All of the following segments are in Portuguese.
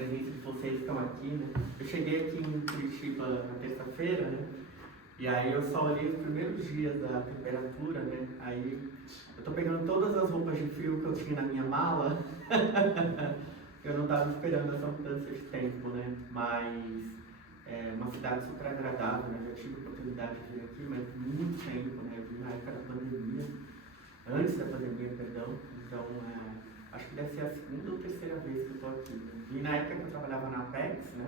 presença de vocês que estão aqui, né? Eu cheguei aqui em Curitiba na terça-feira, né? E aí eu só olhei os primeiros dias da temperatura, né? Aí eu tô pegando todas as roupas de frio que eu tinha na minha mala. Eu não estava esperando essa mudança de tempo, né? Mas é uma cidade super agradável, né? Já tive a oportunidade de vir aqui, mas muito tempo, né? Eu vim na época da pandemia, antes da pandemia, perdão. Então, acho que deve ser a segunda ou terceira vez que eu estou aqui, né? Vim na época que eu trabalhava na Apex, né?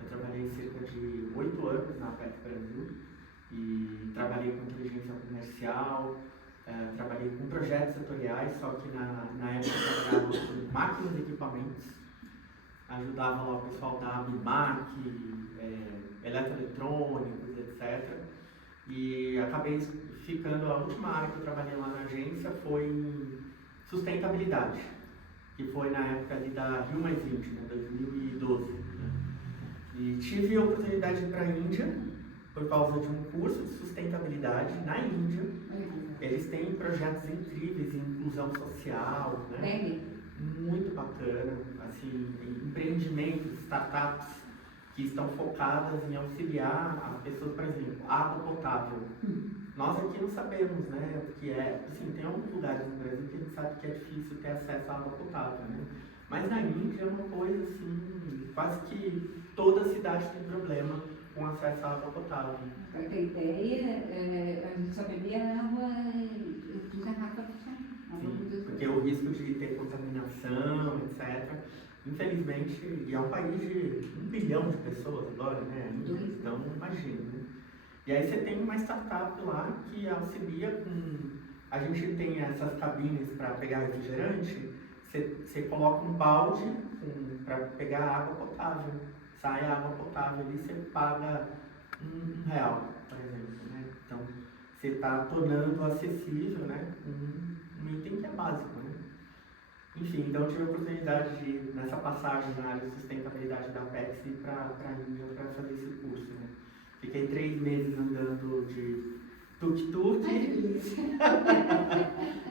Eu trabalhei cerca de 8 anos na Apex Brasil e trabalhei com inteligência comercial, trabalhei com projetos setoriais, só que na época eu trabalhava com máquinas e equipamentos, ajudava lá o pessoal da ABIMAC, eletroeletrônicos, etc. E acabei ficando, a última área que eu trabalhei lá na agência foi em sustentabilidade, que foi na época ali da Rio+20, né, 2012. Né? E tive a oportunidade de ir para a Índia, por causa de um curso de sustentabilidade na Índia. Eles têm projetos incríveis em inclusão social, né? Muito bacana, assim, empreendimentos, startups que estão focadas em auxiliar as pessoas, por exemplo, água potável. Nós aqui não sabemos, né, o que é, assim, tem alguns lugares no Brasil que a gente sabe que é difícil ter acesso à água potável, né? Mas na Índia é uma coisa, assim, quase que toda cidade tem problema com acesso à água potável. Para ter ideia, a gente só bebia água de garrafa fechada. Sim, porque o risco de ter contaminação, etc. Infelizmente, e é um país de 1 bilhão de pessoas agora, né? Então, imagina, né? E aí você tem uma startup lá que auxilia com... A gente tem essas cabines para pegar refrigerante, você coloca um balde para pegar água potável. Sai a água potável ali, você paga R$1, por exemplo, né? Então, você está tornando acessível, né? Um item que é básico, né? Enfim, então eu tive a oportunidade de, nessa passagem na área de sustentabilidade da Apex, ir para a Índia para fazer esse curso, né? Fiquei 3 meses andando de tuk-tuk,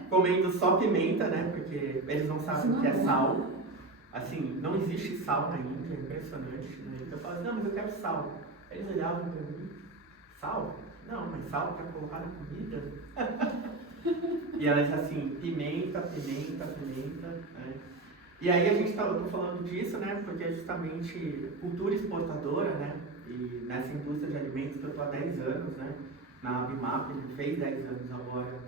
comendo só pimenta, né? Porque eles não sabem o que é sal. Assim, não existe sal na Índia, é impressionante, né? Então eu falava, não, mas eu quero sal. Eles olhavam para mim, sal? Não, mas sal para colocar na comida? E ela disse assim, pimenta, pimenta, pimenta, né? E aí a gente eu tô falando disso, né? Porque é justamente cultura exportadora, né? E nessa indústria de alimentos que eu estou há 10 anos, né? Na ABIMAP, a gente fez 10 anos agora,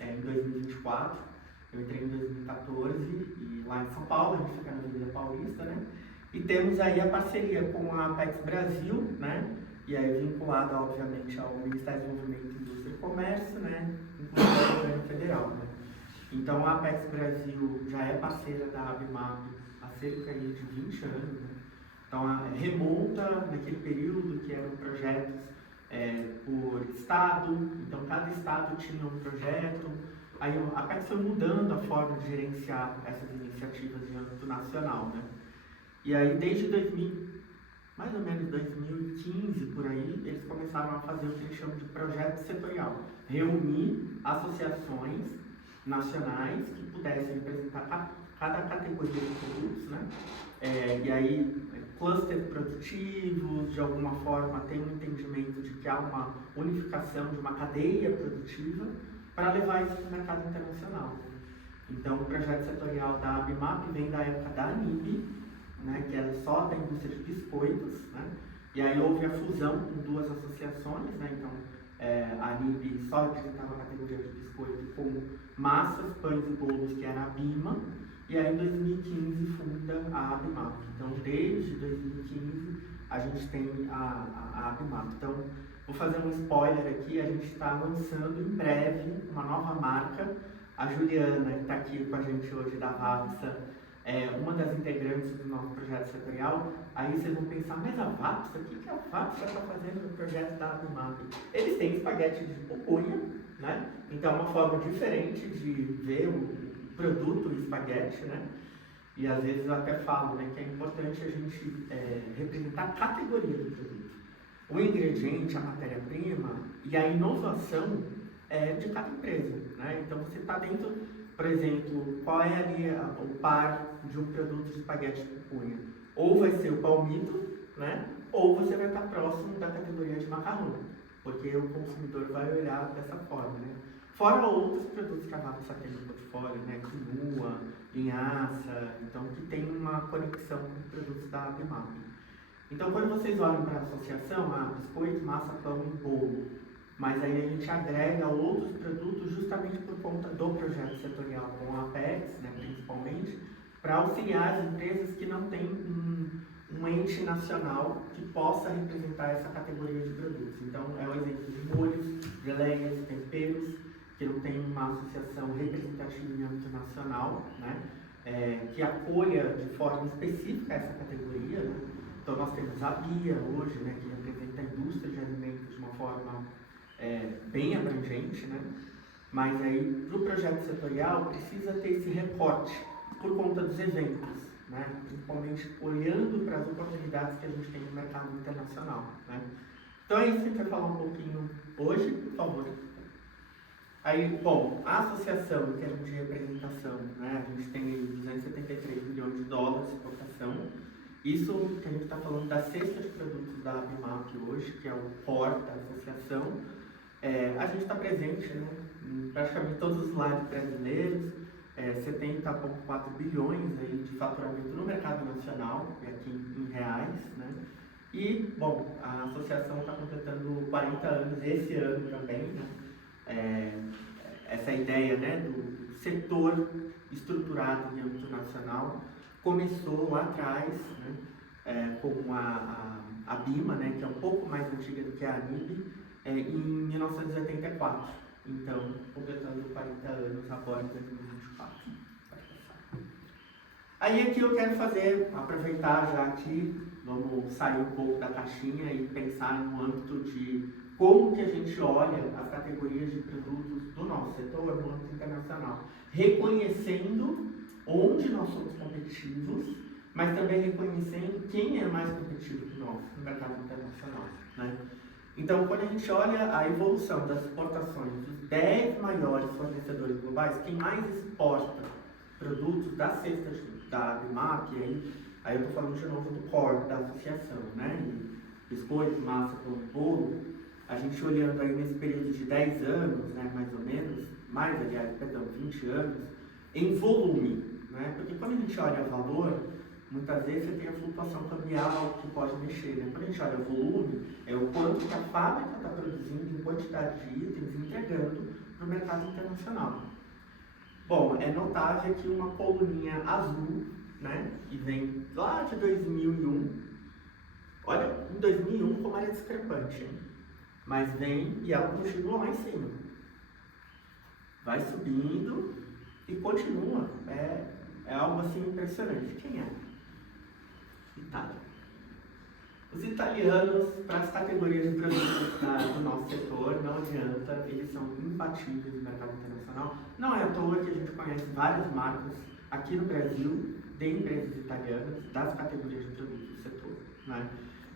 em 2024. Eu entrei em 2014 e lá em São Paulo, a gente fica na Avenida Paulista, né? E temos aí a parceria com a Apex Brasil, né? E aí vinculada, obviamente, ao Ministério do Desenvolvimento, Indústria e Comércio, né? Inclusive ao governo federal, né? Então a Apex Brasil já é parceira da ABIMAP há cerca de 20 anos, né? Então remonta naquele período que eram projetos por estado, então cada estado tinha um projeto. Aí a Apex foi mudando a forma de gerenciar essas iniciativas em âmbito nacional, né? E aí desde mais ou menos 2015, por aí, eles começaram a fazer o que eles chamam de projeto setorial. Reunir associações nacionais que pudessem representar cada categoria de produtos, né? E aí, clusters produtivos, de alguma forma, tem um entendimento de que há uma unificação de uma cadeia produtiva para levar isso para o mercado internacional. Então, o projeto setorial da ABIMAP vem da época da ANIB, né, que era só da indústria de biscoitos, né? E aí houve a fusão com 2 associações, né? Então, a ANIB só representava a categoria de biscoito com massas, pães e bolos, que era a BIMA, e aí em 2015 funda a ABIMAP. Então, desde 2015, a gente tem a ABIMAP. Então, vou fazer um spoiler aqui, a gente está lançando em breve uma nova marca. A Juliana, que está aqui com a gente hoje da Vapsa, é uma das integrantes do nosso projeto setorial. Aí vocês vão pensar, mas a Vapsa, o que a Vapsa está fazendo no projeto da ABIMAP? Eles têm espaguete de pupunha, né? Então é uma forma diferente de ver o produto, o espaguete, né? E às vezes eu até falo, né, que é importante a gente representar a categoria do produto. O ingrediente, a matéria-prima e a inovação de cada empresa, né? Então você está dentro, por exemplo, qual é ali o par de um produto de espaguete de pupunha? Ou palmito, né? Ou você vai estar próximo da categoria de macarrão, porque o consumidor vai olhar dessa forma, né? Fora outros produtos que a Mapsa tem no portfólio, né? Quinua, linhaça, então que tem uma conexão com produtos da Abimap. Então, quando vocês olham para a associação, biscoito, massa, pão e bolo, mas aí a gente agrega outros produtos justamente por conta do projeto setorial com a Apex, né, principalmente, para auxiliar as empresas que não têm um ente nacional que possa representar essa categoria de produtos. Então, é o exemplo de molhos, geleias, temperos, que não tem uma associação representativa em âmbito nacional, né, que acolha de forma específica essa categoria, né. Então, nós temos a BIA hoje, né, que representa a indústria de alimentos de uma forma bem abrangente, né? Mas aí, para o projeto setorial, precisa ter esse recorte por conta dos eventos, né? Principalmente olhando para as oportunidades que a gente tem no mercado internacional, né? Então é isso que a gente vai falar um pouquinho hoje, por favor. Aí, bom, a associação em termos de representação, né? A gente tem 273 milhões de dólares de exportação. Isso que a gente está falando da cesta de produtos da Abimap hoje, que é o core da associação. A gente está presente, né, em praticamente todos os lares brasileiros, 70,4 bilhões aí de faturamento no mercado nacional, e aqui em reais, né? E, bom, a associação está completando 40 anos esse ano também, né? Essa ideia, né, do setor estruturado em âmbito nacional começou lá atrás, né, com a BIMA, né, que é um pouco mais antiga do que a ANIB, em 1984, então completando 40 anos agora em 2024. Aí aqui eu quero aproveitar já aqui, vamos sair um pouco da caixinha e pensar no âmbito de como que a gente olha as categorias de produtos do nosso setor no âmbito internacional, reconhecendo onde nós somos competitivos, mas também reconhecendo quem é mais competitivo que nós no mercado internacional, né? Então, quando a gente olha a evolução das exportações dos 10 maiores fornecedores globais, quem mais exporta produtos da cesta da Abimap, aí eu estou falando de novo do core da associação, né? E biscoito, massa, pão e bolo, a gente olhando aí nesse período de 10 anos, né, mais ou menos, 20 anos, em volume, né? Porque quando a gente olha valor, muitas vezes você tem a flutuação cambial que pode mexer, né? Quando a gente olha o volume, é o quanto que a fábrica está produzindo em quantidade de itens, entregando para o mercado internacional. Bom, é notável aqui uma coluninha azul, né? Que vem lá de 2001. Olha, em 2001 como era discrepante, hein? Mas vem e ela continua lá em cima. Vai subindo e continua. É algo assim impressionante. Quem é? Itália. Os italianos, para as categorias de produtos do nosso setor, não adianta, eles são imbatíveis no mercado internacional. Não é à toa que a gente conhece várias marcas aqui no Brasil, de empresas italianas, das categorias de produtos do setor, né?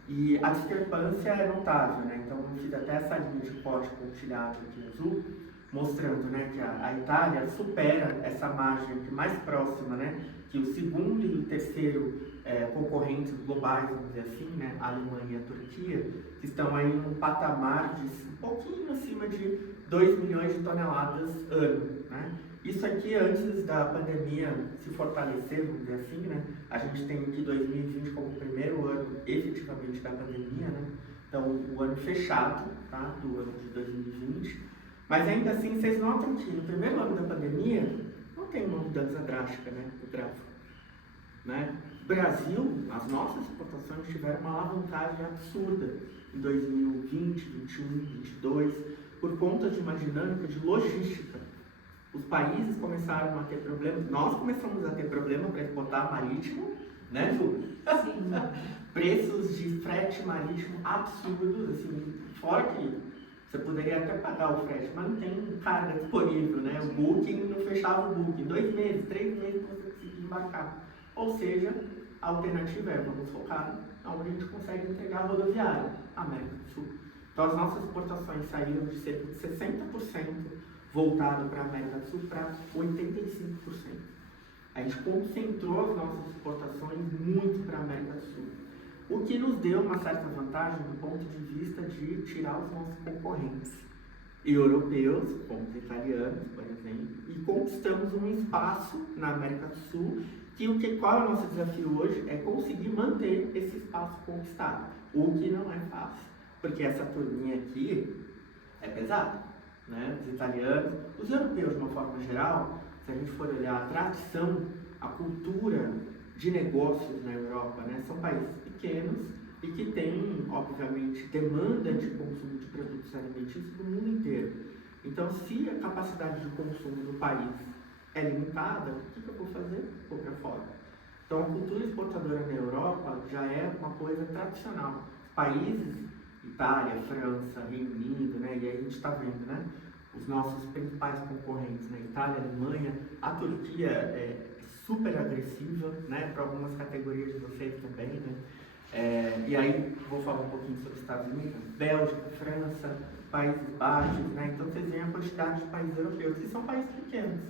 E a discrepância é notável, né? Então eu fiz até essa linha de código pontilhado aqui azul, mostrando, né, que a Itália supera essa margem mais próxima, né, que o segundo e o terceiro concorrentes globais, vamos dizer assim, né, a Alemanha e a Turquia, que estão aí num patamar de um pouquinho acima de 2 milhões de toneladas ano, né? Isso aqui antes da pandemia se fortalecer, vamos dizer assim, né? A gente tem aqui 2020 como o primeiro ano efetivamente da pandemia, né? Então o ano fechado, tá, do ano de 2020. Mas ainda assim, vocês notam que no primeiro ano da pandemia não tem uma mudança drástica, né, do gráfico, né? O Brasil, as nossas exportações tiveram uma alavancagem absurda em 2020, 2021, 2022, por conta de uma dinâmica de logística. Os países começaram a ter problemas, nós começamos a ter problema para exportar marítimo, né, Ju? Sim. Preços de frete marítimo absurdos, assim, fora que você poderia até pagar o frete, mas não tem carga disponível, né? O booking não fechava o booking. 2 meses, 3 meses para você conseguir embarcar. Ou seja, a alternativa é vamos focar onde a gente consegue entregar rodoviária, América do Sul. Então as nossas exportações saíram de cerca de 60% voltado para a América do Sul para 85%. A gente concentrou as nossas exportações muito para a América do Sul. o que nos deu uma certa vantagem do ponto de vista de tirar os nossos concorrentes europeus, como os italianos, por exemplo, e conquistamos um espaço na América do Sul qual é o nosso desafio hoje? É conseguir manter esse espaço conquistado, o que não é fácil, porque essa turminha aqui é pesada, né? Os italianos, os europeus de uma forma geral, se a gente for olhar a tradição, a cultura de negócios na Europa, né? São países pequenos e que têm, obviamente, demanda de consumo de produtos alimentícios do mundo inteiro. Então, se a capacidade de consumo do país é limitada, o que eu vou fazer? Vou para fora. Então, a cultura exportadora na Europa já é uma coisa tradicional. Países, Itália, França, Reino Unido, né? E aí a gente está vendo, né? Os nossos principais concorrentes, né? Itália, Alemanha, a Turquia é super agressiva, né? Para algumas categorias de vocês também, né? E aí, vou falar um pouquinho sobre os Estados Unidos, Bélgica, França, Países Baixos, né? Então, vocês veem a quantidade de países europeus, que são países pequenos,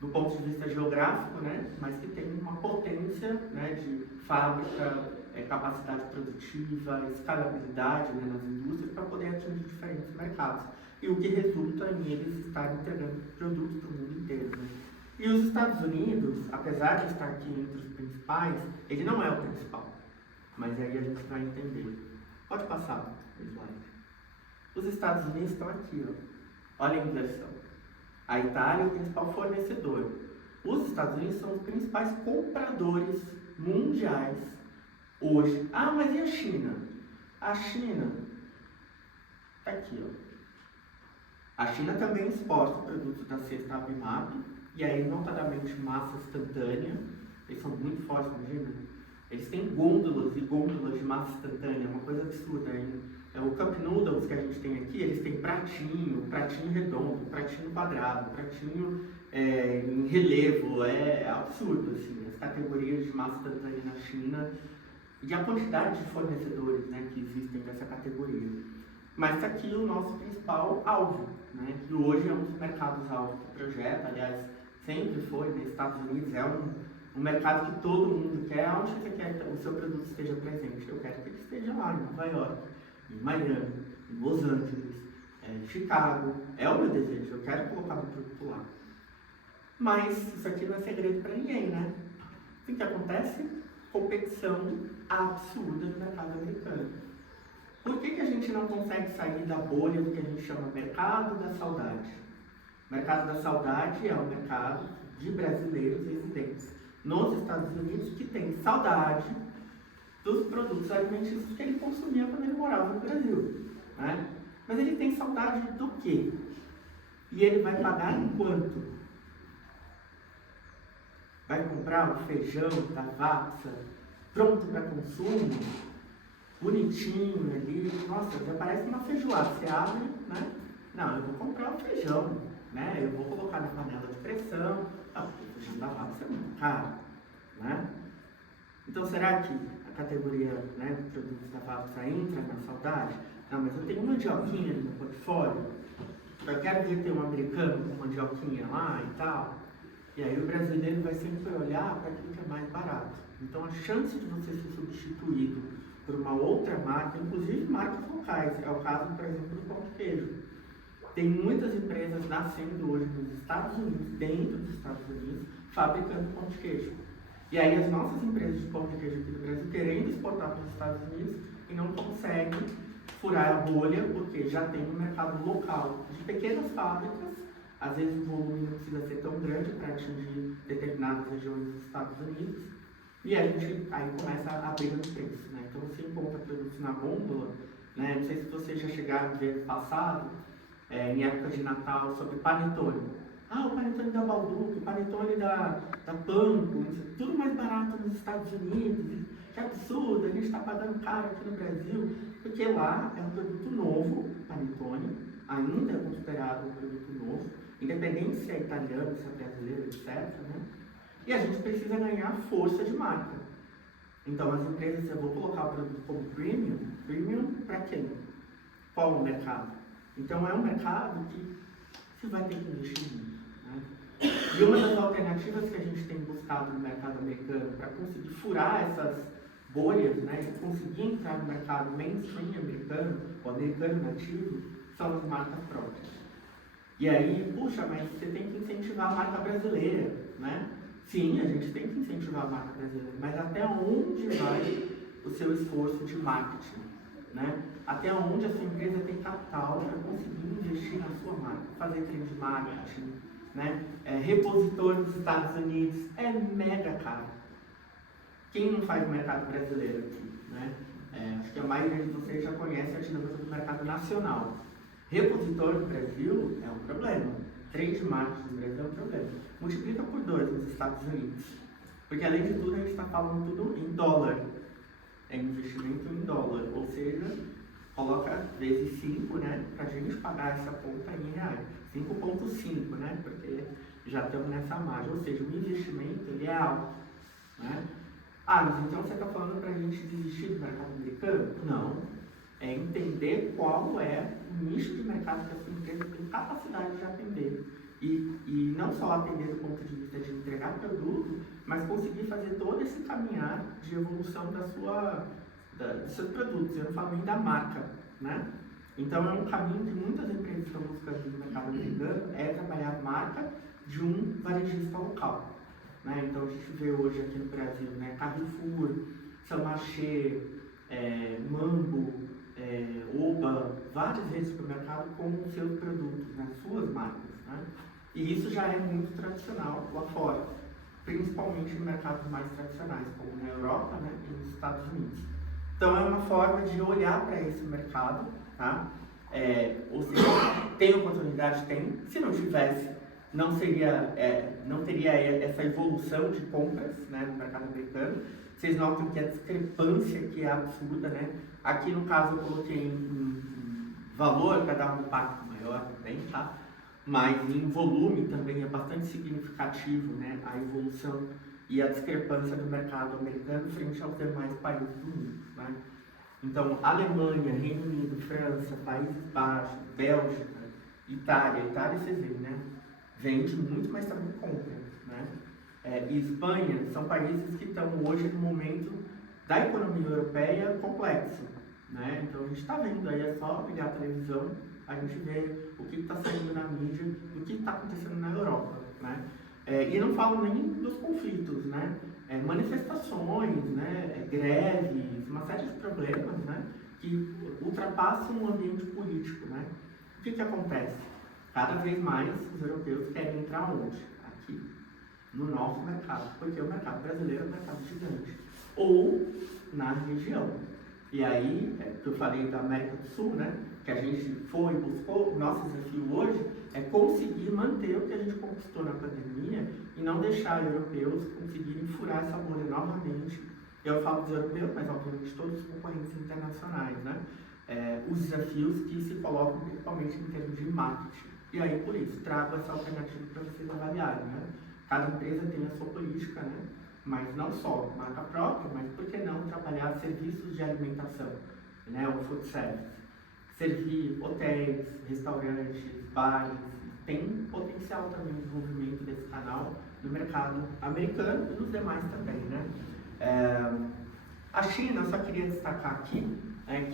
do ponto de vista geográfico, né? Mas que tem uma potência, né? De fábrica, capacidade produtiva, escalabilidade, né? Nas indústrias, para poder atingir diferentes mercados. E o que resulta em eles estarem entregando produtos para o mundo inteiro, né? E os Estados Unidos, apesar de estar aqui entre os principais, ele não é o principal. Mas aí a gente vai entender. Pode passar o slide. Os Estados Unidos estão aqui, ó. Olha a inversão. A Itália é o principal fornecedor. Os Estados Unidos são os principais compradores mundiais hoje. Ah, mas e a China? A China está aqui, ó. A China também exporta produtos da cesta ABMAP, e aí notadamente massa instantânea. Eles são muito fortes, imagina. Eles têm gôndolas e gôndolas de massa instantânea, uma coisa absurda. O Cup Noodles que a gente tem aqui, eles têm pratinho redondo, pratinho quadrado, pratinho em relevo, é absurdo, assim, as categorias de massa instantânea na China e a quantidade de fornecedores, né, que existem dessa categoria. Mas está aqui o nosso principal alvo, né, que hoje é um dos mercados-alvo do projeto, aliás, sempre foi, nos Estados Unidos é um mercado que todo mundo quer. Onde você quer que o seu produto esteja presente? Eu quero que ele esteja lá em Nova York, em Miami, em Los Angeles, em Chicago. É o meu desejo, eu quero colocar meu produto lá. Mas isso aqui não é segredo para ninguém, né? O que acontece? Competição absurda no mercado americano. Por que a gente não consegue sair da bolha do que a gente chama mercado da saudade? O mercado da saudade é o mercado de brasileiros residentes nos Estados Unidos que tem saudade dos produtos alimentícios que ele consumia quando ele morava no Brasil, né? Mas ele tem saudade do quê? E ele vai pagar em quanto? Vai comprar o feijão da Vapsa pronto para consumo, bonitinho ali, nossa, já parece uma feijoada, você abre, né? Não, eu vou comprar o feijão, né? Eu vou colocar na panela de pressão. Porque o feijão da Vapsa é muito caro, né? Então, será que a categoria, né, de produtos da Vapsa entra na saudade? Não, mas eu tenho uma mandioquinha ali no portfólio, eu quero ver ter um americano com mandioquinha lá e tal. E aí o brasileiro vai sempre olhar para aquilo que é mais barato. Então, a chance de você ser substituído por uma outra marca, inclusive marcas locais, é o caso, por exemplo, do pão de queijo. Tem muitas empresas nascendo hoje nos Estados Unidos, dentro dos Estados Unidos, fabricando pão de queijo. E aí as nossas empresas de pão de queijo aqui do Brasil querendo exportar para os Estados Unidos e não conseguem furar a bolha, porque já tem um mercado local de pequenas fábricas. Às vezes o volume não precisa ser tão grande para atingir determinadas regiões dos Estados Unidos. E a gente aí começa a briga no preço, né? Então você encontra produtos na gôndola, né? Não sei se vocês já chegaram a ver no passado, em época de Natal, sobre panetone. Ah, o panetone da Balduco, o panetone da Panko, tudo mais barato nos Estados Unidos. Que absurdo, a gente está pagando caro aqui no Brasil, porque lá é um produto novo, panetone, ainda é considerado um produto novo, independente se é italiano, se é brasileiro, etc., né? E a gente precisa ganhar força de marca. Então, as empresas, eu vou colocar o produto como premium para quem? Qual é o mercado? Então, é um mercado que você vai ter que investir muito, né? E uma das alternativas que a gente tem buscado no mercado americano para conseguir furar essas bolhas, né, de conseguir entrar no mercado mainstream americano, o americano nativo, são as marcas próprias. E aí, puxa, mas você tem que incentivar a marca brasileira, né? Sim, a gente tem que incentivar a marca brasileira, mas até onde vai o seu esforço de marketing, né? Até onde a sua empresa tem capital para conseguir investir na sua marca, fazer trade marketing, né? Repositor nos Estados Unidos é mega caro. Quem não faz mercado brasileiro aqui, né? Acho que a maioria de vocês já conhece a dinâmica do mercado nacional. Repositor no Brasil é um problema. Trade marketing no Brasil é um problema. Multiplica por 2 nos Estados Unidos. Porque além de tudo a gente está falando tudo em dólar. É investimento em dólar. Ou seja, coloca vezes 5, né? Para a gente pagar essa conta em reais. 5,5, né? Porque já estamos nessa margem. Ou seja, o investimento ele é alto, né? Mas então você está falando para a gente desistir do mercado americano? Não. É entender qual é o nicho de mercado que a sua empresa tem capacidade de atender. E não só atender do ponto de vista de entregar produto, mas conseguir fazer todo esse caminhar de evolução dos seus produtos. Eu não falo nem da marca, né? Então é um caminho que muitas empresas estão buscando no mercado americano, é trabalhar a marca de um varejista local. Né? Então a gente vê hoje aqui no Brasil, né, Carrefour, Saint-Marché, Mambo, Oba, várias redes de supermercado com os seus produtos, né, suas marcas. Né? E isso já é muito tradicional lá fora, principalmente em mercados mais tradicionais, como na Europa, né, e nos Estados Unidos. Então é uma forma de olhar para esse mercado, tá? Ou seja, tem oportunidade? Tem. Se não tivesse, não teria essa evolução de compras, né, no mercado americano. Vocês notam que a discrepância aqui é absurda, né? Aqui no caso eu coloquei em valor para dar um impacto maior também, tá? Mas em volume também é bastante significativo, né, a evolução e a discrepância do mercado americano frente aos demais países do mundo, né? Então, Alemanha, Reino Unido, França, Países Baixos, Bélgica, Itália vocês veem, né? Vende muito, mas também compra, né? E Espanha são países que estão hoje no momento da economia europeia complexo, né? Então a gente está vendo aí, é só ligar a televisão, a gente vê o que está saindo na mídia, o que está acontecendo na Europa, né? E não falo nem dos conflitos, né? Manifestações, né? Greves, uma série de problemas, né? Que ultrapassam o ambiente político, né? O que acontece? Cada vez mais os europeus querem entrar onde? Aqui, no nosso mercado, porque o mercado brasileiro é um mercado gigante. Ou na região. E aí, que eu falei da América do Sul, né? Que a gente foi e buscou, o nosso desafio hoje é conseguir manter o que a gente conquistou na pandemia e não deixar europeus conseguirem furar essa bolha novamente. Eu falo dos europeus, mas obviamente todos os concorrentes internacionais, né? Os desafios que se colocam principalmente em termos de marketing. E aí, por isso, trago essa alternativa para vocês avaliarem, né? Cada empresa tem a sua política, né? Mas não só marca própria, mas por que não trabalhar serviços de alimentação, né? O food service. Servir hotéis, restaurantes, bares, tem potencial também de desenvolvimento desse canal no mercado americano e nos demais também, né? A China, eu só queria destacar aqui,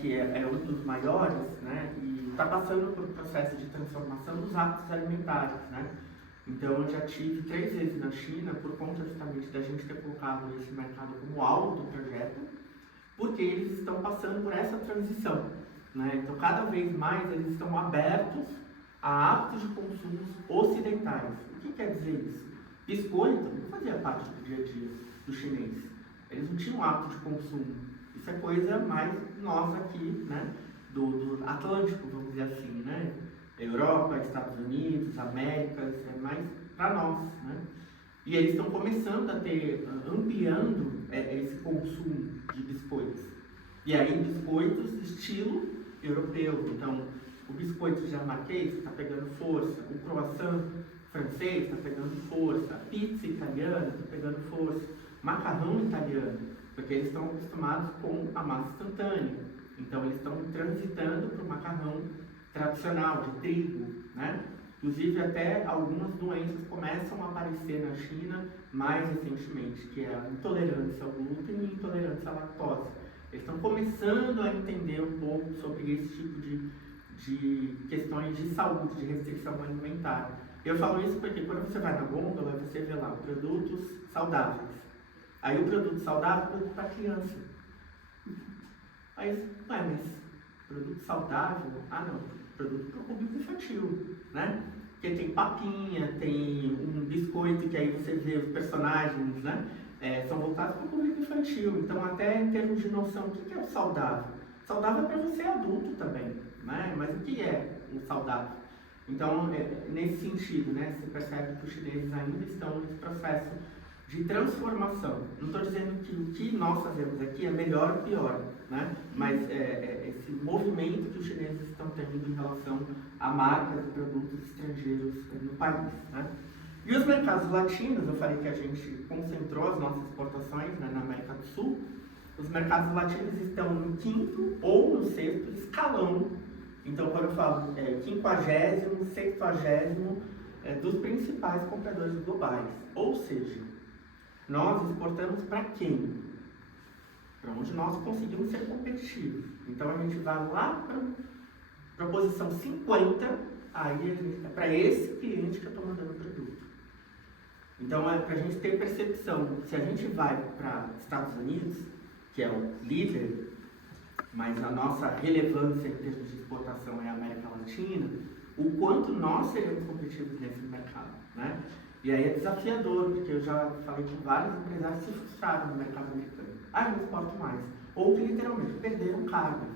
que é um dos maiores, né? E está passando por um processo de transformação dos hábitos alimentares, né? Então eu já tive 3 vezes na China por conta justamente da gente ter colocado esse mercado como alvo do projeto, porque eles estão passando por essa transição, né? Então cada vez mais eles estão abertos a hábitos de consumo ocidentais. O que quer dizer isso? Biscoito não fazia parte do dia a dia do chinês. Eles não tinham hábito de consumo. Isso é coisa mais nossa aqui, né? Do Atlântico, vamos dizer assim, né? Europa, Estados Unidos, Américas, é mais para nós, né? E eles estão começando a ampliando esse consumo de biscoitos. E aí, biscoitos estilo europeu. Então, o biscoito dinamarquês está pegando força, o croissant francês está pegando força, a pizza italiana está pegando força, macarrão italiano, porque eles estão acostumados com a massa instantânea. Então, eles estão transitando para o macarrão tradicional, de trigo, né? Inclusive, até algumas doenças começam a aparecer na China mais recentemente, que é a intolerância ao glúten e a intolerância à lactose. Eles estão começando a entender um pouco sobre esse tipo de questões de saúde, de restrição alimentar. Eu falo isso porque quando você vai na gôndola, você vê lá produtos saudáveis. Aí o produto saudável é produto para criança. Aí, ué, mas produto saudável? Ah, não, produto para o público infantil, né? Porque tem papinha, tem um biscoito que aí você vê os personagens, né? São voltados para o público infantil. Então, até em termos de noção, o que é o saudável? Saudável é para você adulto também, né? Mas o que é o saudável? Então, nesse sentido, né, você percebe que os chineses ainda estão nesse processo de transformação. Não estou dizendo que o que nós fazemos aqui é melhor ou pior, né? Mas esse movimento que os chineses estão tendo em relação a marcas e produtos estrangeiros no país, né? E os mercados latinos, eu falei que a gente concentrou as nossas exportações, né, na América do Sul. Os mercados latinos estão no 5º ou no 6º escalão. Então, quando eu falo 50º, 60º dos principais compradores globais. Ou seja, nós exportamos para quem? Para onde nós conseguimos ser competitivos. Então, a gente vai lá para a posição 50, aí é para esse cliente que eu estou mandando o produto. Então, é para a gente ter percepção, se a gente vai para Estados Unidos, que é o líder, mas a nossa relevância em termos de exportação é a América Latina, o quanto nós seremos competitivos nesse mercado, né? E aí é desafiador, porque eu já falei com vários empresários que se frustraram no mercado americano. Ah, eu não exporto mais. Ou que literalmente perderam carga.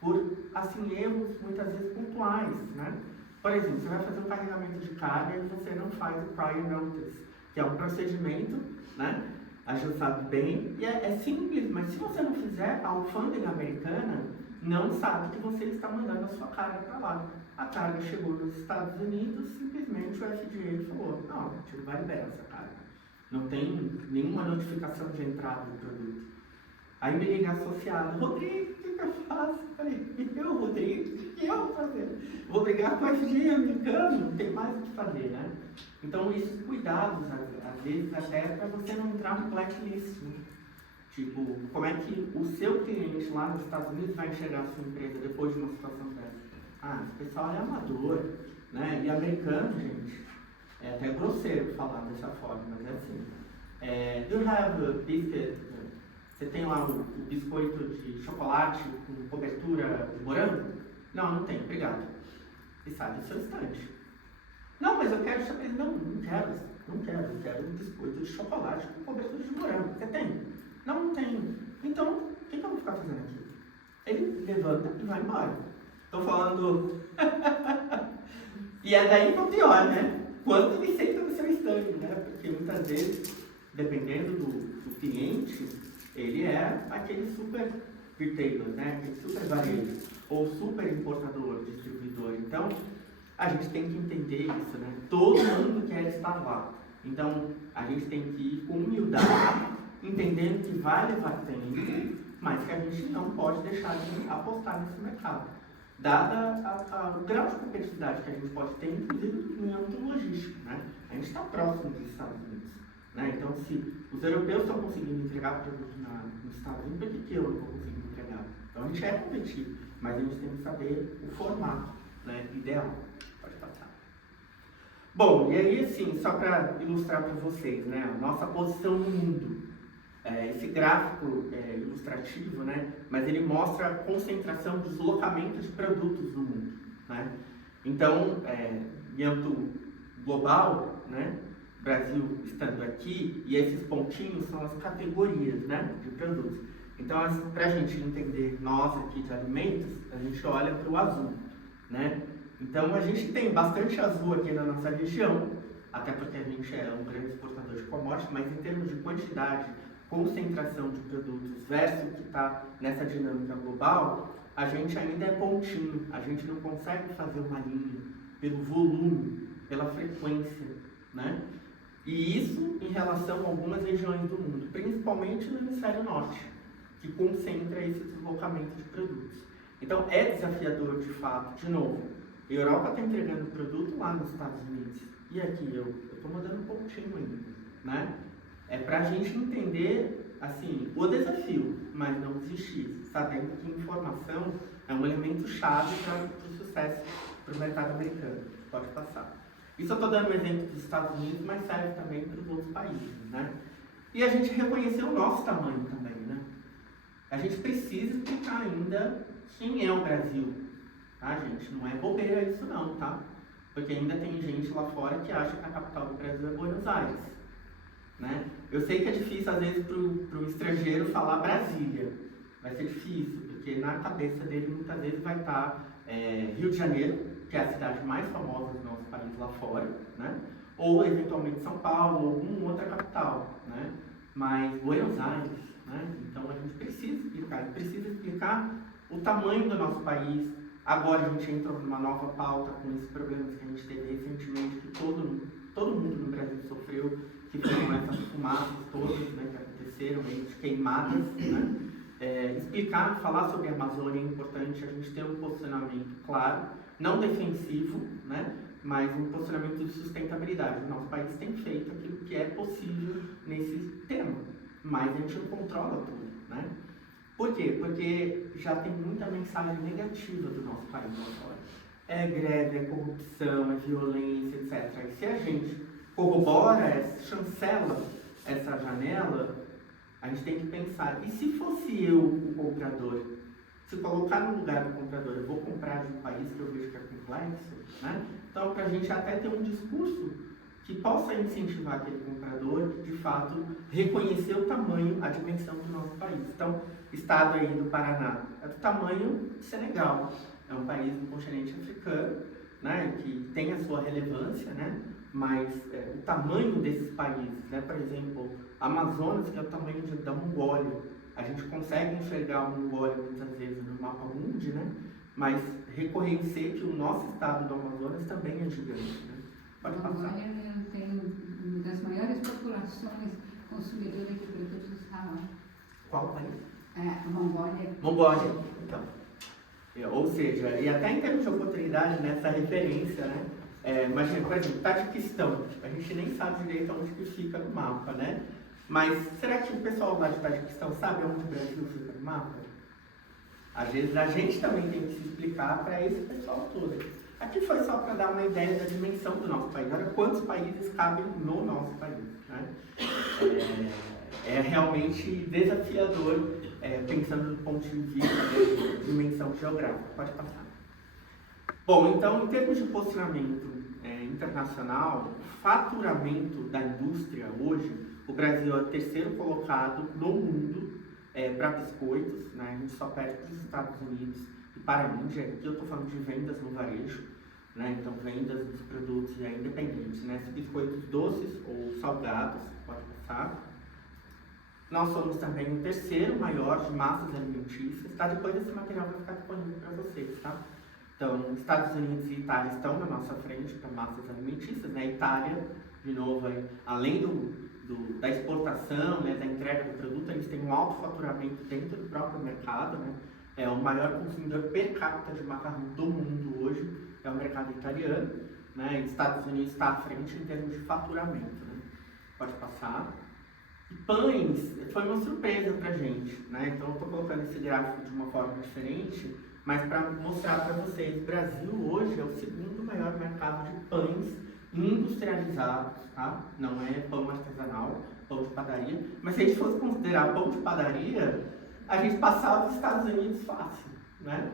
Por, assim, erros muitas vezes pontuais, né? Por exemplo, você vai fazer um carregamento de carga e você não faz o prior notice, que é um procedimento, né? A gente sabe bem, e é simples, mas se você não fizer, a alfândega americana não sabe que você está mandando a sua carga para lá. A carga chegou nos Estados Unidos, simplesmente o FDA falou, não, a gente não vai liberar essa carga. Não tem nenhuma notificação de entrada do produto. Aí me liga associado, Rodrigo, o que eu faço? Eu falei, Rodrigo, o que eu vou fazer? Vou brigar com o FDA americano, não tem mais o que fazer, né? Então, esses cuidados, às vezes, até para você não entrar no blacklist, né? Tipo, como é que o seu cliente lá nos Estados Unidos vai enxergar a sua empresa depois de uma situação dessa? Ah, esse pessoal é amador, né? E americano, gente, é até grosseiro falar dessa forma, mas é assim. Do you have a biscuit? Você tem lá o biscoito de chocolate com cobertura de morango? Não, não tem, obrigado. E sai do seu estante. Não, mas eu quero saber. Não quero. Eu quero um biscoito de chocolate com cobertura de morango. Você tem? Não tenho. Então, o que eu vou ficar fazendo aqui? Ele levanta e vai embora. Estou falando. E é daí para o pior, né? Quando ele senta no seu estande, né? Porque muitas vezes, dependendo do cliente, ele é aquele super retailer, né? Aquele super varejo, ou super importador, distribuidor. Então, a gente tem que entender isso, né? Todo mundo quer estar lá. Então, a gente tem que ir com humildade, entendendo que vai levar tempo, mas que a gente não pode deixar de apostar nesse mercado. Dada o grau de competitividade que a gente pode ter, inclusive em âmbito logístico, né? A gente está próximo dos Estados Unidos, né? Então, se os europeus estão conseguindo entregar produto nos Estados Unidos, por que eu não estou conseguindo entregar? Então, a gente é competitivo, mas a gente tem que saber o formato, né, ideal. Pode passar. Bom, e aí, assim, só para ilustrar para vocês, né, a nossa posição no mundo. Esse gráfico ilustrativo, né, mas ele mostra a concentração, deslocamento de produtos no mundo, né? Então, em âmbito global, né, Brasil estando aqui, e esses pontinhos são as categorias, né, de produtos. Então, para a gente entender nós aqui de alimentos, a gente olha para o azul, né? Então, a gente tem bastante azul aqui na nossa região, até porque a gente é um grande exportador de commodities, mas em termos de quantidade, concentração de produtos versus o que está nessa dinâmica global, a gente ainda é pontinho, a gente não consegue fazer uma linha pelo volume, pela frequência, né? E isso em relação a algumas regiões do mundo, principalmente no hemisfério norte, que concentra esse deslocamento de produtos. Então é desafiador de fato, de novo, A Europa está entregando produto lá nos Estados Unidos. E aqui eu estou mandando um pouquinho ainda, né? É para a gente entender, assim, o desafio, mas não desistir, sabendo que informação é um elemento chave para o sucesso para o mercado americano. Pode passar. Isso eu estou dando um exemplo dos Estados Unidos, mas serve também para os outros países, né? E a gente reconheceu o nosso tamanho também, né? A gente precisa explicar ainda quem é o Brasil, tá, gente? Não é bobeira isso não, tá? Porque ainda tem gente lá fora que acha que a capital do Brasil é Buenos Aires, né? Eu sei que é difícil, às vezes, para o estrangeiro falar Brasília. Vai ser difícil, porque na cabeça dele, muitas vezes, vai estar Rio de Janeiro, que é a cidade mais famosa do nosso país lá fora, né? Ou, eventualmente, São Paulo, ou alguma outra capital, né? Mas Buenos Aires, né? Então, a gente precisa explicar o tamanho do nosso país. Agora a gente entra numa nova pauta com esses problemas que a gente teve recentemente, que todo mundo no Brasil sofreu, que foram essas fumaças todas, né, que aconteceram, de queimadas, né? Explicar, falar sobre a Amazônia é importante, a gente ter um posicionamento claro, não defensivo, né, mas um posicionamento de sustentabilidade. O nosso país tem feito aquilo que é possível nesse tema, mas a gente não controla tudo, né? Por quê? Porque já tem muita mensagem negativa do nosso país lá fora. É greve, é corrupção, é violência, etc. E se a gente corrobora, chancela essa janela, a gente tem que pensar, e se fosse eu o comprador? Se colocar no lugar do comprador, eu vou comprar de um país que eu vejo que é complexo, né? Então, para a gente até ter um discurso que possa incentivar aquele comprador, de fato, reconhecer o tamanho, a dimensão do nosso país. Então, o estado aí do Paraná é do tamanho do Senegal, é um país do continente africano, né, que tem a sua relevância, né, mas o tamanho desses países, né, por exemplo, Amazonas, que é o tamanho da Mongólia, a gente consegue enxergar a Mongólia muitas vezes no mapa mundi, né, mas reconhecer que o nosso estado do Amazonas também é gigante, né. Pode passar. A Mongólia tem uma das maiores populações consumidoras de produtos halal. Qual país? A Mongólia. Mongólia, então. Ou seja, e até em termos de oportunidade, nessa referência, né? Imagina, por exemplo, Tajiquistão, a gente nem sabe direito onde que fica no mapa, né? Mas será que o pessoal lá de Tajiquistão sabe onde o Brasil fica no mapa? Às vezes a gente também tem que se explicar para esse pessoal todo. Aqui foi só para dar uma ideia da dimensão do nosso país. Olha quantos países cabem no nosso país, né? É realmente desafiador, pensando do ponto de vista de dimensão geográfica. Pode passar. Bom, então, em termos de posicionamento internacional, o faturamento da indústria hoje, o Brasil é o terceiro colocado no mundo para biscoitos, né? A gente só perde para os Estados Unidos e para a Índia. Aqui eu estou falando de vendas no varejo, né? Então, vendas dos produtos independentes, né? Se biscoitos doces ou salgados, pode passar. Nós somos também o terceiro maior de massas alimentícias, tá? Depois esse material vai ficar disponível para vocês, tá? Então, Estados Unidos e Itália estão na nossa frente para massas alimentícias, né? Itália, de novo, além da exportação, né, da entrega do produto, eles têm um alto faturamento dentro do próprio mercado, né? É o maior consumidor per capita de macarrão do mundo hoje, é o mercado italiano, né? E Estados Unidos está à frente em termos de faturamento, né? Pode passar. E pães foi uma surpresa para a gente, né? Então eu estou colocando esse gráfico de uma forma diferente, mas para mostrar para vocês, o Brasil hoje é o segundo maior mercado de pães industrializados, tá? Não é pão artesanal, pão de padaria, mas se a gente fosse considerar pão de padaria, a gente passava os Estados Unidos fácil, né?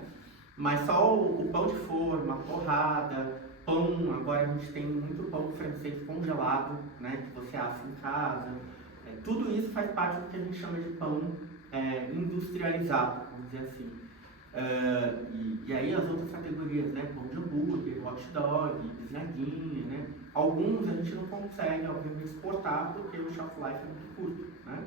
Mas só o pão de forma, a torrada, pão, agora a gente tem muito pão francês congelado, né? Que você assa em casa. Tudo isso faz parte do que a gente chama de pão industrializado, vamos dizer assim. E aí as outras categorias, né? Pão de hambúrguer, hot dog, bisnaguinha, né? Alguns a gente não consegue, obviamente, exportar porque o shelf life é muito curto, né?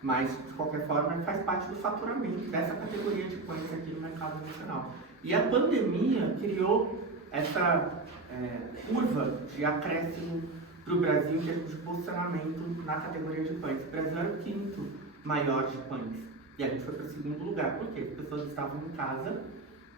Mas, de qualquer forma, faz parte do faturamento dessa categoria de pães aqui no mercado nacional. E a pandemia criou essa curva de acréscimo para o Brasil em termos de posicionamento na categoria de pães. O Brasil era o quinto maior de pães. E a gente foi para o segundo lugar. Por quê? As pessoas estavam em casa,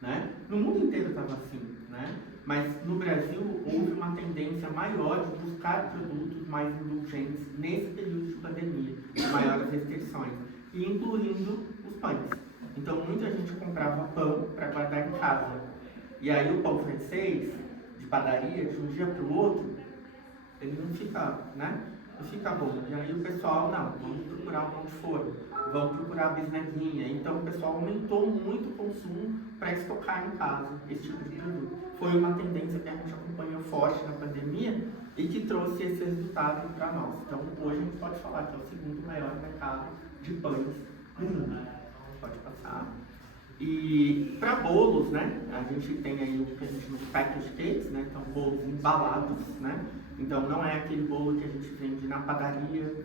né? No mundo inteiro estava assim, né? Mas no Brasil houve uma tendência maior de buscar produtos mais indulgentes nesse período de pandemia, de maiores restrições, e incluindo os pães. Então muita gente comprava pão para guardar em casa. E aí o pão francês, de padaria, de um dia para o outro, ele não fica, né? Não fica bom. E aí o pessoal, não, vamos procurar um pão de forno, vamos procurar a bisnaguinha. Então o pessoal aumentou muito o consumo para estocar em casa esse tipo de produto. Foi uma tendência que a gente acompanhou forte na pandemia e que trouxe esse resultado para nós. Então hoje a gente pode falar que é o segundo maior mercado de pães do mundo. Pode passar. E para bolos, né, a gente tem aí o que a gente chama de package cakes, né, então bolos embalados, né, então não é aquele bolo que a gente vende na padaria,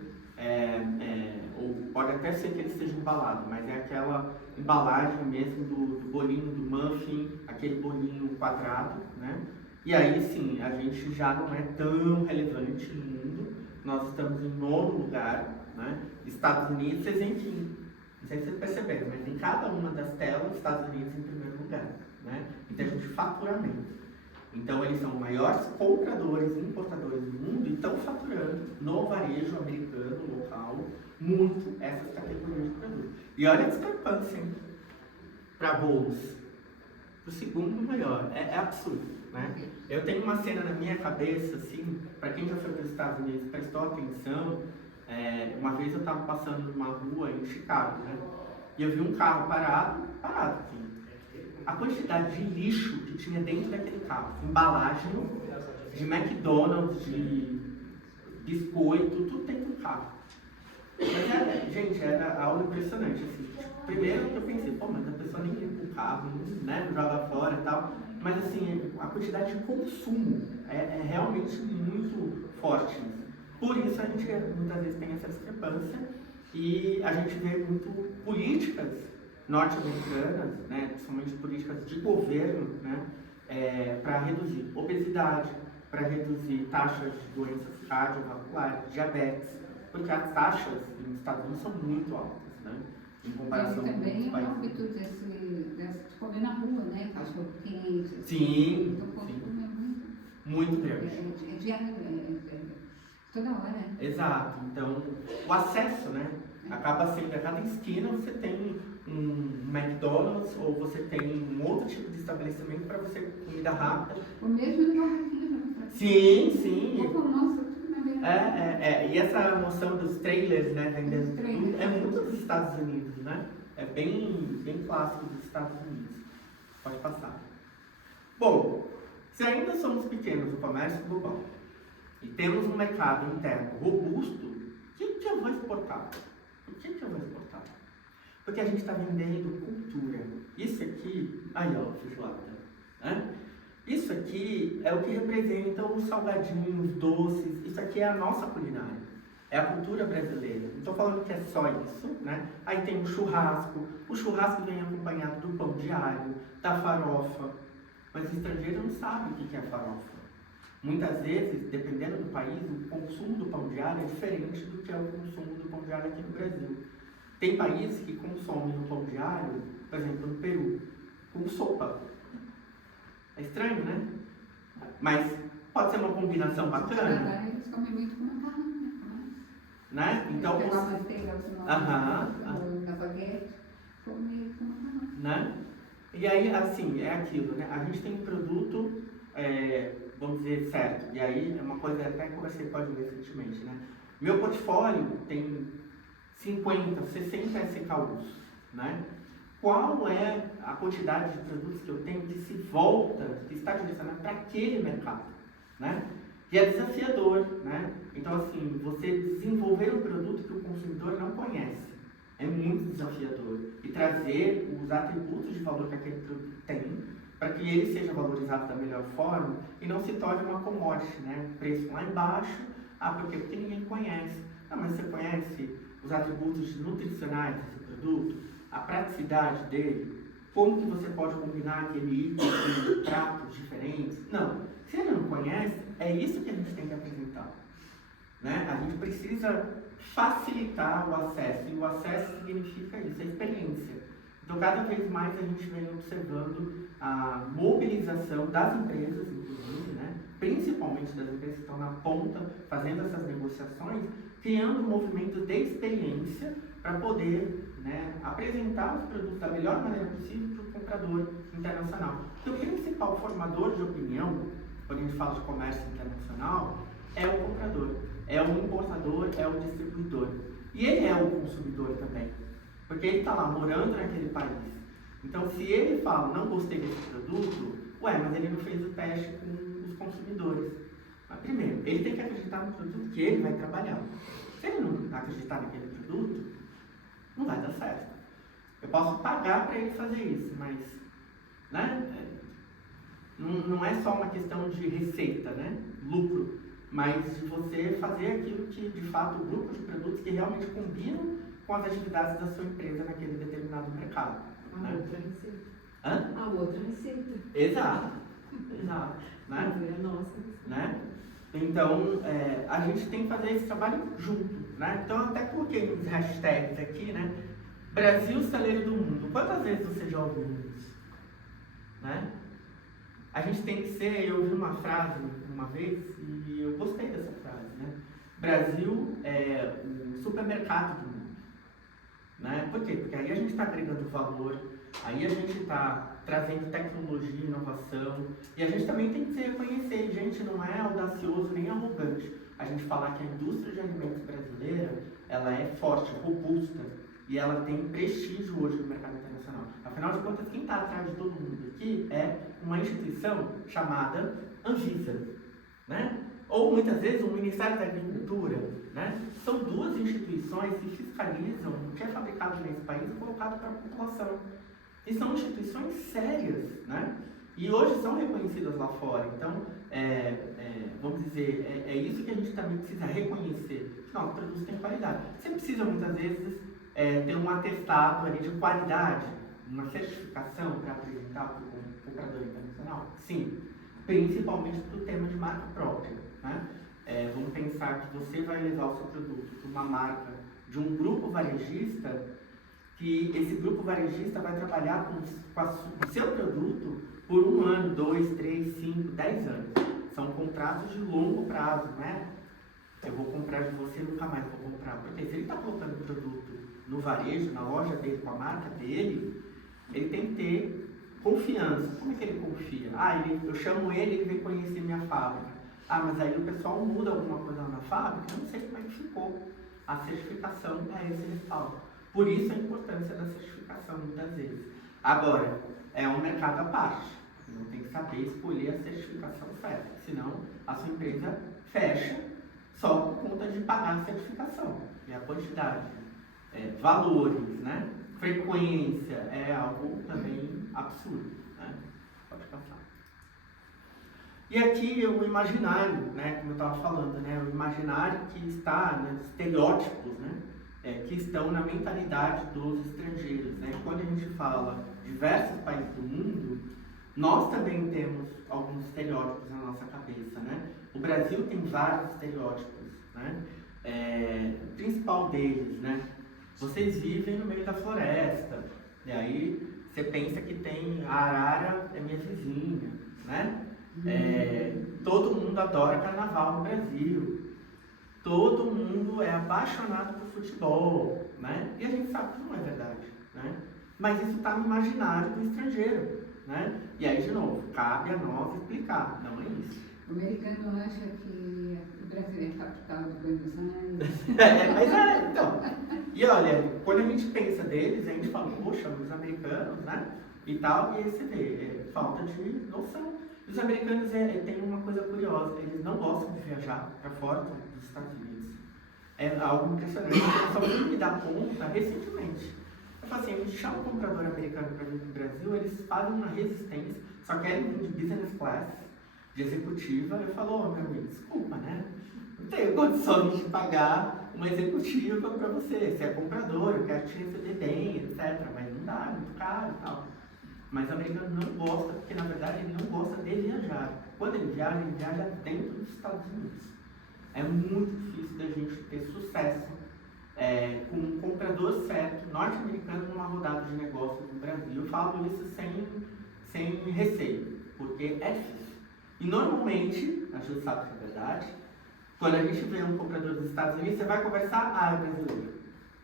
ou pode até ser que ele esteja embalado, mas é aquela embalagem mesmo do bolinho, do muffin, aquele bolinho quadrado, né, e aí sim, a gente já não é tão relevante no mundo, nós estamos em 9º lugar, né, Estados Unidos, vocês em quinto. Não sei se vocês perceberam, mas em cada uma das telas, Estados Unidos em primeiro lugar, né? Em termos de faturamento. Então, eles são os maiores compradores e importadores do mundo e estão faturando no varejo americano, local, muito essas categorias de produtos. E olha a discrepância, hein? Para bolos. O segundo maior. É absurdo, né? Eu tenho uma cena na minha cabeça, assim, para quem já foi para os Estados Unidos, prestou atenção. Uma vez eu estava passando numa rua em Chicago, né? E eu vi um carro parado, assim. A quantidade de lixo que tinha dentro daquele carro, embalagem de McDonald's, de biscoito, tudo dentro do carro. Mas gente, era algo impressionante, assim. Primeiro eu pensei, pô, mas a pessoa nem limpa o carro, né? Não joga fora e tal. Mas assim, a quantidade de consumo é realmente muito forte. Por isso a gente muitas vezes tem essa discrepância e a gente vê muito políticas norte-americanas, né, principalmente políticas de governo, né, para reduzir obesidade, para reduzir taxas de doenças cardiovasculares, diabetes, porque as taxas nos Estados Unidos são muito altas, né, em comparação com outros países. Também é um hábito de comer na rua, né, cachorro quente. Sim, então, o sim. consumo é Muito grande. É diário, toda hora. Exato. Então, o acesso, né? Acaba sendo, a cada esquina você tem um McDonald's ou você tem um outro tipo de estabelecimento para você comida rápida. O mesmo no barraquinho. Sim, sim. Nossa, tudo na verdade. E essa noção dos trailers, né? Vendendo trailers. é muito dos Estados Unidos, né? É bem clássico dos Estados Unidos. Pode passar. Bom, se ainda somos pequenos no comércio global, e temos um mercado interno robusto, o que eu vou exportar? Por que eu vou exportar? Porque a gente está vendendo cultura. Isso aqui, aí ó, feijoada, né? Isso aqui é o que representa os salgadinhos, os doces, isso aqui é a nossa culinária. É a cultura brasileira. Não estou falando que é só isso, né? Aí tem o churrasco vem acompanhado do pão de alho, da farofa, mas o estrangeiro não sabe o que é farofa. Muitas vezes, dependendo do país, o consumo do pão de alho é diferente do que é o consumo do pão de alho aqui no Brasil. Tem países que consomem o pão de alho, por exemplo, no Peru, com sopa. É estranho, né? Mas pode ser uma combinação bacana. Eles comem muito com macarrão, né? Então, pegar uma esteira, na baguete, comer com macarrão. Né? E aí, assim, é aquilo, né? A gente tem um produto, vamos dizer, certo. E aí, é uma coisa até que conversei com a Ju recentemente, né? Meu portfólio tem 50, 60 SKUs, né? Qual é a quantidade de produtos que eu tenho que se volta, que está direcionado para aquele mercado, né? E é desafiador, né? Então, assim, você desenvolver um produto que o consumidor não conhece é muito desafiador. E trazer os atributos de valor que aquele produto tem para que ele seja valorizado da melhor forma e não se torne uma commodity, né? Preço lá embaixo, porque ninguém conhece. Não, mas você conhece os atributos nutricionais desse produto? A praticidade dele? Como que você pode combinar aquele item com pratos diferentes? Não. Se ele não conhece, é isso que a gente tem que apresentar, né? A gente precisa facilitar o acesso, e o acesso significa isso, a experiência. Então Então, cada vez mais a gente vem observando a mobilização das empresas, inclusive, né? Principalmente das empresas que estão na ponta, fazendo essas negociações, criando um movimento de experiência para poder, né, apresentar os produtos da melhor maneira possível para o comprador internacional. Porque o principal formador de opinião, quando a gente fala de comércio internacional, é o comprador, é o importador, é o distribuidor. E ele é o consumidor também, porque ele está lá morando naquele país. Então, se ele fala, não gostei desse produto, mas ele não fez o teste com os consumidores. Mas, primeiro, ele tem que acreditar no produto que ele vai trabalhar. Se ele não acreditar naquele produto, não vai dar certo. Eu posso pagar para ele fazer isso, mas, né, não é só uma questão de receita, né, lucro, mas de você fazer aquilo que, de fato, o grupo de produtos que realmente combinam com as atividades da sua empresa naquele determinado mercado. A outra receita. Hã? A outra receita. Exato. Exato. Né? É nossa. Né? Então, a gente tem que fazer esse trabalho junto. Né? Então, eu até coloquei uns hashtags aqui, né? Brasil, celeiro do mundo. Quantas vezes você já ouviu isso? Né? A gente tem que ser, eu ouvi uma frase uma vez e eu gostei dessa frase, né? Brasil é o supermercado do mundo. Né? Por quê? Porque aí a gente está agregando valor, aí a gente está trazendo tecnologia e inovação, e a gente também tem que se reconhecer, gente, não é audacioso nem arrogante a gente falar que a indústria de alimentos brasileira, ela é forte, robusta, e ela tem prestígio hoje no mercado internacional. Afinal de contas, quem está atrás de todo mundo aqui é uma instituição chamada Anvisa, né? Ou muitas vezes o Ministério da Agricultura, né? São duas instituições que fiscalizam o que é fabricado nesse país e colocado para a população. E são instituições sérias, né? E hoje são reconhecidas lá fora. Então, vamos dizer, é isso que a gente também precisa reconhecer. Não, o produto tem qualidade. Você precisa muitas vezes ter um atestado ali de qualidade, uma certificação para apresentar para o comprador internacional? Sim, principalmente para o tema de marca própria. Né? Vamos pensar que você vai levar o seu produto para uma marca de um grupo varejista, que esse grupo varejista vai trabalhar com o seu produto por 1 ano, 2, 3, 5, 10 anos. São contratos de longo prazo, né? Eu vou comprar de você e nunca mais vou comprar. Porque se ele está colocando o produto no varejo, na loja dele, com a marca dele, ele tem que ter confiança. Como é que ele confia? Eu chamo ele vem conhecer minha fábrica. Mas aí o pessoal muda alguma coisa na fábrica, eu não sei como é que ficou. A certificação é esse respaldo. Por isso a importância da certificação, muitas vezes. Agora, é um mercado à parte. Não tem que saber escolher a certificação certa, senão a sua empresa fecha só por conta de pagar a certificação. E a quantidade, valores, né? Frequência, é algo também absurdo. Né? Pode passar. E aqui o imaginário, né, como eu estava falando, né, o imaginário que está, né, estereótipos, né, que estão na mentalidade dos estrangeiros. Né? Quando a gente fala diversos países do mundo, nós também temos alguns estereótipos na nossa cabeça. Né? O Brasil tem vários estereótipos. Né? O principal deles, né? Vocês vivem no meio da floresta, e aí você pensa que tem a arara é minha vizinha, né? Todo mundo adora carnaval no Brasil, todo mundo é apaixonado por futebol, né? E a gente sabe que não é verdade, né? Mas isso está no imaginário do estrangeiro, né? E aí, de novo, cabe a nós explicar, não é isso. O americano acha que o Brasil é a capital de Buenos Aires. Mas então. E olha, quando a gente pensa deles, a gente fala, poxa, os americanos, né? E tal, e aí você vê, falta de noção. Os americanos têm uma coisa curiosa, eles não gostam de viajar para fora dos Estados Unidos. É algo impressionante, eu só fui me dar conta recentemente. Eu falo assim, a gente chama o comprador americano para vir para o Brasil, eles fazem uma resistência, só querem vir de business class, de executiva. Eu falo, meu amigo, desculpa, né? Não tenho condições de pagar uma executiva para você. Você é comprador, eu quero te receber bem, etc. Mas não dá, é muito caro e tal. Mas o americano não gosta, porque na verdade ele não gosta de viajar. Quando ele viaja dentro dos Estados Unidos. É muito difícil da gente ter sucesso com um comprador certo, norte-americano, numa rodada de negócios no Brasil. Eu falo isso sem receio, porque é difícil. E normalmente, a gente sabe que é verdade, quando a gente vê um comprador dos Estados Unidos, você vai conversar, é brasileiro,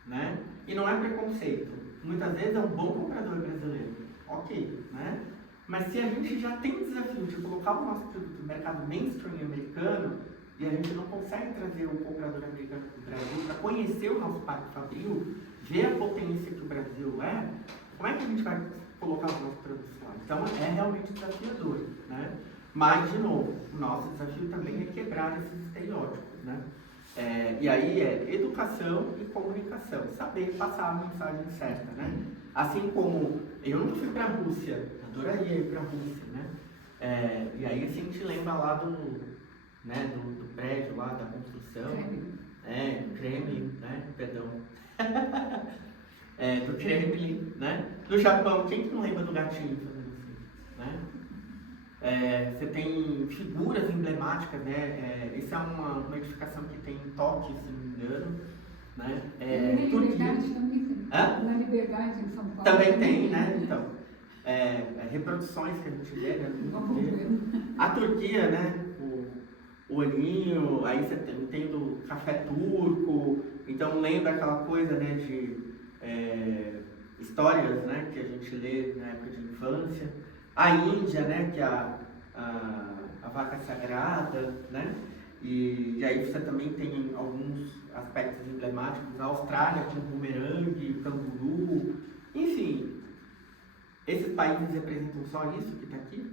né? E não é preconceito. Muitas vezes é um bom comprador brasileiro, ok, né? Mas se a gente já tem o desafio de colocar o nosso produto no mercado mainstream americano e a gente não consegue trazer um comprador americano para o Brasil para conhecer o nosso parque fabril, ver a potência que o Brasil é, como é que a gente vai colocar os nossos produtos lá? Então é realmente desafiador, né? Mas, de novo, o nosso desafio também é quebrar esses estereótipos, né? E aí é educação e comunicação, saber passar a mensagem certa, né? Assim como eu não fui para a Rússia, adoraria ir para a Rússia, né? E aí assim, a gente lembra lá do prédio lá, da construção, Kremlin, né? Perdão. Do Kremlin, né? Do Japão, quem que não lembra do gatinho fazendo assim, né? Você tem figuras emblemáticas, né? Essa é uma edificação que tem em Tóquio, se não me engano, né? Na Liberdade também tem. Na Liberdade, em São Paulo. Também tem, né? Então, reproduções que a gente vê, né? A Turquia, né? O olhinho, aí você tem do café turco, então lembra aquela coisa, né? De histórias, né? Que a gente lê na época de infância. A Índia, né, que é a vaca sagrada, né? E aí você também tem alguns aspectos emblemáticos. A Austrália com o bumerangue, o canguru, enfim. Esses países representam só isso que está aqui?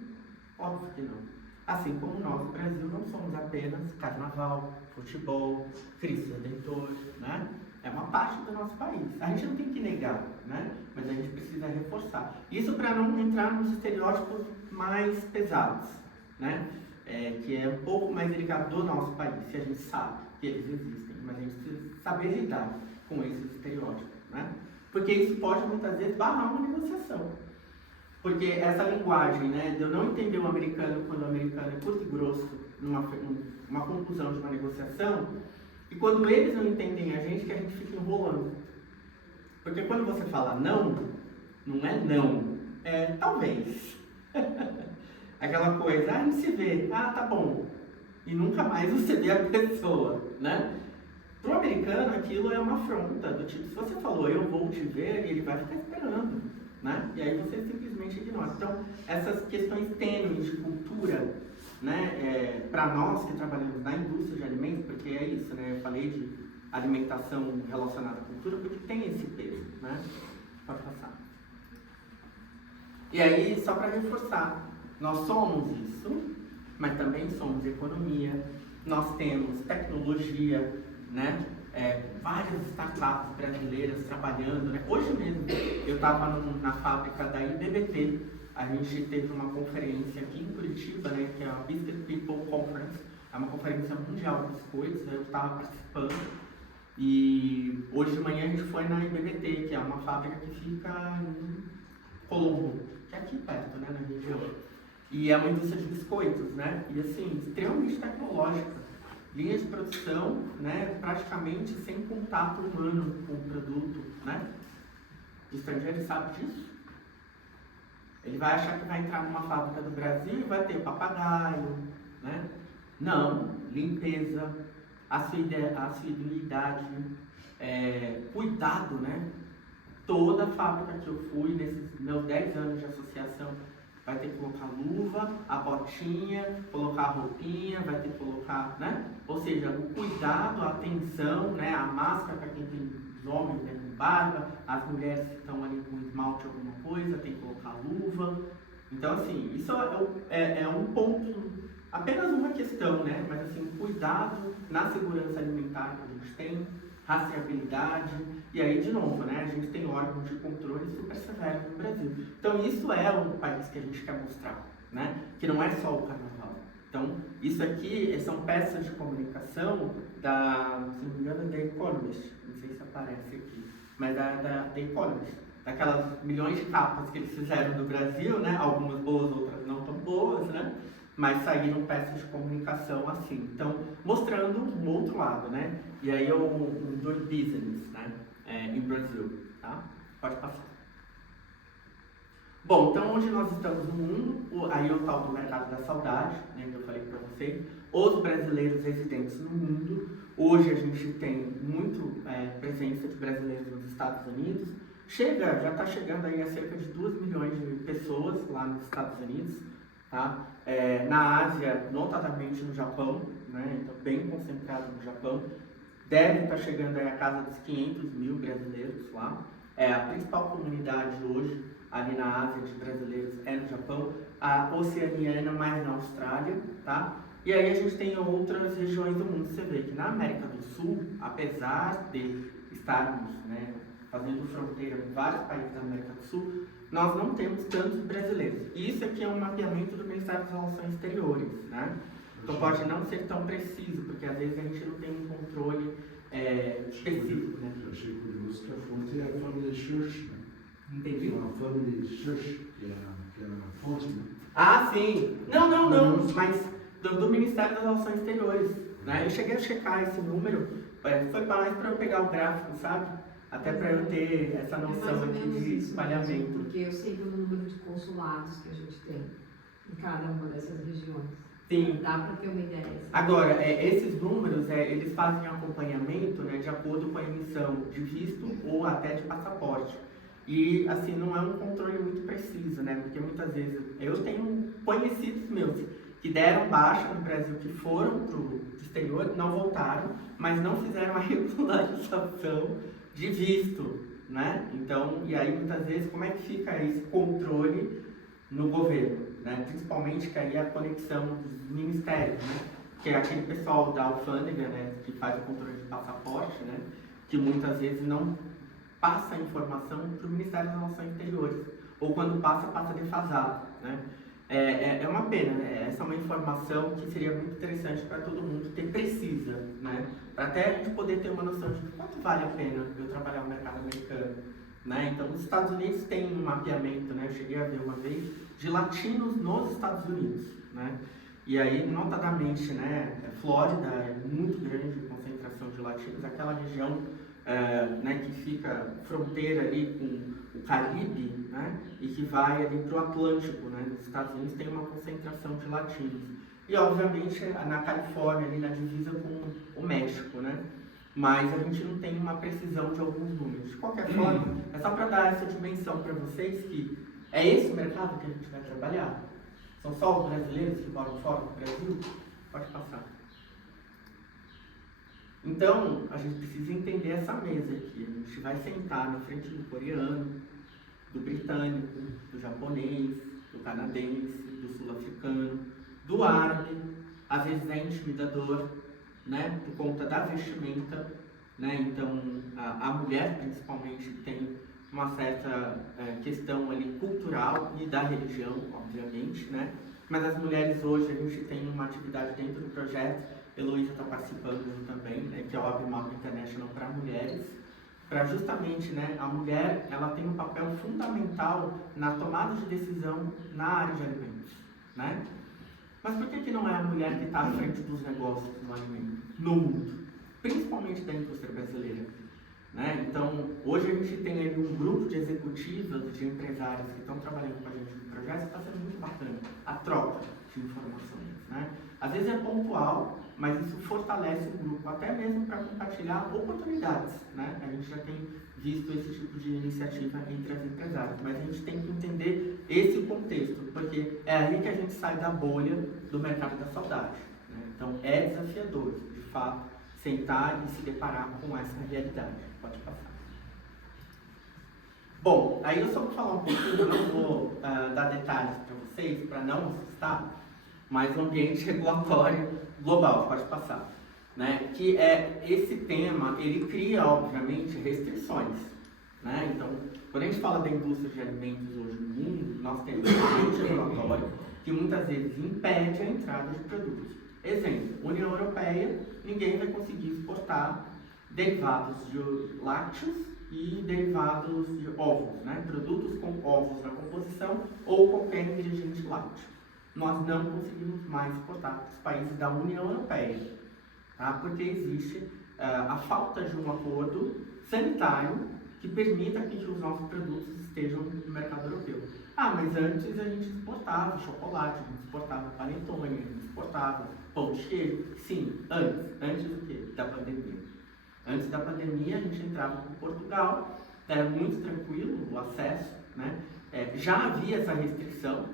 Óbvio que não. Assim como nós, no Brasil, não somos apenas carnaval, futebol, Cristo Redentor, né? É uma parte do nosso país. A gente não tem que negar, né? Mas a gente precisa reforçar. Isso para não entrar nos estereótipos mais pesados, né? Que é um pouco mais delicado do nosso país, que a gente sabe que eles existem, mas a gente precisa saber lidar com esses estereótipos, né? Porque isso pode muitas vezes barrar uma negociação. Porque essa linguagem, né, de eu não entender o americano quando o americano é curto e grosso numa conclusão de uma negociação, e quando eles não entendem a gente, que a gente fica enrolando. Porque quando você fala não, não é não, é talvez. Aquela coisa, a gente se vê, tá bom. E nunca mais você vê a pessoa, né? Para o americano, aquilo é uma afronta, do tipo, se você falou eu vou te ver, ele vai ficar esperando, né? E aí você simplesmente ignora. Então, essas questões tênues de cultura, né, para nós que trabalhamos na indústria de alimentos, porque é isso, né, eu falei de alimentação relacionada à cultura, porque tem esse peso, né, pode passar. E aí, só para reforçar, nós somos isso, mas também somos economia, nós temos tecnologia, né, várias startups brasileiras trabalhando, né, hoje mesmo eu estava na fábrica da IBBT. A gente teve uma conferência aqui em Curitiba, né, que é a Business People Conference, é uma conferência mundial de biscoitos, eu estava participando, e hoje de manhã a gente foi na IBBT, que é uma fábrica que fica em Colombo, que é aqui perto, né, na região, e é uma indústria de biscoitos, né, e assim, extremamente tecnológica, linhas de produção, né, praticamente sem contato humano com o produto, né, o estrangeiro sabe disso? Ele vai achar que vai entrar numa fábrica do Brasil e vai ter o papagaio, né? Não, limpeza, assiduidade, cuidado, né? Toda fábrica que eu fui, nesses meus 10 anos de associação, vai ter que colocar luva, a botinha, colocar a roupinha, vai ter que colocar, né? Ou seja, o cuidado, a atenção, né? A máscara para quem tem os homens, né, com barba, as mulheres que estão ali com esmalte alguma coisa, tem que colocar luva. Então, assim, isso é um ponto, apenas uma questão, né? Mas, assim, cuidado na segurança alimentar que a gente tem, rastreabilidade, e aí, de novo, né? A gente tem órgãos de controle super severos no Brasil. Então, isso é o país que a gente quer mostrar, né? Que não é só o carnaval. Então, isso aqui são peças de comunicação se não me engano, da Economist, não sei se aparece aqui, mas da Economist, daquelas milhões de capas que eles fizeram do Brasil, né? Algumas boas, outras não tão boas, né? mas saíram peças de comunicação assim. Então, mostrando um outro lado, né? E aí eu doing business, né? Em Brasil, tá? Pode passar. Bom, então onde nós estamos no mundo, aí é o tal do mercado da saudade, né, que eu falei para vocês, os brasileiros residentes no mundo. Hoje a gente tem muito presença de brasileiros nos Estados Unidos, já está chegando aí a cerca de 2 milhões de pessoas lá nos Estados Unidos, tá? Na Ásia, notadamente no Japão, né, então bem concentrado no Japão, deve estar chegando aí a casa dos 500 mil brasileiros lá. A principal comunidade hoje ali na Ásia de brasileiros é no Japão, a oceaniana mais na Austrália, tá? E aí a gente tem outras regiões do mundo. Você vê que na América do Sul, apesar de estarmos, né, fazendo fronteira com vários países da América do Sul, nós não temos tantos brasileiros. E isso aqui é um mapeamento do Ministério das Relações Exteriores, né? Então pode não ser tão preciso, porque às vezes a gente não tem um controle específico, né? Eu achei curioso que a fonte é a Family Church, né? Entendi? A Family Church, que é a fonte, né? Ah, sim. Não, mas do Ministério das Relações Exteriores, né? Eu cheguei a checar esse número, foi mais para eu pegar o gráfico, sabe? Até para eu ter essa noção aqui de espalhamento. Porque eu sei do número de consulados que a gente tem em cada uma dessas regiões. Sim. Dá para ter uma ideia. Agora, esses números, eles fazem acompanhamento, né, de acordo com a emissão de visto ou até de passaporte. E, assim, não é um controle muito preciso, né? Porque muitas vezes eu tenho conhecidos meus que deram baixa no Brasil, que foram para o exterior, não voltaram, mas não fizeram a regularização de visto, né? Então, e aí muitas vezes, como é que fica esse controle no governo, né? Principalmente que aí é a conexão dos ministérios, né? Que é aquele pessoal da alfândega, né, que faz o controle de passaporte, né? Que muitas vezes não passa a informação para o Ministério das Relações Exteriores, ou quando passa defasado, né? É uma pena, né? Essa é uma informação que seria muito interessante para todo mundo ter precisa, né? Para até a gente poder ter uma noção de quanto vale a pena eu trabalhar no mercado americano, né? Então, os Estados Unidos têm um mapeamento, né? Eu cheguei a ver uma vez, de latinos nos Estados Unidos, né? E aí, notadamente, né? Flórida é muito grande a concentração de latinos, aquela região né, que fica fronteira ali com o Caribe, né, e que vai ali para o Atlântico, né, nos Estados Unidos tem uma concentração de latinos. E, obviamente, na Califórnia, ali na divisa com o México, né, mas a gente não tem uma precisão de alguns números. De qualquer forma, é só para dar essa dimensão para vocês que é esse o mercado que a gente vai trabalhar. São só os brasileiros que moram fora do Brasil? Pode passar. Então, a gente precisa entender essa mesa aqui. A gente vai sentar na frente do coreano, do britânico, do japonês, do canadense, do sul-africano, do árabe. Às vezes é intimidador, né, por conta da vestimenta, né? Então, a mulher, principalmente, tem uma certa questão ali cultural e da religião, obviamente, né? Mas as mulheres hoje, a gente tem uma atividade dentro do projeto, Heloísa está participando também, né, que é o ABMAP International para mulheres, para justamente, né, a mulher ela tem um papel fundamental na tomada de decisão na área de alimentos, né? Mas por que não é a mulher que está à frente dos negócios no alimento, no mundo, principalmente da indústria brasileira, né? Então, hoje a gente tem ali um grupo de executivas, de empresários que estão trabalhando com a gente no projeto, está sendo muito bacana a troca de informações, né? Às vezes é pontual, mas isso fortalece o grupo, até mesmo para compartilhar oportunidades, né? A gente já tem visto esse tipo de iniciativa entre as empresárias, mas a gente tem que entender esse contexto, porque é aí que a gente sai da bolha do mercado da saudade, né? Então é desafiador, de fato, sentar e se deparar com essa realidade. Pode passar. Bom, aí eu só vou falar um pouquinho, não vou dar detalhes para vocês, para não assustar, mas o ambiente regulatório global, pode passar, né? Que é esse tema, ele cria, obviamente, restrições, né? Então, quando a gente fala da indústria de alimentos hoje no mundo, nós temos um ambiente regulatório que muitas vezes impede a entrada de produtos. Exemplo, União Europeia, ninguém vai conseguir exportar derivados de lácteos e derivados de ovos, né? Produtos com ovos na composição ou qualquer ingrediente lácteo. nós não conseguimos mais exportar para os países da União Europeia, tá? Porque existe a falta de um acordo sanitário que permita que os nossos produtos estejam no mercado europeu. Ah, mas antes a gente exportava chocolate, a gente exportava panetone, a gente exportava pão de queijo. Sim, antes do quê? Da pandemia. Antes da pandemia a gente entrava por Portugal, era muito tranquilo o acesso, né? Já havia essa restrição.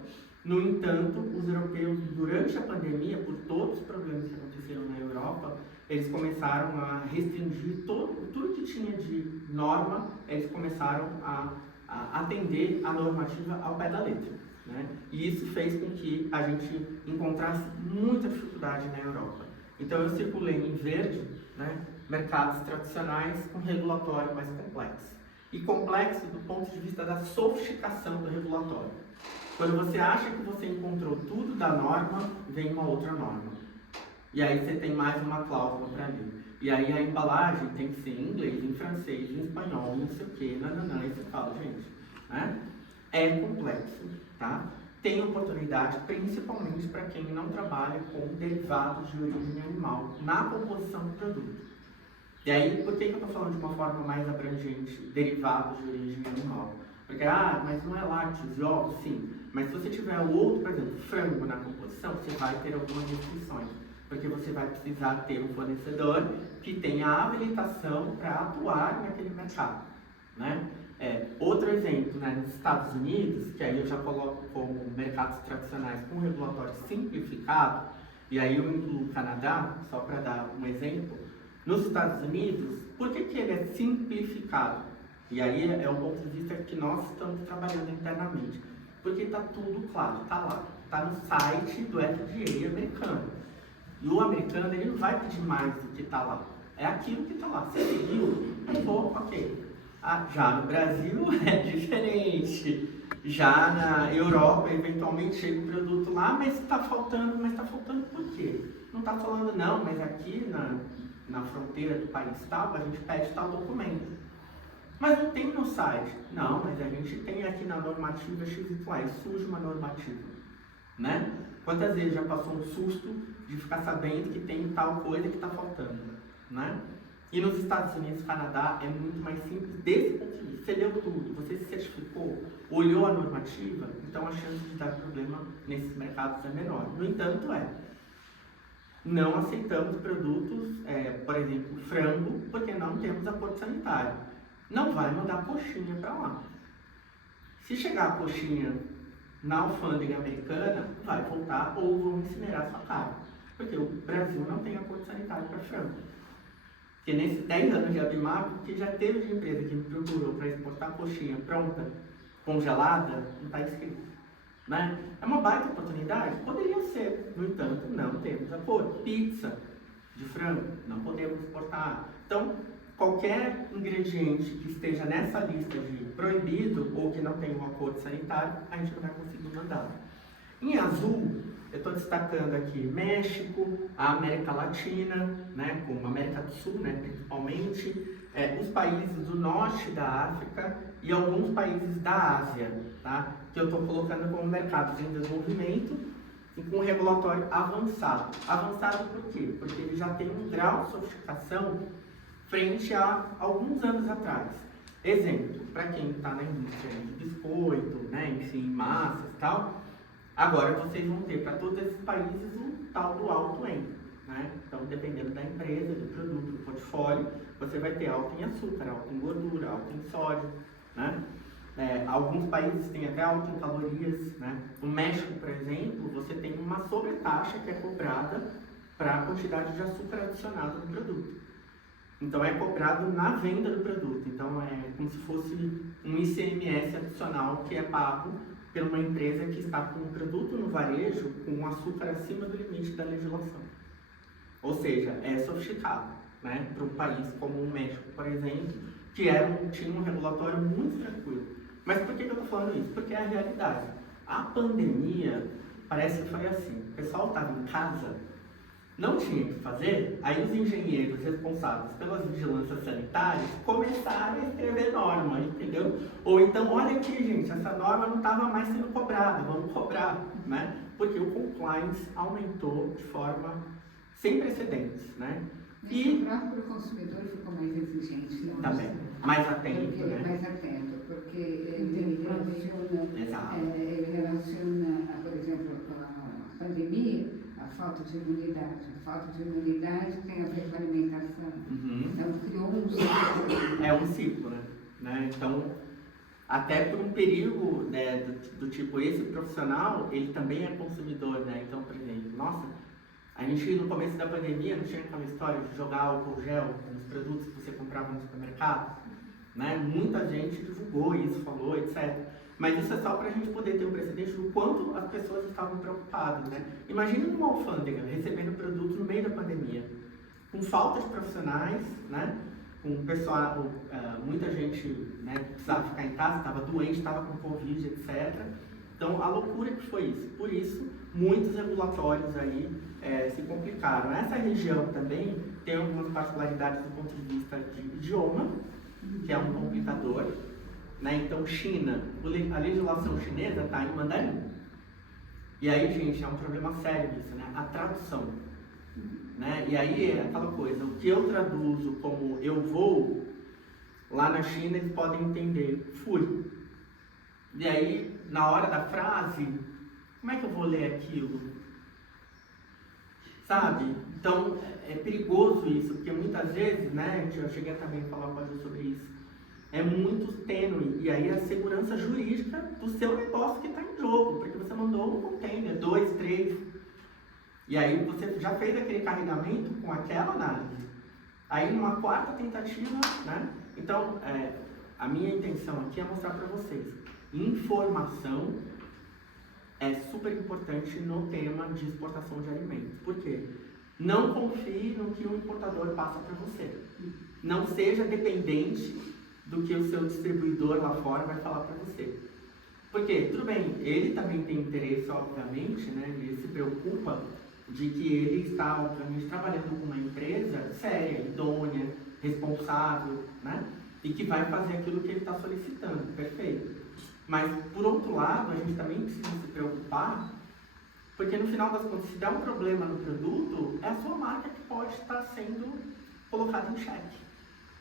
No entanto, os europeus, durante a pandemia, por todos os problemas que aconteceram na Europa, eles começaram a restringir tudo que tinha de norma, eles começaram a atender a normativa ao pé da letra, né? E isso fez com que a gente encontrasse muita dificuldade na Europa. Então eu circulei em verde, né, mercados tradicionais com regulatório mais complexo. E complexo do ponto de vista da sofisticação do regulatório. Quando você acha que você encontrou tudo da norma, vem uma outra norma. E aí você tem mais uma cláusula para ler. E aí a embalagem tem que ser em inglês, em francês, em espanhol, não sei o que, nananã, e você fala, gente, né? É complexo, tá? Tem oportunidade, principalmente para quem não trabalha com derivados de origem animal na composição do produto. E aí, por que eu estou falando de uma forma mais abrangente, derivados de origem animal? Porque, mas não é lácteos e ovos? Sim. Mas se você tiver o outro, por exemplo, frango na composição, você vai ter algumas restrições. Porque você vai precisar ter um fornecedor que tenha habilitação para atuar naquele mercado, né? Outro exemplo, né, nos Estados Unidos, que aí eu já coloco como mercados tradicionais com regulatório simplificado, e aí eu incluo o Canadá, só para dar um exemplo. Nos Estados Unidos, por que ele é simplificado? E aí é o ponto de vista que nós estamos trabalhando internamente. Porque está tudo claro, está lá, está no site do FDA americano. E o americano, ele não vai pedir mais do que está lá. É aquilo que está lá. Você seguiu? Ok. Já no Brasil é diferente. Já na Europa, eventualmente, chega o produto lá, mas está faltando. Mas está faltando por quê? Não está falando, não, mas aqui na fronteira do país tal, a gente pede tal documento. Mas não tem no site. Não, mas a gente tem aqui na normativa XY, surge uma normativa, né? Quantas vezes já passou um susto de ficar sabendo que tem tal coisa que está faltando, né? E nos Estados Unidos e Canadá é muito mais simples desse ponto de vista. Você leu tudo, você se certificou, olhou a normativa, então a chance de dar problema nesses mercados é menor. No entanto, não aceitamos produtos, por exemplo, frango, porque não temos acordo sanitário. Não vai mandar coxinha para lá. Se chegar a coxinha na alfândega americana, vai voltar ou vão incinerar sua carne. Porque o Brasil não tem acordo sanitário para frango. Porque nesses 10 anos de Abimap, que já teve de empresa que me procurou para exportar coxinha pronta, congelada, não está escrito, né? É uma baita oportunidade? Poderia ser. No entanto, não temos acordo. Pizza de frango, não podemos exportar. Então, qualquer ingrediente que esteja nessa lista de proibido ou que não tenha um acordo sanitário, a gente não vai conseguir mandar. Em azul, eu estou destacando aqui México, a América Latina, né, como América do Sul, né, principalmente, os países do norte da África e alguns países da Ásia, tá, que eu estou colocando como mercados em desenvolvimento e com regulatório avançado. Avançado por quê? Porque ele já tem um grau de sofisticação frente a alguns anos atrás. Exemplo, para quem está na indústria de biscoito, né, enfim, massas e tal, agora vocês vão ter para todos esses países o tal do alto em, né? Então, dependendo da empresa, do produto, do portfólio, você vai ter alto em açúcar, alto em gordura, alto em sódio, né? Alguns países têm até alto em calorias, né? No México, por exemplo, você tem uma sobretaxa que é cobrada para a quantidade de açúcar adicionado no produto. Então é cobrado na venda do produto. Então é como se fosse um ICMS adicional que é pago por uma empresa que está com um produto no varejo com açúcar acima do limite da legislação. Ou seja, é sofisticado, né? Para um país como o México, por exemplo, que tinha um regulatório muito tranquilo. Mas por que eu estou falando isso? Porque é a realidade. A pandemia parece que foi assim. O pessoal estava em casa, Não tinha que fazer, aí os engenheiros responsáveis pelas vigilâncias sanitárias começaram a escrever norma, entendeu? Ou então, olha aqui, gente, essa norma não estava mais sendo cobrada, vamos cobrar, né? Porque o compliance aumentou de forma sem precedentes, né? E o próprio consumidor ficou mais exigente, não? Também, mais atento, Porque, né? mais atento, porque ele Exato. relaciona, por exemplo, a pandemia, a falta de imunidade. A falta de imunidade tem a ver com a alimentação. Uhum. Então, criou um ciclo. É um ciclo, né? Então, até por um perigo, né, do tipo, esse profissional, ele também é consumidor, né? Então, por exemplo, nossa, a gente no começo da pandemia não tinha aquela história de jogar álcool gel nos produtos que você comprava no supermercado, né? Muita gente divulgou isso, falou, etc. Mas isso é só para a gente poder ter um precedente do quanto as pessoas estavam preocupadas, né? Imagina uma alfândega recebendo produtos no meio da pandemia, com falta de profissionais, né? Com pessoal, muita gente, né, precisava ficar em casa, estava doente, estava com Covid, etc. Então, a loucura que foi isso. Por isso, muitos regulatórios aí se complicaram. Essa região também tem algumas particularidades do ponto de vista de idioma, que é um complicador, né? Então, China, a legislação chinesa está em mandarim. E aí, gente, é um problema sério isso, né? A tradução. Né? E aí é aquela coisa, o que eu traduzo como eu vou, lá na China eles podem entender fui. E aí, na hora da frase, como é que eu vou ler aquilo? Sabe? Então, é perigoso isso, porque muitas vezes, né, eu cheguei também a falar com a Ju sobre isso, é muito tênue, e aí a segurança jurídica do seu negócio que está em jogo, porque você mandou um container, 2, 3, e aí você já fez aquele carregamento com aquela análise. Aí numa quarta tentativa, né? Então, a minha intenção aqui é mostrar para vocês, informação é super importante no tema de exportação de alimentos. Por quê? Não confie no que o importador passa para você. Não seja dependente do que o seu distribuidor lá fora vai falar para você. Porque, tudo bem, ele também tem interesse, obviamente, né? Ele se preocupa de que ele está, obviamente, trabalhando com uma empresa séria, idônea, responsável, né? E que vai fazer aquilo que ele está solicitando, perfeito. Mas, por outro lado, a gente também precisa se preocupar, porque no final das contas, se der um problema no produto, é a sua marca que pode estar sendo colocada em xeque,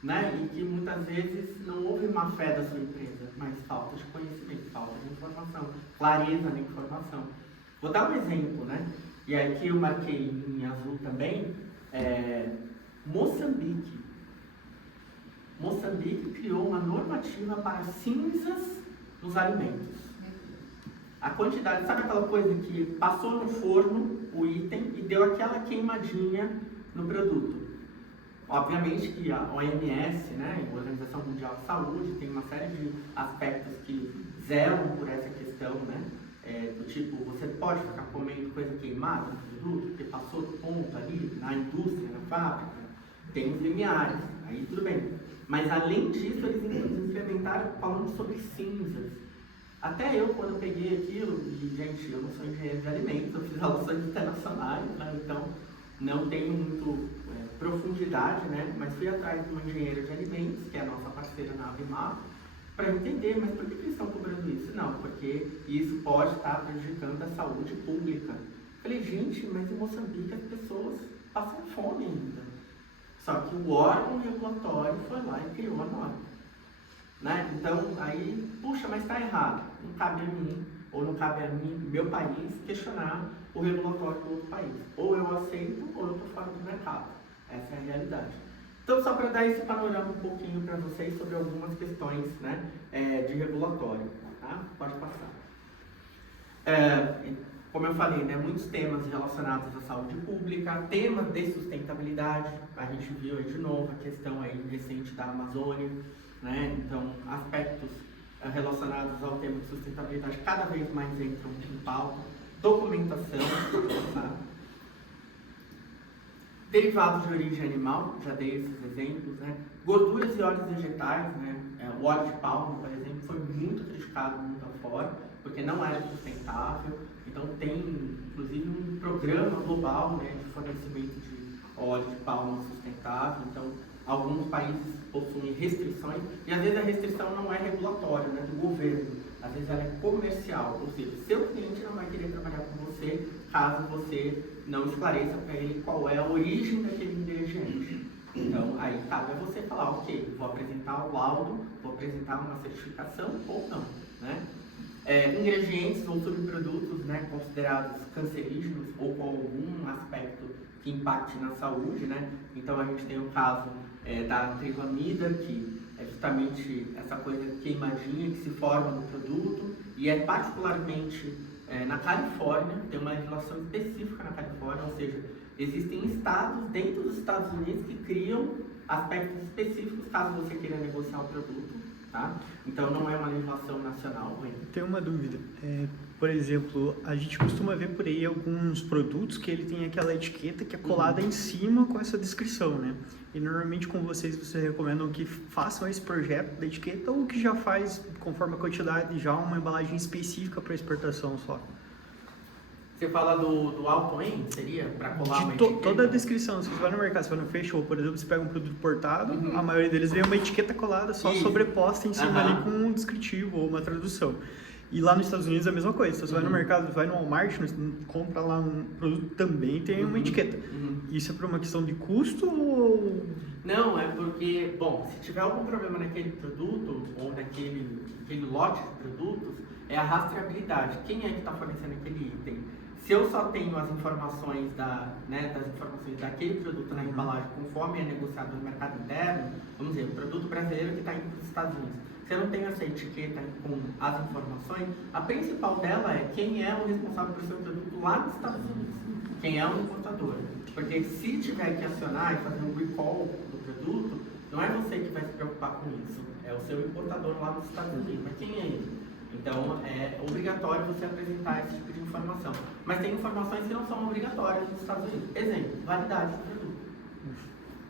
né? E que muitas vezes não houve má fé da sua empresa, mas falta de conhecimento, falta de informação, clareza na informação. Vou dar um exemplo, né? E aqui eu marquei em azul também, Moçambique. Moçambique criou uma normativa para cinzas nos alimentos. A quantidade, sabe aquela coisa que passou no forno o item e deu aquela queimadinha no produto? Obviamente que a OMS, né, a Organização Mundial de Saúde, tem uma série de aspectos que zelam por essa questão, né? Do tipo, você pode ficar comendo coisa queimada no produto, porque passou do ponto ali, na indústria, na fábrica, tem os limiares, aí tudo bem. Mas além disso, eles implementaram falando sobre cinzas. Até eu, quando eu peguei aquilo, e gente, eu não sou engenheiro de alimentos, eu fiz relações internacionais, né? Então não tenho muito profundidade, né? Mas fui atrás de um engenheiro de alimentos, que é a nossa parceira na Avimar, para entender, mas por que eles estão cobrando isso? Não, porque isso pode estar prejudicando a saúde pública. Falei, gente, mas em Moçambique as pessoas passam fome ainda. Só que o órgão regulatório foi lá e criou a norma. Né? Então, aí, puxa, mas está errado. Não cabe a mim, ou não cabe a mim, meu país, questionar o regulatório do outro país. Ou eu aceito, ou eu estou fora do mercado. Essa é a realidade. Então, só para dar esse panorama um pouquinho para vocês sobre algumas questões, né, de regulatório. Tá? Pode passar. Como eu falei, né, muitos temas relacionados à saúde pública, temas de sustentabilidade, a gente viu aí de novo a questão aí recente da Amazônia, né? Então, aspectos relacionados ao tema de sustentabilidade cada vez mais entram em pauta, documentação, tá? Derivados de origem animal, já dei esses exemplos, né? Gorduras e óleos vegetais, né? O óleo de palma, por exemplo, foi muito criticado no mundo afora, porque não era sustentável. Então tem, inclusive, um programa global, né, de fornecimento de óleo de palma sustentável. Então, alguns países possuem restrições, e às vezes a restrição não é regulatória, né, do governo, às vezes ela é comercial, ou seja, seu cliente não vai querer trabalhar com você caso você não esclareça para ele qual é a origem daquele ingrediente. Então, aí cabe a você falar, ok, vou apresentar o laudo, vou apresentar uma certificação ou não, né? Ingredientes ou subprodutos, né, considerados cancerígenos ou com algum aspecto que impacte na saúde, né? Então a gente tem o caso da acrilamida, que é justamente essa coisa queimadinha que se forma no produto, e é particularmente na Califórnia, tem uma legislação específica na Califórnia, ou seja, existem estados dentro dos Estados Unidos que criam aspectos específicos caso você queira negociar o produto, tá? Então não é uma legislação nacional ainda. Tenho uma dúvida. Por exemplo, a gente costuma ver por aí alguns produtos que ele tem aquela etiqueta que é colada em cima com essa descrição, né? E normalmente com vocês recomendam que façam esse projeto da etiqueta ou que já faz, conforme a quantidade, já uma embalagem específica para exportação só? Você fala do alto-end, seria? Para colar uma etiqueta? Toda a descrição. Se você vai no mercado, se vai no Face ou, por exemplo, você pega um produto importado, a maioria deles vem uma etiqueta colada só sobreposta em cima ali com um descritivo ou uma tradução. E lá nos Estados Unidos é a mesma coisa. Se você vai no mercado, vai no Walmart, compra lá um produto, também tem uma etiqueta. Isso é por uma questão de custo ou... Não, é porque, bom, se tiver algum problema naquele produto ou naquele lote de produtos, é a rastreabilidade. Quem é que está fornecendo aquele item? Se eu só tenho as informações das informações daquele produto na embalagem conforme é negociado no mercado interno, vamos dizer, o produto brasileiro que está indo para os Estados Unidos, se eu não tenho essa etiqueta com as informações, a principal dela é quem é o responsável por seu produto lá nos Estados Unidos, quem é o importador. Porque se tiver que acionar e fazer um recall do produto, não é você que vai se preocupar com isso, é o seu importador lá nos Estados Unidos. Mas quem é ele? Então, é obrigatório você apresentar esse tipo de informação. Mas tem informações que não são obrigatórias nos Estados Unidos. Exemplo, validade do produto.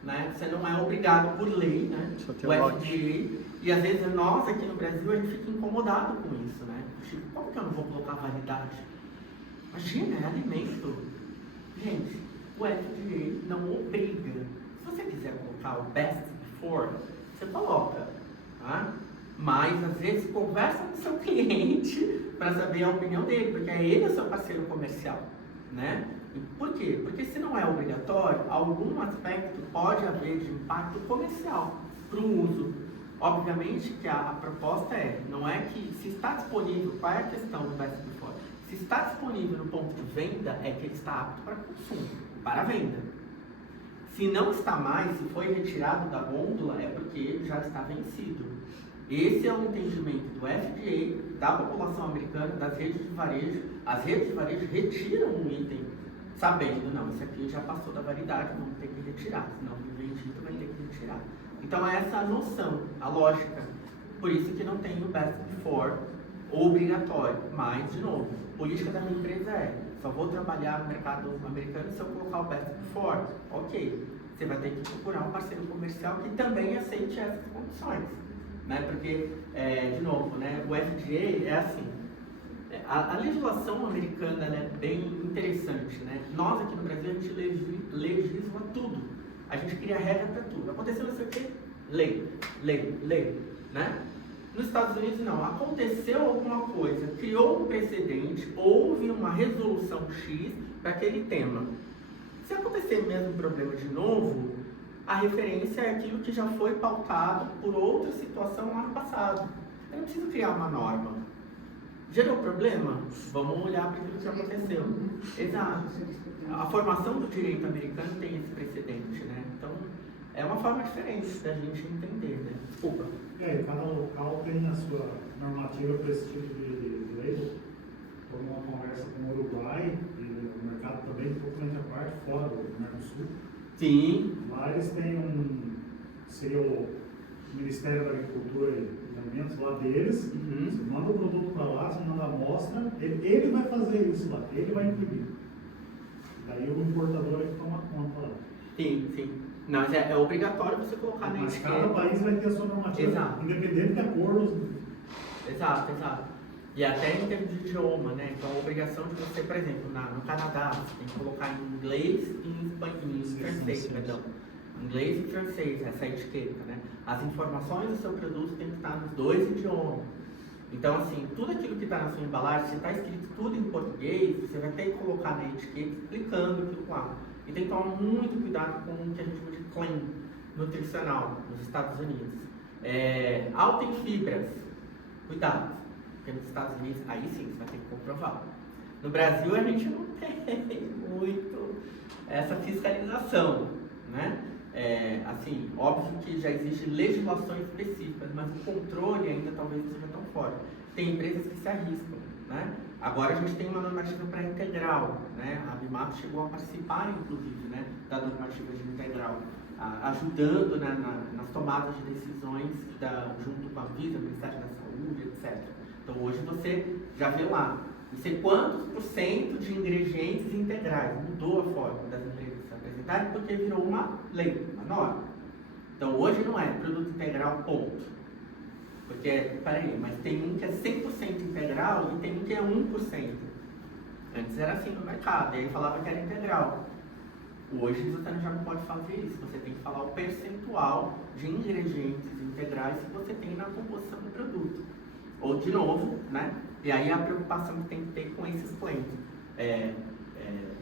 Né? Você não é obrigado por lei, né? O FDA, e às vezes nós aqui no Brasil, a gente fica incomodado com isso, né? Tipo, como que eu não vou colocar validade? Imagina, é alimento. Gente, o FDA não obriga. Se você quiser colocar o best before, você coloca, tá? Mas às vezes conversa com o seu cliente para saber a opinião dele, porque é ele o seu parceiro comercial, né? E por quê? Porque se não é obrigatório, algum aspecto pode haver de impacto comercial para o uso. Obviamente que a proposta não é que se está disponível, qual é a questão do best before? Se está disponível no ponto de venda, é que ele está apto para consumo, para venda. Se não está mais, se foi retirado da gôndola, é porque ele já está vencido. Esse é o entendimento do FDA, da população americana, das redes de varejo. As redes de varejo retiram um item sabendo, não, esse aqui já passou da validade, vamos ter que retirar, senão o vendido vai ter que retirar. Então é essa a noção, a lógica. Por isso que não tem o best before obrigatório. Mas, de novo, a política da minha empresa só vou trabalhar no mercado americano se eu colocar o best before. Ok, você vai ter que procurar um parceiro comercial que também aceite essas condições. Né? Porque, de novo, né, o FDA é assim, a legislação americana é bem interessante, né? Nós aqui no Brasil a gente legisla tudo, a gente cria regra para tudo. Aconteceu isso aqui, lei, né? Nos Estados Unidos não, aconteceu alguma coisa, criou um precedente, houve uma resolução X para aquele tema. Se acontecer mesmo problema de novo, a referência é aquilo que já foi pautado por outra situação lá no passado. Eu não preciso criar uma norma. Gerou problema? Vamos olhar para aquilo que aconteceu. Exato. A formação do direito americano tem esse precedente, né? Então, é uma forma diferente da gente entender, né? Desculpa. Cada local tem a sua normativa para esse tipo de lei. Como uma conversa com o Uruguai, e o mercado também totalmente à parte, fora do Mercosul. Sim. Lá eles têm seria o Ministério da Agricultura e Alimentos lá deles. Você manda o produto para lá, você manda a amostra, ele vai fazer isso lá, ele vai imprimir. Daí o importador é que toma conta lá. Sim. Não, mas é obrigatório você colocar na etiqueta. Mas cada país vai ter a sua normativa, Exato. independente de acordos. Exato. E até em termos de idioma, né? Então a obrigação de você, por exemplo, no Canadá, você tem que colocar em inglês e em francês, perdão. Inglês e francês, essa etiqueta, né? As informações do seu produto tem que estar nos dois idiomas. Então, assim, tudo aquilo que está na sua embalagem, se está escrito tudo em português, você vai ter que colocar na etiqueta explicando aquilo lá. E tem que tomar muito cuidado com o que a gente chama de claim nutricional nos Estados Unidos. Alto em fibras, cuidado, porque nos Estados Unidos, aí sim, você vai ter que comprovar. No Brasil, a gente não tem muito essa fiscalização, né? Assim, óbvio que já existem legislações específicas, mas o controle ainda talvez não seja tão forte. Tem empresas que se arriscam, né? Agora a gente tem uma normativa para integral, né? A Abimato chegou a participar, inclusive, né, da normativa de integral, ajudando, né, nas tomadas de decisões junto com a Visa, Ministério da Saúde, etc. Então hoje você já vê lá, não sei quantos % de ingredientes integrais, mudou a forma das empresas se apresentarem porque virou uma lei, uma norma. Então hoje não é produto integral, ponto. Porque, peraí, mas tem um que é 100% integral e tem um que é 1%. Antes era assim no mercado, e aí falava que era integral. Hoje você já não pode fazer isso, você tem que falar o percentual de ingredientes integrais que você tem na composição do produto. Ou, de novo, né? E aí a preocupação que tem que ter com esses claims.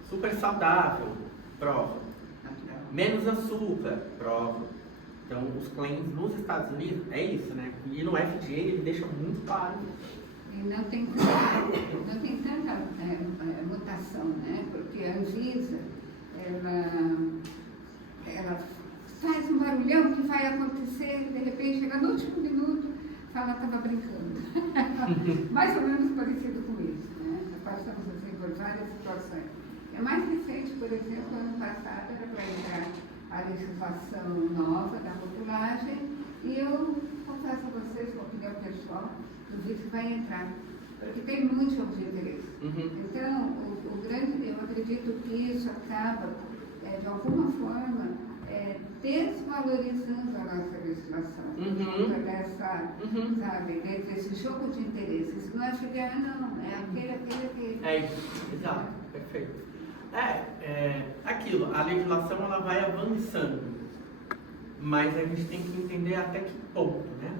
Super saudável, prova. Menos açúcar, prova. Então, os claims nos Estados Unidos, é isso, né? E no FDA ele deixa muito claro isso. E não tem tanta mutação, né? Porque a Anvisa, ela faz um barulhão que vai acontecer, de repente chega no último minuto, fala que estava brincando. Mais ou menos parecido com isso, né? Passamos assim por várias situações. Mais recente, por exemplo, ano passado era para entrar a legislação nova da rotulagem e eu confesso a vocês, com a opinião pessoal, duvido que vai entrar, porque tem muito jogo de interesse. Então, eu acredito que isso acaba, de alguma forma, desvalorizando a nossa legislação, por conta dessa, sabe, desse jogo de interesses. Não é chegar, não, é aquele. É isso, exato, perfeito. Aquilo, a legislação ela vai avançando, mas a gente tem que entender até que ponto, né?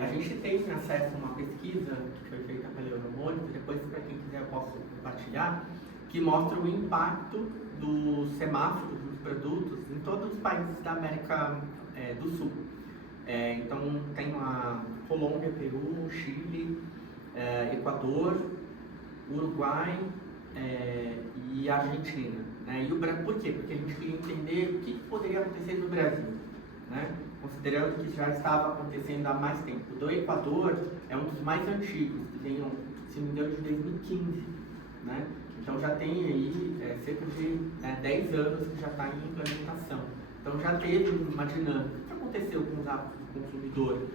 A gente teve acesso a uma pesquisa que foi feita pela Euromonitor, depois para quem quiser eu posso compartilhar, que mostra o impacto do semáforo dos produtos em todos os países da América do Sul. Então tem a Colômbia, Peru, Chile, Equador, Uruguai, e Argentina, né? Por quê? Porque a gente queria entender o que poderia acontecer no Brasil, né? Considerando que já estava acontecendo há mais tempo. O do Equador é um dos mais antigos, que vem, se não me engano, de 2015, né? Então já tem aí cerca de 10 anos que já está em implementação. Então já teve uma dinâmica. O que aconteceu com os hábitos do consumidor?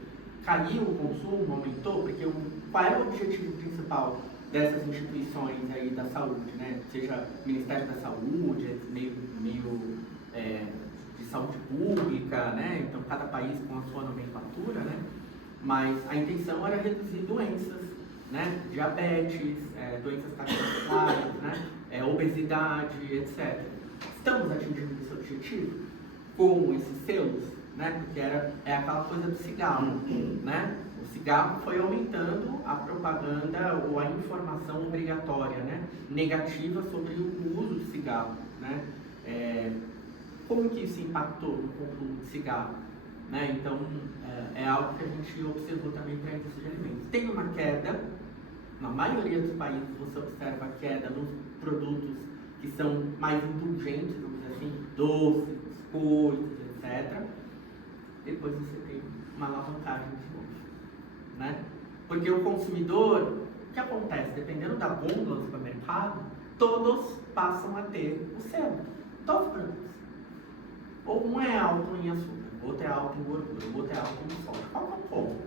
Caiu o consumo, aumentou? Porque qual é o objetivo principal dessas instituições aí da saúde, né? Seja Ministério da Saúde, meio de saúde pública, né? Então cada país com a sua nomenclatura, né? Mas a intenção era reduzir doenças, né? Diabetes, doenças cardiovasculares, né? Obesidade, etc. Estamos atingindo esse objetivo com esses selos, né? Porque é aquela coisa do cigarro, né? O cigarro foi aumentando a propaganda ou a informação obrigatória, né, negativa sobre o uso de cigarro, né? Como que isso impactou no consumo de cigarro, né? Então, é algo que a gente observou também para a indústria de alimentos. Tem uma queda, na maioria dos países você observa a queda nos produtos que são mais indulgentes, vamos dizer assim, doces, biscoitos, etc. Depois você tem uma alavancagem de novo, né? Porque o consumidor, o que acontece? Dependendo da gôndola do supermercado, todos passam a ter o selo, todos os produtos. Ou um é alto em açúcar, o outro é alto em gordura, o outro é alto em sódio. Qual que é o ponto?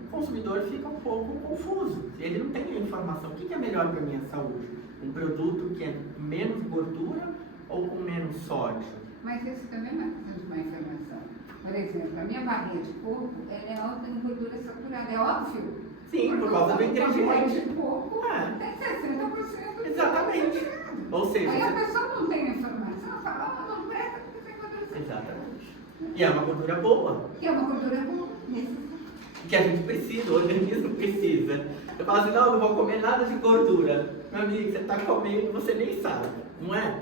O consumidor fica um pouco confuso, ele não tem a informação. O que é melhor para a minha saúde? Um produto que é menos gordura ou com menos sódio? Mas isso também é uma questão de má informação. Por exemplo, a minha barrinha de coco, ela é alta em gordura saturada, é óbvio. Sim, por causa do óleo ingrediente. de coco É, tem 60% de exatamente. gordura. Ou seja, Aí a pessoa não tem a informação, fala, não presta porque tem gordura saturada. exatamente. E é uma gordura boa, Que é uma gordura boa, necessária. que a gente precisa, o organismo precisa. Eu falo assim, não, eu não vou comer nada de gordura. Meu amigo, você está comendo, você nem sabe, não é?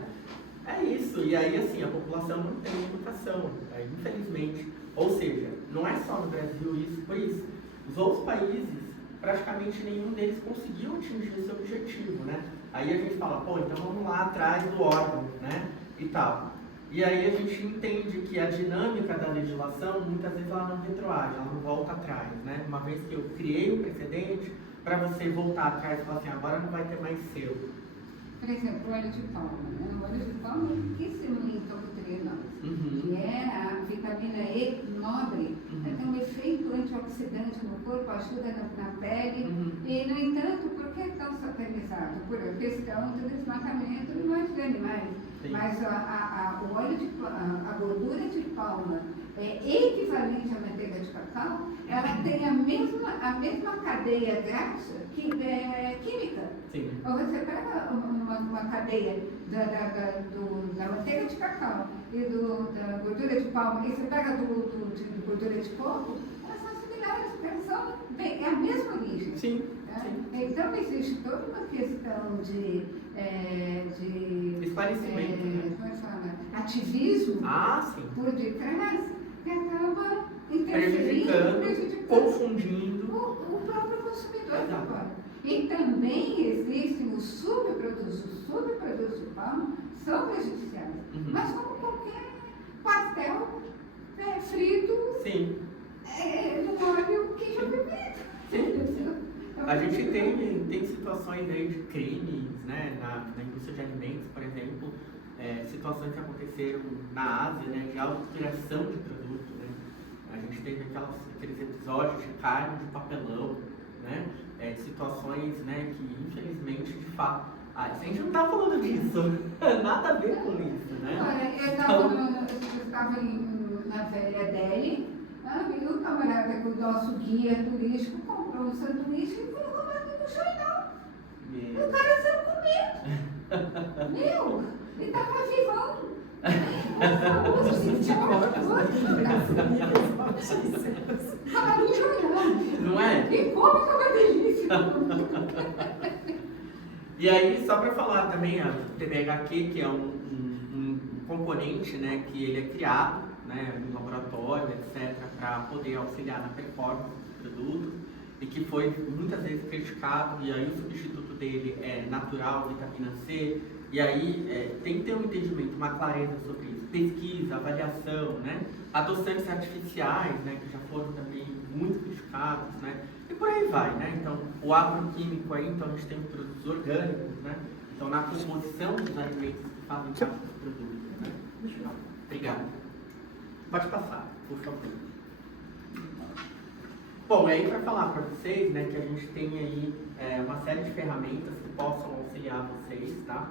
É isso, e aí assim, a população não tem educação, aí, infelizmente. Ou seja, não é só no Brasil isso, por isso, os outros países, praticamente nenhum deles conseguiu atingir esse objetivo, né? Aí a gente fala, pô, então vamos lá atrás do órgão, né? E tal. E aí a gente entende que a dinâmica da legislação, muitas vezes ela não retroage, ela não volta atrás, né? Uma vez que eu criei um precedente, para você voltar atrás e falar assim, agora não vai ter mais selo. Por exemplo, o óleo de palma. Né? O óleo de palma é riquíssimo em tocotrienose, que é a vitamina E nobre. Tem um efeito antioxidante no corpo, ajuda na pele. E, no entanto, por que é tão satanizado? Por questão do desmatamento de mais de animais. Sim. Mas o óleo a gordura de palma é equivalente à manteiga de cacau, ela tem a mesma cadeia graxa química. Sim. Ou você pega uma cadeia da manteiga de cacau e da gordura de palma, e você pega de gordura de coco, elas são similares, porque é a mesma origem. Sim. Então existe toda uma questão de Esclarecimento, né? como é que fala? Ativismo Ah, sim. por detrás que acaba interferindo, prejudicando Confundindo. o próprio consumidor. Exato. Agora. E também existem os subprodutos. Os subprodutos de palma são prejudiciais. Mas como qualquer pastel frito Sim. no óleo queijo pimenta. Sim. A gente tem situações aí de crimes, né, na indústria de alimentos, por exemplo, situações que aconteceram na Ásia, né, de adulteração de produto, né. A gente teve aqueles episódios de carne de papelão, né, situações, né, que infelizmente, de fato, a gente não está falando disso, nada a ver com isso, né. Olha, eu estava na velha Delhi. E o camarada, o nosso guia turístico, comprou um sanduíche e foi roubado no jornal. E o cara saiu comendo. Meu, ele estava vivão. Fala no jornal. Não é? E come que é uma delícia. E aí, só para falar também, a TBHQ, que é um componente, né, que ele é criado, né, no laboratório, etc., para poder auxiliar na performance do produto, e que foi muitas vezes criticado, e aí o substituto dele é natural, vitamina C, e aí tem que ter um entendimento, uma clareza sobre isso, pesquisa, avaliação, né, adoçantes artificiais, né, que já foram também muito criticados, né, e por aí vai, né, então o agroquímico aí, então a gente tem os produtos orgânicos, né, então na composição dos alimentos que fazem parte dos produtos, né. Obrigado. Pode passar, por favor. Bom, aí para falar para vocês, né, que a gente tem aí uma série de ferramentas que possam auxiliar vocês, tá?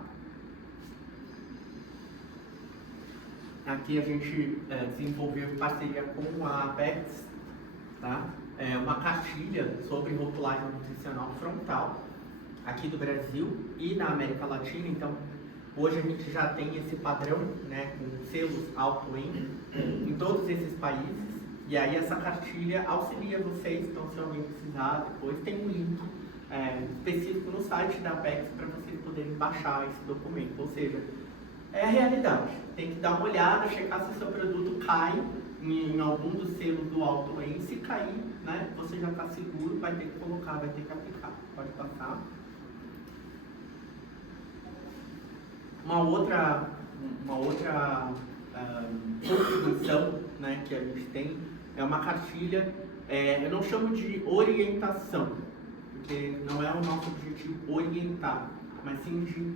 Aqui a gente desenvolveu em parceria com a Apex, tá? Uma cartilha sobre rotulagem nutricional frontal aqui do Brasil e na América Latina. Então, hoje a gente já tem esse padrão, né, com selos em todos esses países. E aí essa cartilha auxilia vocês, então se alguém precisar, depois tem um link específico no site da Apex para vocês poderem baixar esse documento. Ou seja, é a realidade. Tem que dar uma olhada, checar se o seu produto cai em algum dos selos do Alto-Em. Se cair, né, você já está seguro, vai ter que colocar, vai ter que aplicar. Pode passar. Uma outra contribuição, né, que a gente tem é uma cartilha, eu não chamo de orientação, porque não é o nosso objetivo orientar, mas sim de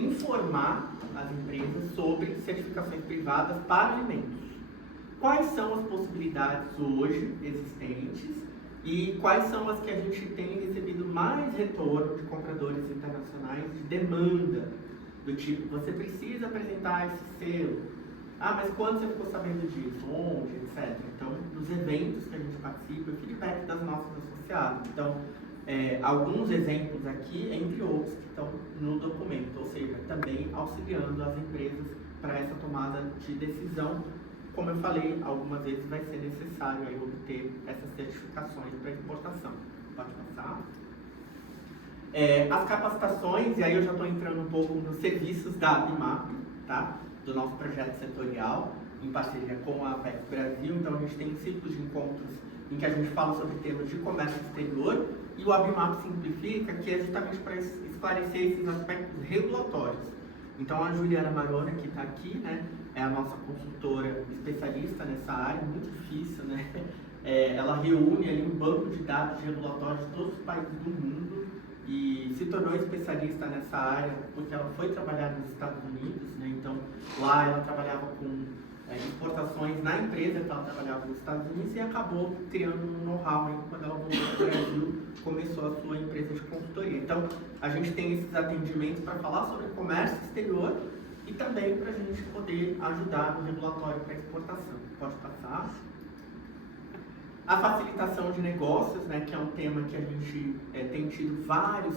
informar as empresas sobre certificações privadas para alimentos. Quais são as possibilidades hoje existentes e quais são as que a gente tem recebido mais retorno de compradores internacionais de demanda, do tipo, você precisa apresentar esse selo, Ah, mas quando você ficou sabendo disso? Onde? Etc. Então, nos eventos que a gente participa, o feedback das nossas associadas. Então, alguns exemplos aqui, entre outros, que estão no documento, ou seja, também auxiliando as empresas para essa tomada de decisão. Como eu falei, algumas vezes vai ser necessário aí obter essas certificações para exportação. Pode passar. As capacitações, e aí eu já estou entrando um pouco nos serviços da ABMAP, tá? Do nosso projeto setorial, em parceria com a APEC Brasil. Então, a gente tem ciclos de encontros em que a gente fala sobre temas de comércio exterior, e o ABMAP Simplifica, que é justamente para esclarecer esses aspectos regulatórios. Então, a Juliana Marona, que está aqui, né, é a nossa consultora especialista nessa área, muito difícil, né? Ela reúne ali um banco de dados regulatórios de todos os países do mundo e se tornou especialista nessa área porque ela foi trabalhar nos Estados Unidos, né? Então, lá ela trabalhava com exportações na empresa que ela trabalhava nos Estados Unidos e acabou criando um know-how aí, quando ela voltou para o Brasil, começou a sua empresa de consultoria. Então, a gente tem esses atendimentos para falar sobre comércio exterior e também para a gente poder ajudar no regulatório para exportação. Pode passar. A facilitação de negócios, né, que é um tema que a gente tem tido vários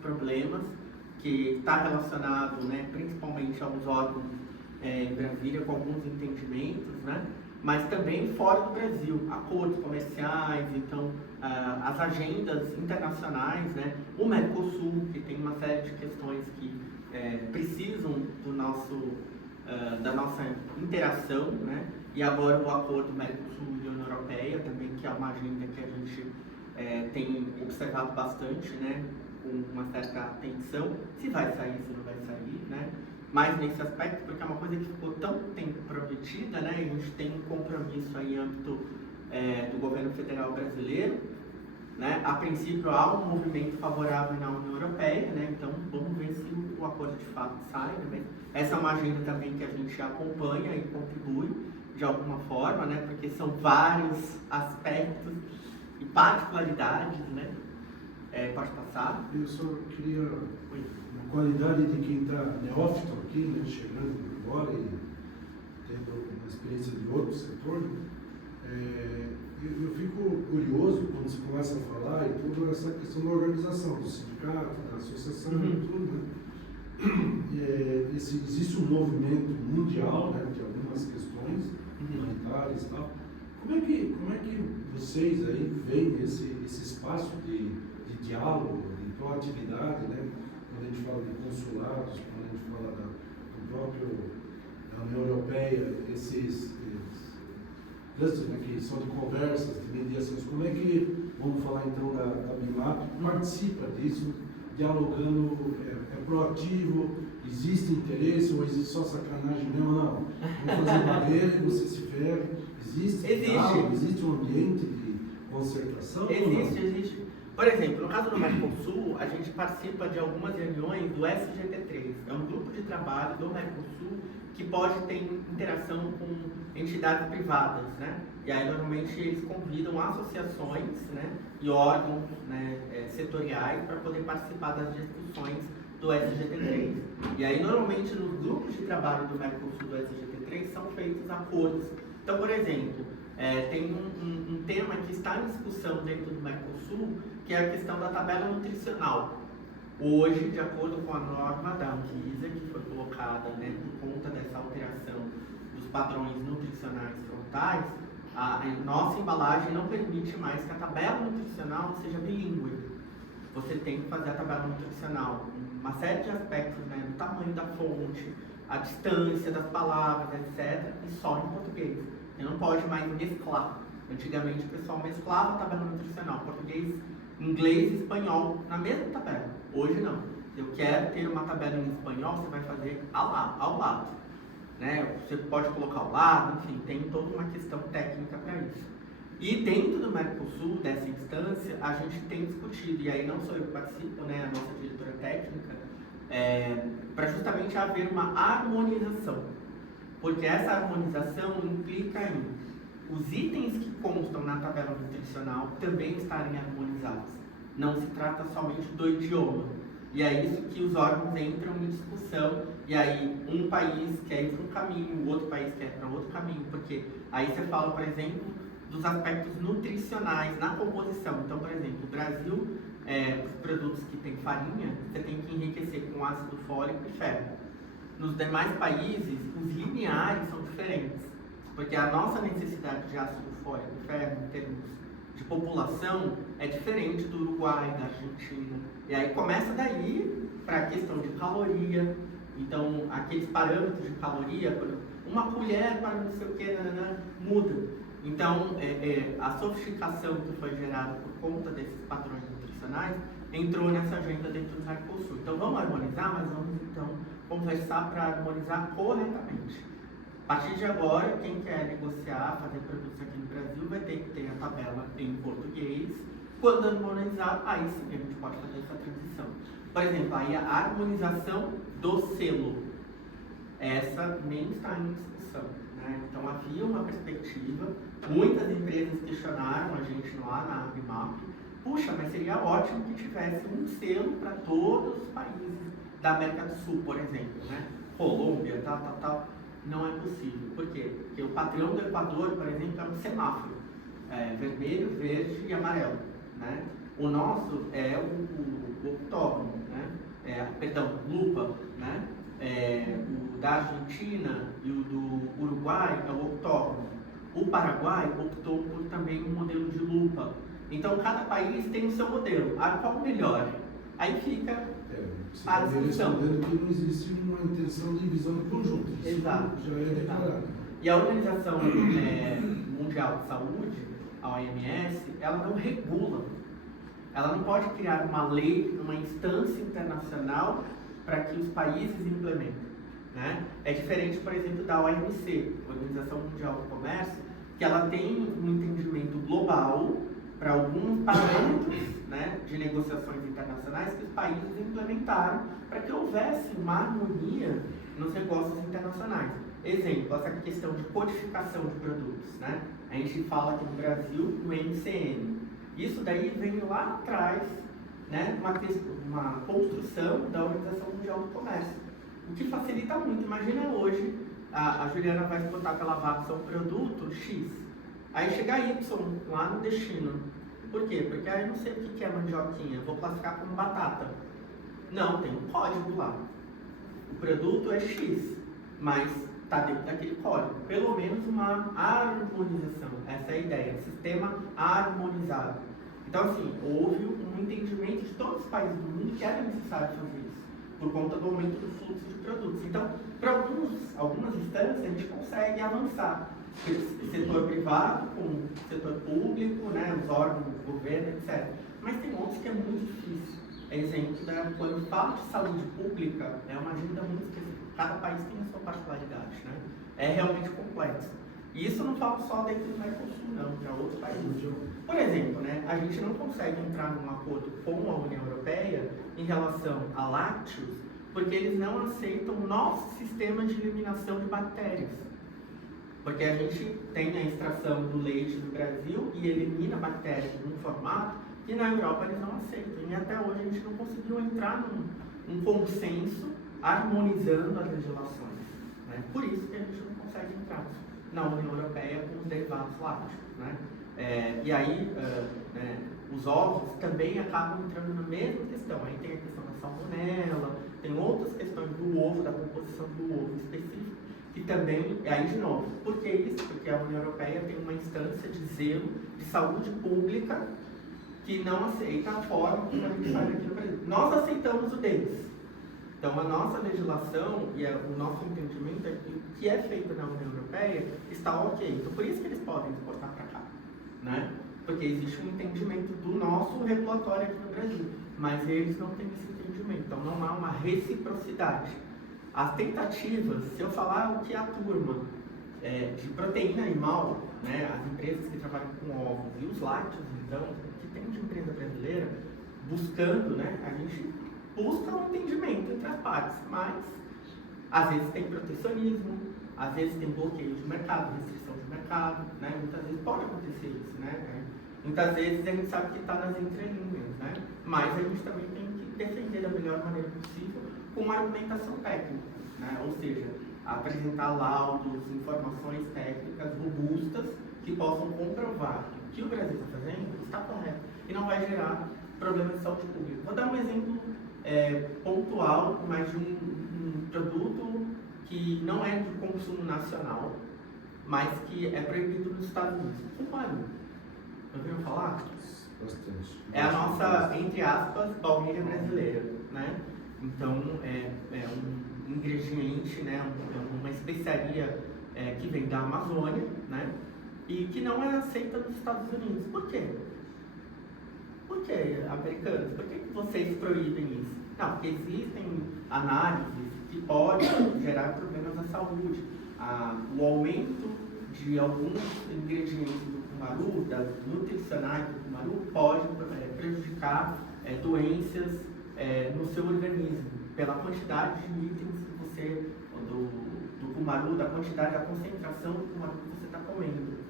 problemas, que está relacionado, né, principalmente aos órgãos em Brasília, com alguns entendimentos, né, mas também fora do Brasil, acordos comerciais, então as agendas internacionais, né, o Mercosul, que tem uma série de questões que precisam da nossa interação, né, e agora o acordo Mercosul-União Europeia também, que é uma agenda que a gente tem observado bastante, né, com uma certa atenção, se vai sair, se não vai sair, né, mais nesse aspecto, porque é uma coisa que ficou tão tempo prometida, né, e a gente tem um compromisso aí em âmbito do governo federal brasileiro, né, a princípio há um movimento favorável na União Europeia, né, então vamos ver se o acordo de fato sai, né. Essa é uma agenda também que a gente acompanha e contribui de alguma forma, né, porque são vários aspectos e particularidades, né. Pode passar. Eu só queria, na qualidade de quem está neófito aqui, né, chegando agora e tendo uma experiência de outro setor, eu fico curioso quando você começa a falar e toda essa questão da organização, do sindicato, da associação e tudo, né? Existe um movimento mundial, né, de algumas questões humanitárias e tal. Como é que vocês aí veem esse espaço de diálogo, de proatividade, né? Quando a gente fala de consulados, quando a gente fala da União Europeia, esses clusters, né, que são de conversas, de mediações, como é que, vamos falar então da BIMAP, participa disso, dialogando, é proativo, existe interesse ou existe só sacanagem mesmo? Não, vamos fazer barreira e você se ferre, existe diálogo, existe um ambiente de concertação? Existe. Por exemplo, no caso do Mercosul, a gente participa de algumas reuniões do SGT3, é um grupo de trabalho do Mercosul que pode ter interação com entidades privadas, né? E aí normalmente eles convidam associações, né, e órgãos, né, setoriais para poder participar das discussões do SGT3. E aí normalmente nos grupos de trabalho do Mercosul do SGT3 são feitos acordos. Então, por exemplo, tem um tema que está em discussão dentro do Mercosul, que é a questão da tabela nutricional. Hoje, de acordo com a norma da Anvisa, que foi colocada, né, por conta dessa alteração dos padrões nutricionais frontais, a nossa embalagem não permite mais que a tabela nutricional seja bilíngue. Você tem que fazer a tabela nutricional, uma série de aspectos, né, do tamanho da fonte, a distância das palavras, etc., e só em português. Você não pode mais mesclar. Antigamente o pessoal mesclava a tabela nutricional, português, inglês e espanhol na mesma tabela. Hoje não. Eu quero ter uma tabela em espanhol, você vai fazer ao lado. Né? Você pode colocar ao lado, enfim, tem toda uma questão técnica para isso. E dentro do Mercosul, dessa instância, a gente tem discutido, e aí não sou eu que participo, né, a nossa diretora técnica, para justamente haver uma harmonização. Porque essa harmonização implica em os itens que constam na tabela nutricional também estarem harmonizados. Não se trata somente do idioma. E é isso que os órgãos entram em discussão, e aí um país quer ir para um caminho, o outro país quer ir para outro caminho, porque aí você fala, por exemplo, dos aspectos nutricionais na composição. Então, por exemplo, o Brasil, os produtos que tem farinha, você tem que enriquecer com ácido fólico e ferro. Nos demais países, os lineares são diferentes, porque a nossa necessidade de ácido fólico e ferro, em termos de população, é diferente do Uruguai, da Argentina. E aí começa daí para a questão de caloria. Então, aqueles parâmetros de caloria, uma colher para não sei o que, muda. Então, a sofisticação que foi gerada por conta desses padrões nutricionais entrou nessa agenda dentro do Mercosul. Então, vamos harmonizar, mas vamos então conversar para harmonizar corretamente. A partir de agora, quem quer negociar, fazer produtos aqui no Brasil, vai ter que ter a tabela em português. Quando harmonizar, aí sim a gente pode fazer essa transição. Por exemplo, aí a harmonização do selo, essa nem está em discussão, né? Então havia uma perspectiva, muitas empresas questionaram a gente lá na ABMAP, puxa, mas seria ótimo que tivesse um selo para todos os países da América do Sul, por exemplo, né? Colômbia, tal. Não é possível. Por quê? Porque o padrão do Equador, por exemplo, é um semáforo. Vermelho, verde e amarelo, né? O nosso é o octógono, né? Lupa, né? O da Argentina e o do Uruguai é o octógono. O Paraguai optou por também um modelo de lupa. Então, cada país tem o seu modelo. Qual o melhor? Aí fica Você a está discussão. respondendo que não existe uma intenção de visão de conjunto. Isso Exato. já é declarado. E a Organização Mundial de Saúde, a OMS, ela não regula. Ela não pode criar uma lei, uma instância internacional para que os países implementem, né? É diferente, por exemplo, da OMC, Organização Mundial do Comércio, que ela tem um entendimento global para alguns parâmetros, né, de negociações internacionais que os países implementaram para que houvesse uma harmonia nos negócios internacionais. Exemplo, essa questão de codificação de produtos, né? A gente fala aqui no Brasil do MCN. Isso daí vem lá atrás, né, uma construção da Organização Mundial do Comércio, o que facilita muito. Imagina hoje, a Juliana vai exportar pela Vaxa um produto X, aí chega Y lá no destino. Por quê? Porque aí eu não sei o que é mandioquinha, vou classificar como batata. Não, tem um código lá. O produto é X, mas está dentro daquele código. Pelo menos uma harmonização, essa é a ideia, sistema harmonizado. Então, assim, houve um entendimento de todos os países do mundo que era necessário fazer isso, por conta do aumento do fluxo de produtos. Então, para algumas instâncias, a gente consegue avançar. Setor privado com o setor público, né, os órgãos do governo, etc. Mas tem outros que é muito difícil. Exemplo, quando fala de saúde pública, é uma agenda muito específica. Cada país tem a sua particularidade, né? É realmente complexo. E isso não falo só dentro do Mercosul, não, para outros países. Por exemplo, né, a gente não consegue entrar num acordo com a União Europeia em relação a lácteos, porque eles não aceitam o nosso sistema de eliminação de bactérias. Porque a gente tem a extração do leite do Brasil e elimina bactérias num formato que na Europa eles não aceitam. E até hoje a gente não conseguiu entrar num consenso harmonizando as legislações, né? Por isso que a gente não consegue entrar na União Europeia com os derivados lácteos, né? E aí os ovos também acabam entrando na mesma questão. Aí tem a questão da salmonela, tem outras questões do ovo, da composição do ovo específico, que também, aí de novo, por que isso? Porque a União Europeia tem uma instância de zelo de saúde pública que não aceita a forma como a gente faz aqui no Brasil. Nós aceitamos o deles. Então, a nossa legislação e o nosso entendimento é que o que é feito na União Europeia está ok. Então, por isso que eles podem exportar para cá, né? Porque existe um entendimento do nosso regulatório aqui no Brasil, mas eles não têm esse entendimento. Então, não há uma reciprocidade. As tentativas, se eu falar o que a turma de proteína animal, né, as empresas que trabalham com ovos e os lácteos, então, que tem de empresa brasileira, buscando, né, a gente busca um entendimento entre as partes, mas às vezes tem protecionismo, às vezes tem bloqueio de mercado, restrição de mercado, né, muitas vezes pode acontecer isso, né, muitas vezes a gente sabe que está nas entrelinhas, né, mas a gente também tem que defender da melhor maneira possível com uma argumentação técnica, né? Ou seja, apresentar laudos, informações técnicas robustas que possam comprovar que o que o Brasil está fazendo está correto e não vai gerar problemas de saúde pública. Vou dar um exemplo pontual, mas de um produto que não é de consumo nacional, mas que é proibido nos Estados Unidos. Cumaru. Ouviram falar? Bastante. É a nossa, entre aspas, baunilha brasileira, né? Então, é um ingrediente, né? Uma especiaria que vem da Amazônia, né? E que não é aceita nos Estados Unidos. Por quê? Por que, americanos? Por que vocês proíbem isso? Não, porque existem análises que podem gerar problemas à saúde. O aumento de alguns ingredientes do cumaru, das nutricionais do cumaru, pode prejudicar doenças no seu organismo, pela quantidade de itens que você, do cumaru, da quantidade, da concentração do cumaru que você está comendo.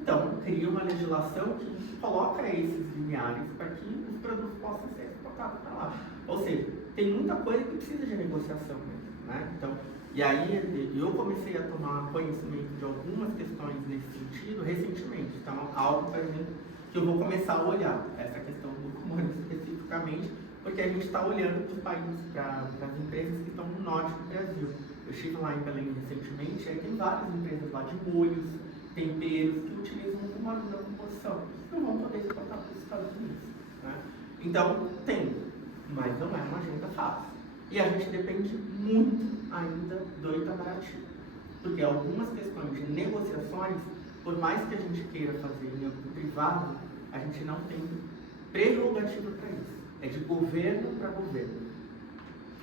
Então, cria uma legislação que coloca esses limiares para que os produtos possam ser exportados para lá. Ou seja, tem muita coisa que precisa de negociação mesmo, né? Então, e aí eu comecei a tomar conhecimento de algumas questões nesse sentido recentemente. Então, algo, por exemplo, que eu vou começar a olhar, essa questão do cumaru especificamente, porque a gente está olhando para os países, para as empresas que estão no norte do Brasil. Eu estive lá em Belém recentemente, aí tem várias empresas lá de molhos, temperos que utilizam o cumaru na composição, que não vão poder exportar para os Estados Unidos, né? Então, tem, mas não é uma agenda fácil. E a gente depende muito ainda do Itamaraty, porque algumas questões de negociações, por mais que a gente queira fazer em âmbito privado, a gente não tem prerrogativa para isso. É de governo para governo.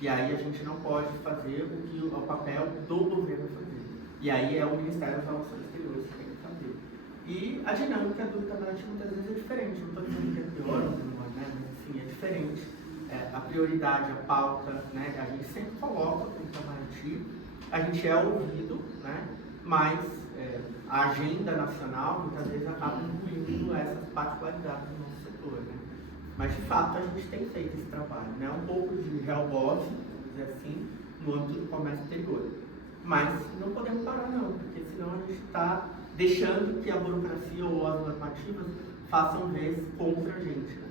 E aí a gente não pode fazer o que o papel do governo fazer. E aí é o Ministério das Relações Exteriores que tem que fazer. E a dinâmica do Itamaraty muitas vezes é diferente. Não estou dizendo que é pior, né? Mas assim, é diferente. A prioridade, a pauta, né? A gente sempre coloca o Itamaraty, a gente é ouvido, né? Mas a agenda nacional muitas vezes acaba incluindo essas particularidades do nosso setor, né? Mas de fato a gente tem feito esse trabalho, né? Um pouco de help-off, vamos dizer assim, no âmbito do comércio exterior. Mas não podemos parar não, porque senão a gente está deixando que a burocracia ou as normativas façam vez contra a gente, né?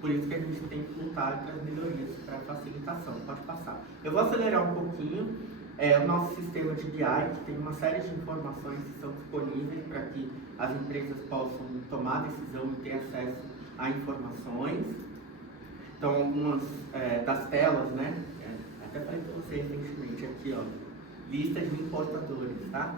Por isso que a gente tem que lutar para as melhorias, para a facilitação. Pode passar. Eu vou acelerar um pouquinho. O nosso sistema de BI, que tem uma série de informações que são disponíveis para que as empresas possam tomar decisão e ter acesso a informações. Então, algumas das telas, né? Até falei para vocês recentemente aqui, ó, lista de importadores, tá?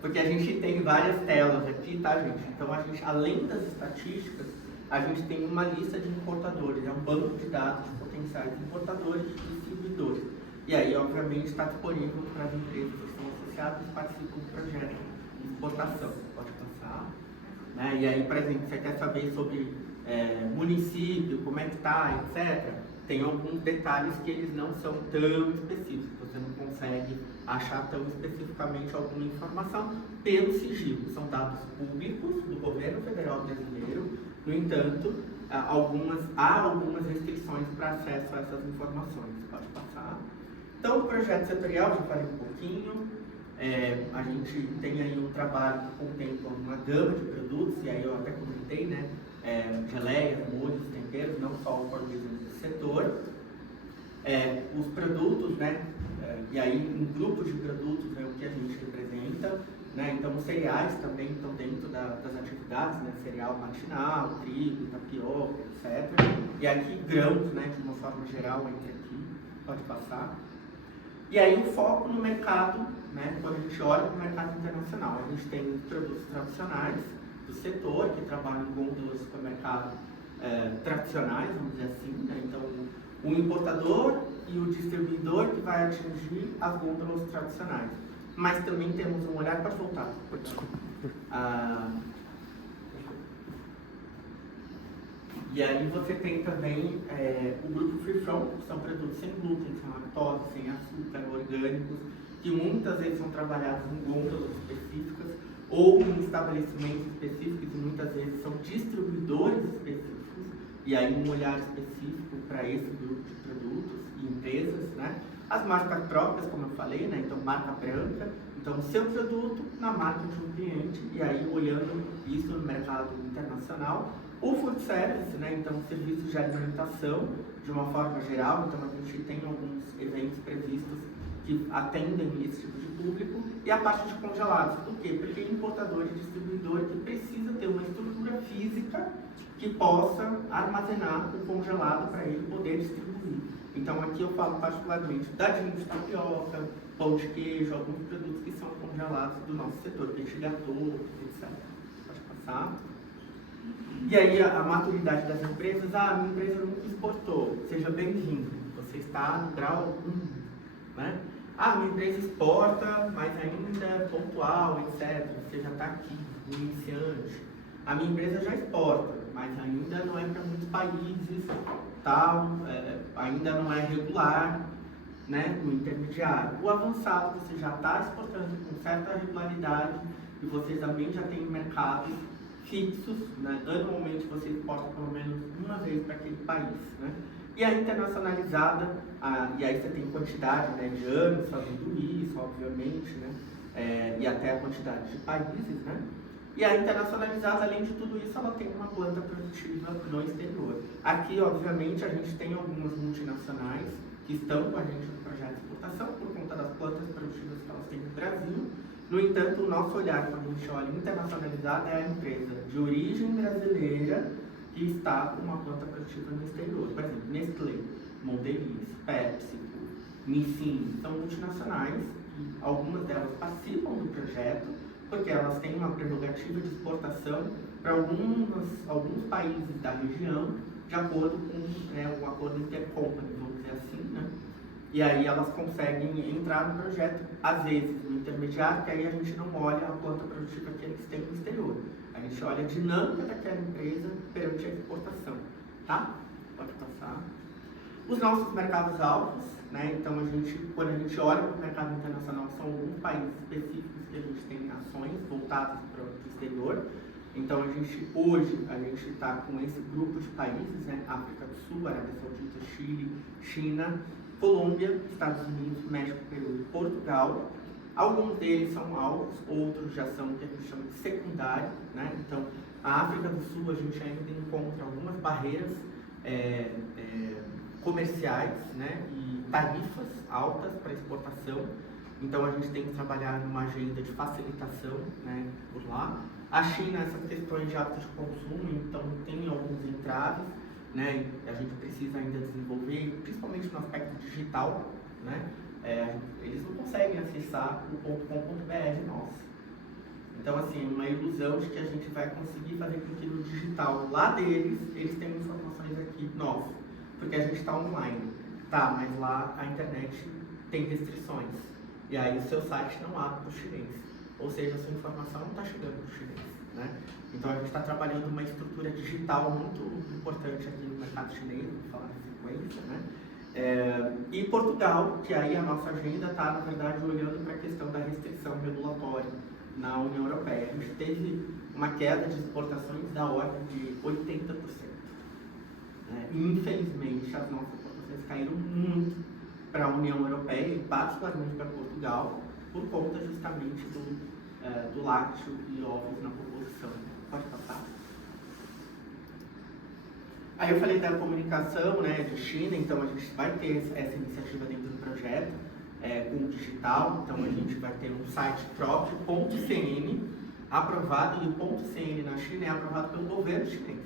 Porque a gente tem várias telas aqui, tá, gente? Então, a gente, além das estatísticas, a gente tem uma lista de importadores, é um banco de dados de potenciais importadores e distribuidores. E aí, obviamente, está disponível para as empresas que estão associadas e participam do projeto de exportação. Pode passar. Né? E aí, por exemplo, você quer saber sobre município, como é que está, etc. Tem alguns detalhes que eles não são tão específicos. Você não consegue achar tão especificamente alguma informação pelo sigilo. São dados públicos do governo federal brasileiro. No entanto, há algumas restrições para acesso a essas informações. Pode passar. Então, o projeto setorial, já falei um pouquinho. A gente tem aí um trabalho que contempla uma gama de produtos, e aí eu até comentei, né? Geleias, molhos, temperos, não só o core business do setor. Os produtos, né? E aí um grupo de produtos é o que a gente representa, né? Então os cereais também estão dentro das atividades, né? Cereal matinal, trigo, tapioca, etc. E aqui grãos, né? De uma forma geral, entre aqui, pode passar. E aí o foco no mercado, né? Quando a gente olha para o mercado internacional, a gente tem os produtos tradicionais do setor, que trabalham em gôndolas de supermercado tradicionais, vamos dizer assim, né? Então o importador e o distribuidor que vai atingir as gôndolas tradicionais. Mas também temos um olhar, pode voltar. E aí você tem também o grupo Free From, que são produtos sem glúten, sem lactose, sem açúcar, orgânicos, que muitas vezes são trabalhados em gôndolas específicas ou em estabelecimentos específicos, e muitas vezes são distribuidores específicos e aí um olhar específico para esse grupo de produtos e empresas, né? As marcas próprias, como eu falei, né? Então marca branca, então o seu produto na marca de um cliente, e aí olhando isso no mercado internacional. O food service, né? Então serviços de alimentação de uma forma geral, então a gente tem alguns eventos previstos que atendem esse tipo de público, e a parte de congelados. Por quê? Porque é importador e distribuidor que precisa ter uma estrutura física que possa armazenar o congelado para ele poder distribuir. Então aqui eu falo particularmente dadinho de tapioca, pão de queijo, alguns produtos que são congelados do nosso setor, petit gâteau, etc. Pode passar. E aí a maturidade das empresas, minha empresa nunca exportou, seja bem-vindo, você está no grau 1, né? Minha empresa exporta, mas ainda é pontual, etc. Você já está aqui, um iniciante. A minha empresa já exporta, mas ainda não é para muitos países, tal, ainda não é regular, né, no intermediário. O avançado, você já está exportando com certa regularidade e você também já tem mercados fixos, né? Anualmente você exporta pelo menos uma vez para aquele país, né? E a internacionalizada, e aí você tem quantidade, né, de anos fazendo isso, obviamente, né? E até a quantidade de países, né? E a internacionalizada, além de tudo isso, ela tem uma planta produtiva no exterior. Aqui, obviamente, a gente tem algumas multinacionais que estão com a gente no projeto de exportação por conta das plantas produtivas que elas têm no Brasil. No entanto, o nosso olhar, quando a gente olha internacionalizada, é a empresa de origem brasileira que está com uma planta produtiva no exterior. Por exemplo, Nestlé, Mondelez, Pepsi, Nissin, são multinacionais e algumas delas participam do projeto porque elas têm uma prerrogativa de exportação para alguns países da região de acordo com o acordo intercompany, vamos dizer assim, né? E aí elas conseguem entrar no projeto, às vezes, no intermediário, que aí a gente não olha a planta produtiva que eles têm no exterior. A gente olha a dinâmica daquela empresa perante a exportação, tá? Pode passar. Os nossos mercados-alvos, né? Então, quando a gente olha para o mercado internacional, são alguns países específicos que a gente tem ações voltadas para o exterior. Então, hoje, a gente está com esse grupo de países, né? África do Sul, Arábia Saudita, Chile, China, Colômbia, Estados Unidos, México, Peru e Portugal. Alguns deles são alvos, outros já são o que a gente chama de secundário, né? Então, a África do Sul, a gente ainda encontra algumas barreiras comerciais, né? E tarifas altas para exportação. Então, a gente tem que trabalhar numa agenda de facilitação, né, por lá. A China, essas questões de hábitos de consumo, então tem alguns entraves, né? A gente precisa ainda desenvolver, principalmente no aspecto digital, né? Eles não conseguem acessar o .com.br nosso. Então, assim, é uma ilusão de que a gente vai conseguir fazer com que no digital lá deles, eles tenham informações aqui nossas, porque a gente está online. Tá, mas lá a internet tem restrições. E aí o seu site não abre para o chinês. Ou seja, a sua informação não está chegando para o chinês, né? Então a gente está trabalhando uma estrutura digital muito importante aqui no mercado chinês, vou falar na sequência, né? E Portugal, que aí a nossa agenda está, na verdade, olhando para a questão da restrição regulatória na União Europeia. A gente teve uma queda de exportações da ordem de 80%. Né? E, infelizmente, as nossas exportações caíram muito para a União Europeia e particularmente para Portugal, por conta justamente do lácteo e ovos na proposição. Pode passar. Aí eu falei da comunicação, né, de China, então a gente vai ter essa iniciativa dentro do projeto, com o digital, então a gente vai ter um site próprio, .cn, aprovado, e o .cn na China é aprovado pelo governo chinês,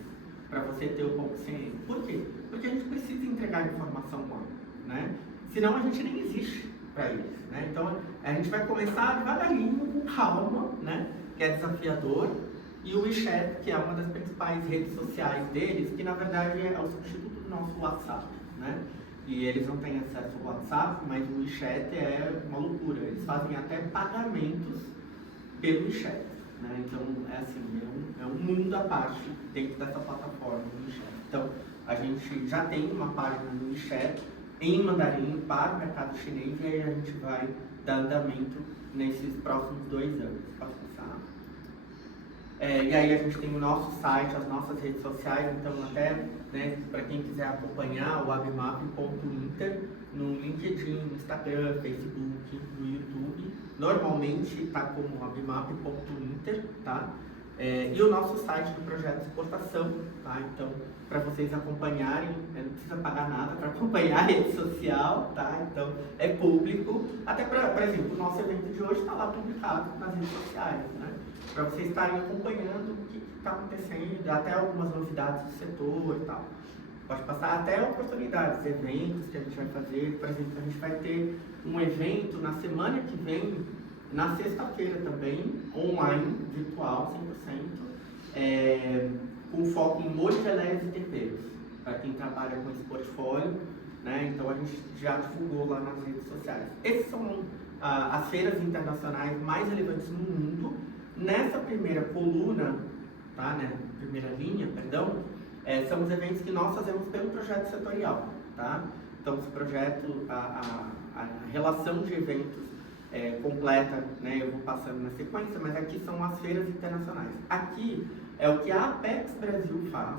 para você ter o .cn. Por quê? Porque a gente precisa entregar informação lá, né? Senão a gente nem existe para eles, né? Então a gente vai começar devagarinho, com calma, né, que é desafiador. E o WeChat, que é uma das principais redes sociais deles, que na verdade é o substituto do nosso WhatsApp, né? E eles não têm acesso ao WhatsApp, mas o WeChat é uma loucura. Eles fazem até pagamentos pelo WeChat, né? Então, é um mundo à parte dentro dessa plataforma do WeChat. Então, a gente já tem uma página do WeChat em mandarim para o mercado chinês e aí a gente vai dar andamento nesses próximos 2 anos. Pode passar. E aí a gente tem o nosso site, as nossas redes sociais, então até, né, para quem quiser acompanhar o abmap.inter no LinkedIn, no Instagram, Facebook, no YouTube, normalmente está como abmap.inter, tá? E o nosso site do projeto de exportação, tá? Então, para vocês acompanharem, não precisa pagar nada para acompanhar a rede social, tá? Então, é público. Até, por exemplo, o nosso evento de hoje está lá publicado nas redes sociais, né? Para vocês estarem acompanhando o que está acontecendo, até algumas novidades do setor e tal. Pode passar até oportunidades, eventos que a gente vai fazer. Por exemplo, a gente vai ter um evento na semana que vem, na sexta-feira também, online, virtual, 100%, com foco em molho, geleias e temperos, para quem trabalha com esse portfólio, né? Então a gente já divulgou lá nas redes sociais. Essas são as feiras internacionais mais relevantes no mundo. Nessa primeira coluna, tá, né? Primeira linha, perdão, são os eventos que nós fazemos pelo projeto setorial, tá? Então, esse projeto, a relação de eventos completa, né, eu vou passando na sequência, mas aqui são as feiras internacionais. Aqui é o que a Apex Brasil faz,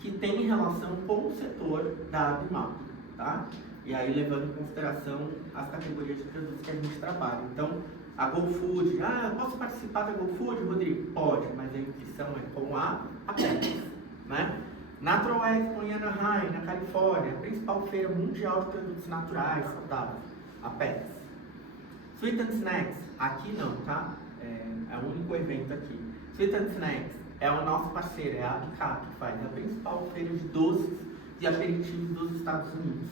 que tem relação com o setor da ABMAP, tá? E aí levando em consideração as categorias de produtos que a gente trabalha. Então, a GoFood, eu posso participar da GoFood, Rodrigo? Pode, mas a inscrição é com a Apex, né? Natural Expo em Anaheim, na Califórnia, a principal feira mundial de produtos naturais, saudáveis, Apex. Sweet and Snacks, aqui não, tá? É o único evento aqui. Sweet and Snacks é o nosso parceiro, é a ABCAP, que faz a principal feira de doces e aperitivos dos Estados Unidos.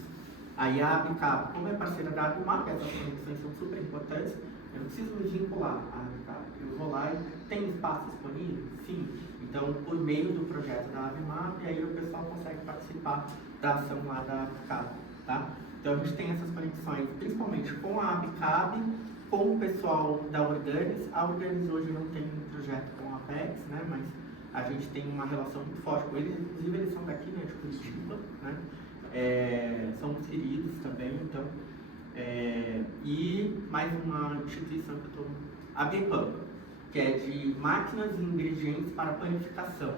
Aí a ABCAP, como é parceira da ABMAP, essas conexões são super importantes, eu não preciso me vincular à ABCAP. Eu vou lá e tem espaço disponível? Sim. Então, por meio do projeto da ABMAP, aí o pessoal consegue participar da ação lá da ABCAP, tá? Então, a gente tem essas conexões, principalmente com a ABCAP, com o pessoal da Organis. A Organis hoje não tem um projeto com a Apex, né? Mas a gente tem uma relação muito forte com eles. Inclusive, eles são daqui, né? De Curitiba, né? São queridos também, então... e mais uma instituição que eu estou... A BPAM, que é de máquinas e ingredientes para panificação,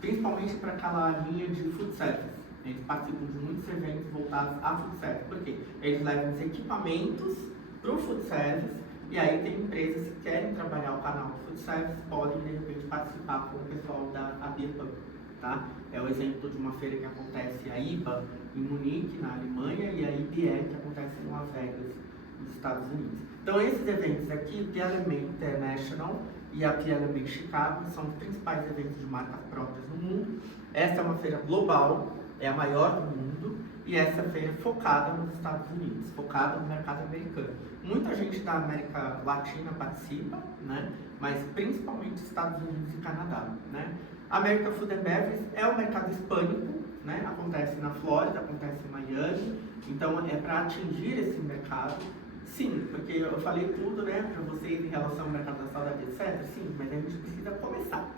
principalmente para aquela linha de food service. Eles participam de muitos eventos voltados a food service, porque eles levam os equipamentos para o food service, e aí tem empresas que querem trabalhar o canal do food service, podem de repente participar com o pessoal da ABPAM, tá? É o exemplo de uma feira que acontece, a IBA, em Munique, na Alemanha, e a IBE, que acontece em Las Vegas, nos Estados Unidos. Então, esses eventos aqui, PLM International e a PLM Chicago, são os principais eventos de marcas próprias no mundo. Essa é uma feira global, é a maior do mundo, e essa feira é focada nos Estados Unidos, focada no mercado americano. Muita gente da América Latina participa, né? Mas principalmente Estados Unidos e Canadá, né? A American Food and Beverage é o mercado hispânico, né? Acontece na Flórida, acontece em Miami, então é para atingir esse mercado. Sim, porque eu falei tudo, né, para vocês em relação ao mercado da saúde, etc. Sim, mas a gente precisa começar.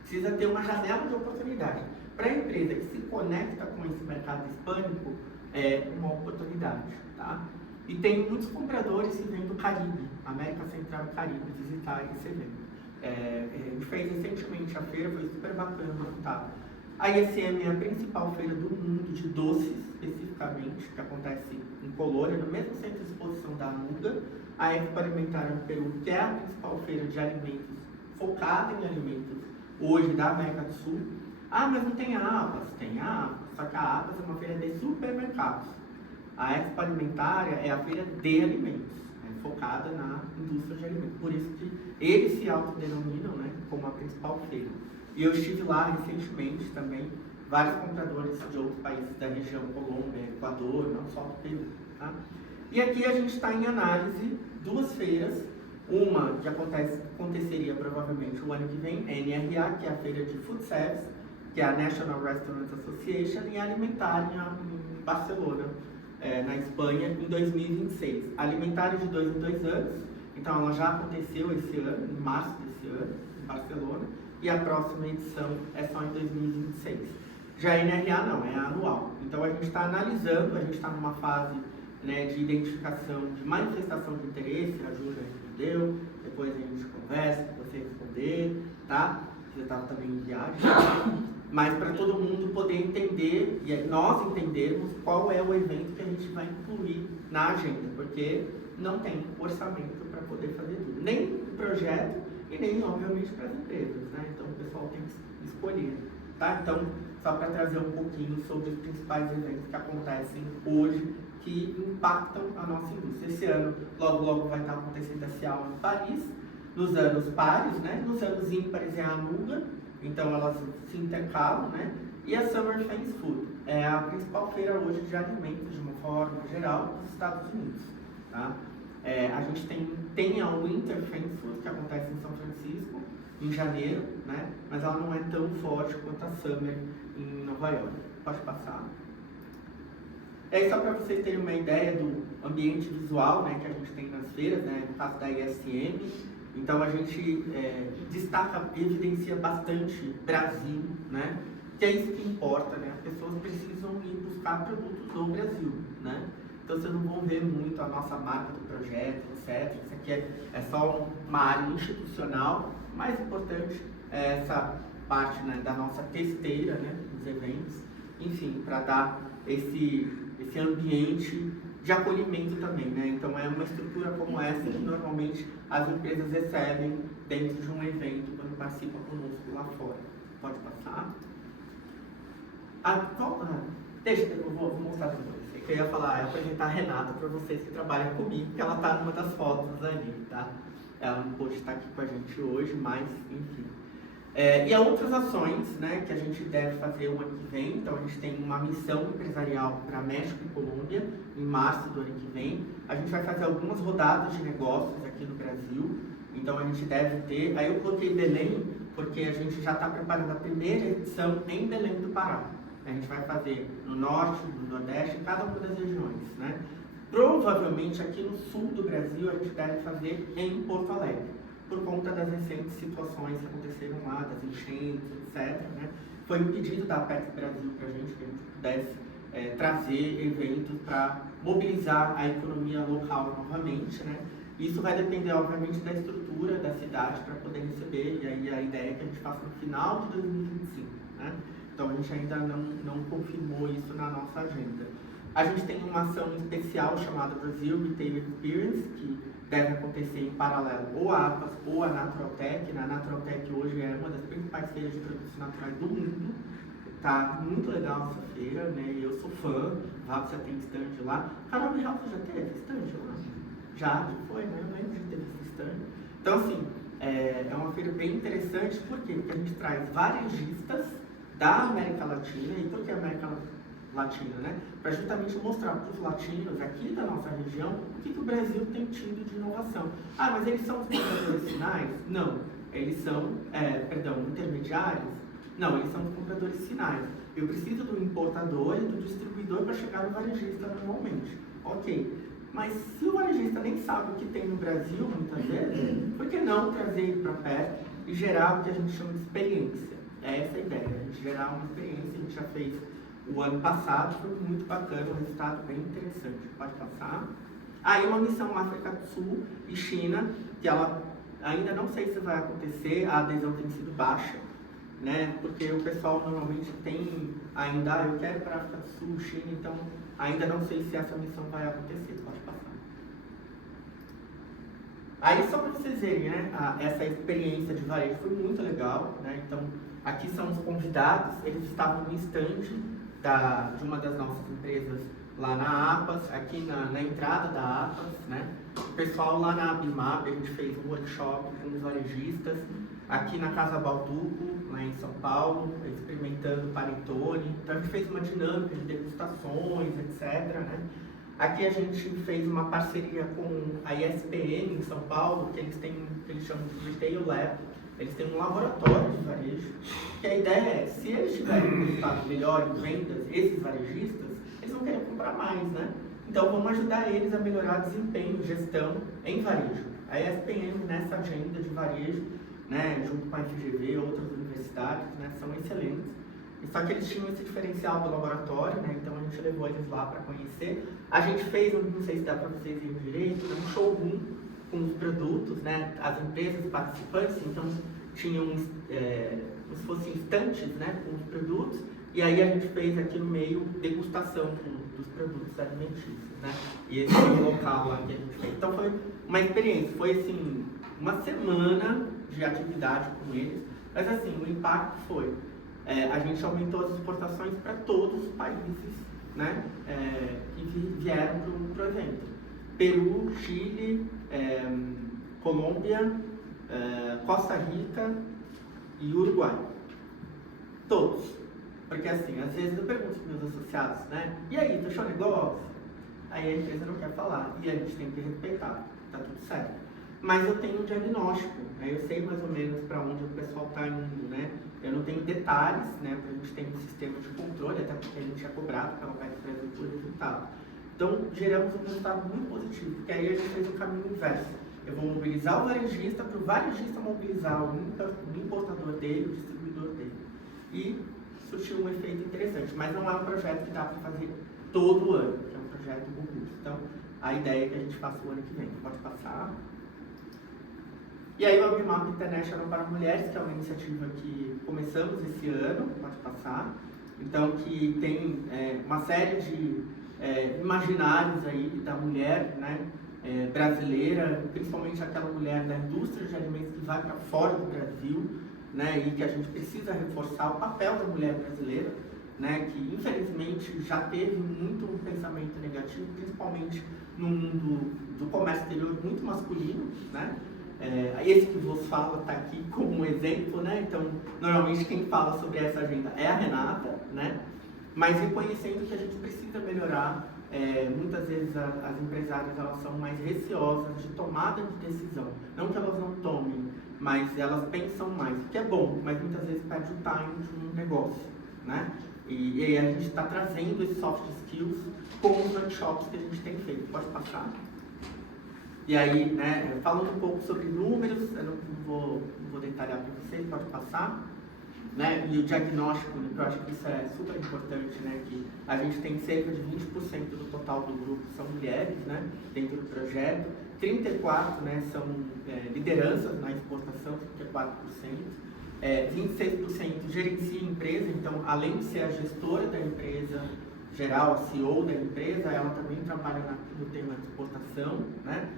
Precisa ter uma janela de oportunidade. Para a empresa que se conecta com esse mercado hispânico, é uma oportunidade, tá? E tem muitos compradores que vêm do Caribe, América Central e Caribe, visitar esse evento. A gente fez recentemente a feira, foi super bacana, tá? A ISM é a principal feira do mundo de doces, especificamente, que acontece em Colônia, no mesmo centro de exposição da ANUGA. A Expo Alimentar no Peru, que é a principal feira de alimentos, focada em alimentos, hoje da América do Sul. Mas não tem a APAS? Tem a APAS, só que a APAS é uma feira de supermercados. A Expo Alimentária é a feira de alimentos, focada na indústria de alimentos. Por isso que eles se autodenominam, né, como a principal feira. E eu estive lá recentemente também, vários compradores de outros países da região, Colômbia, Equador, não só do Peru, tá? E aqui a gente está em análise duas feiras, uma que aconteceria provavelmente o ano que vem, a NRA, que é a feira de Food Service, que é a National Restaurant Association, e a Alimentar em Barcelona, na Espanha, em 2026. A Alimentar é de 2 em 2 anos, então ela já aconteceu esse ano, em março desse ano, em Barcelona, e a próxima edição é só em 2026. Já a NRA não, é anual. Então a gente está analisando, a gente está numa fase, né, de identificação, de manifestação de interesse, a Júlia respondeu, depois a gente conversa, você responder, tá? eu estava também em viagem, mas para todo mundo poder entender e nós entendermos qual é o evento que a gente vai incluir na agenda, porque não tem orçamento para poder fazer tudo, nem o projeto e nem, obviamente, para as empresas, né? Então o pessoal tem que escolher, tá? Então, só para trazer um pouquinho sobre os principais eventos que acontecem hoje que impactam a nossa indústria. Esse ano, logo vai estar acontecendo a Cial em Paris, nos anos pares, né? Nos anos ímpares é a Anuga, então elas se intercalam, né? E a Summer Fast Food é a principal feira hoje de alimentos, de uma forma geral, dos Estados Unidos, tá? A gente tem a Winter Fast Food, que acontece em São Francisco, em janeiro, né? Mas ela não é tão forte quanto a Summer em Nova York. Pode passar. Só para vocês terem uma ideia do ambiente visual, né, que a gente tem nas feiras, né, no caso da ISM. Então a gente destaca, evidencia bastante Brasil, né? Que é isso que importa, né? As pessoas precisam ir buscar produtos do Brasil, né? Então vocês não vão ver muito a nossa marca do projeto, etc. Isso aqui é só uma área institucional. O mais importante é essa parte, né, da nossa testeira, né, dos eventos, enfim, para dar esse ambiente de acolhimento também, né? Então é uma estrutura como essa que normalmente as empresas recebem dentro de um evento quando participam conosco lá fora. Pode passar. Deixa eu vou mostrar para vocês. Eu ia falar, apresentar a Renata para vocês que trabalham comigo, porque ela está numa das fotos ali, tá? Ela não pôde estar aqui com a gente hoje, mas enfim. E há outras ações, né, que a gente deve fazer o ano que vem. Então a gente tem uma missão empresarial para México e Colômbia em março do ano que vem. A gente vai fazer algumas rodadas de negócios aqui no Brasil. Então a gente deve ter. Aí eu coloquei Belém porque a gente já está preparando a primeira edição em Belém do Pará. A gente vai fazer no norte, no nordeste, em cada uma das regiões, né? Provavelmente aqui no sul do Brasil a gente deve fazer em Porto Alegre, por conta das recentes situações que aconteceram lá, das enchentes, etc. Né? Foi um pedido da Apex Brasil para a gente que a gente pudesse trazer eventos para mobilizar a economia local novamente, né? Isso vai depender, obviamente, da estrutura da cidade para poder receber, e aí a ideia é que a gente faça no final de 2025, né? Então a gente ainda não confirmou isso na nossa agenda. A gente tem uma ação especial chamada Brasil Retail Experience, que deve acontecer em paralelo ou a APAS ou a Naturaltech. A Naturaltech hoje é uma das principais feiras de produtos naturais do mundo. Tá muito legal essa feira, né? Eu sou fã, lá você tem stand lá. Carol Real, você já teve stand lá? Já foi, né? Eu lembro de ter esse stand. Então, assim, é uma feira bem interessante, por quê? Porque a gente traz varejistas da América Latina. E por que América Latina, né? Para justamente mostrar para os latinos aqui da nossa região o que o Brasil tem tido de inovação. Ah, mas eles são os compradores finais? Não. Eles são, intermediários? Não, eles são os compradores finais. Eu preciso do importador e do distribuidor para chegar no varejista normalmente. Ok. Mas se o varejista nem sabe o que tem no Brasil, muitas vezes, por que não trazer ele para perto e gerar o que a gente chama de experiência? É essa a ideia, a gente gerar uma experiência. A gente já fez o ano passado, foi muito bacana, um resultado bem interessante. Pode passar. Aí uma missão África do Sul e China, que ela ainda não sei se vai acontecer, a adesão tem sido baixa, né? Porque o pessoal normalmente tem ainda, eu quero para a África do Sul, China, então ainda não sei se essa missão vai acontecer. Pode passar. Aí só para vocês verem, né, essa experiência de varejo foi muito legal, né? Então aqui são os convidados, eles estavam no stand de uma das nossas empresas lá na APAS, aqui na entrada da APAS, né? O pessoal lá na Abimap, a gente fez um workshop com os varejistas, aqui na Casa Balduco, lá em São Paulo, experimentando panetone. Então a gente fez uma dinâmica de degustações, etc, né? Aqui a gente fez uma parceria com a ESPM em São Paulo, que eles têm o que eles chamam de Retail Lab. Eles têm um laboratório de varejo, que a ideia é, se eles tiverem um resultado melhor em vendas, esses varejistas, eles vão querer comprar mais, né? Então vamos ajudar eles a melhorar desempenho, gestão em varejo. A ESPM nessa agenda de varejo, né, junto com a FGV, outras universidades, né, são excelentes. Só que eles tinham esse diferencial do laboratório, né, então a gente levou eles lá para conhecer. A gente fez, não sei se dá para vocês verem direito, um showroom com os produtos, né, as empresas participantes. Então tinham como se fossem estantes, né, com os produtos, e aí a gente fez aqui no meio degustação dos produtos alimentícios, né? E esse foi o local lá que a gente fez. Então foi uma experiência, foi assim, uma semana de atividade com eles, mas assim, o impacto foi, a gente aumentou as exportações para todos os países, né, que vieram para o evento. Peru, Chile, Colômbia, Costa Rica e Uruguai. Todos. Porque assim, às vezes eu pergunto para os meus associados, né? E aí, fechou o negócio? Aí a empresa não quer falar e a gente tem que respeitar, tá tudo certo. Mas eu tenho um diagnóstico, né? Eu sei mais ou menos para onde o pessoal está indo, né? Eu não tenho detalhes, né? Porque a gente tem um sistema de controle, até porque a gente é cobrado pela empresa por resultado. Então, geramos um resultado muito positivo, porque aí a gente fez o caminho inverso. Eu vou mobilizar o varejista para o varejista mobilizar o importador dele, o distribuidor dele. E surtiu um efeito interessante, mas não é um projeto que dá para fazer todo ano, que é um projeto robusto. Então, a ideia é que a gente faça o ano que vem. Pode passar. E aí o ABMAP International para Mulheres, que é uma iniciativa que começamos esse ano, pode passar. Então, que tem uma série de imaginários aí da mulher, né, brasileira, principalmente aquela mulher da indústria de alimentos que vai para fora do Brasil, né, e que a gente precisa reforçar o papel da mulher brasileira, né, que infelizmente já teve muito um pensamento negativo, principalmente no mundo do comércio exterior muito masculino, né. Esse que vos fala está aqui como um exemplo, né, então normalmente quem fala sobre essa agenda é a Renata, né, mas reconhecendo que a gente precisa melhorar. Muitas vezes as empresárias elas são mais receosas de tomada de decisão, não que elas não tomem, mas elas pensam mais, o que é bom, mas muitas vezes perde o time de um negócio, né? E aí a gente está trazendo esses soft skills com os workshops que a gente tem feito. Pode passar? E aí, né, falando um pouco sobre números, eu não vou detalhar para vocês, pode passar. Né? E o diagnóstico, eu acho que isso é super importante, né? Que a gente tem cerca de 20% do total do grupo são mulheres, né? Dentro do projeto, 34%, né, são lideranças na exportação, 34%, 26% gerencia a empresa, então além de ser a gestora da empresa geral, a CEO da empresa, ela também trabalha no tema de exportação, né?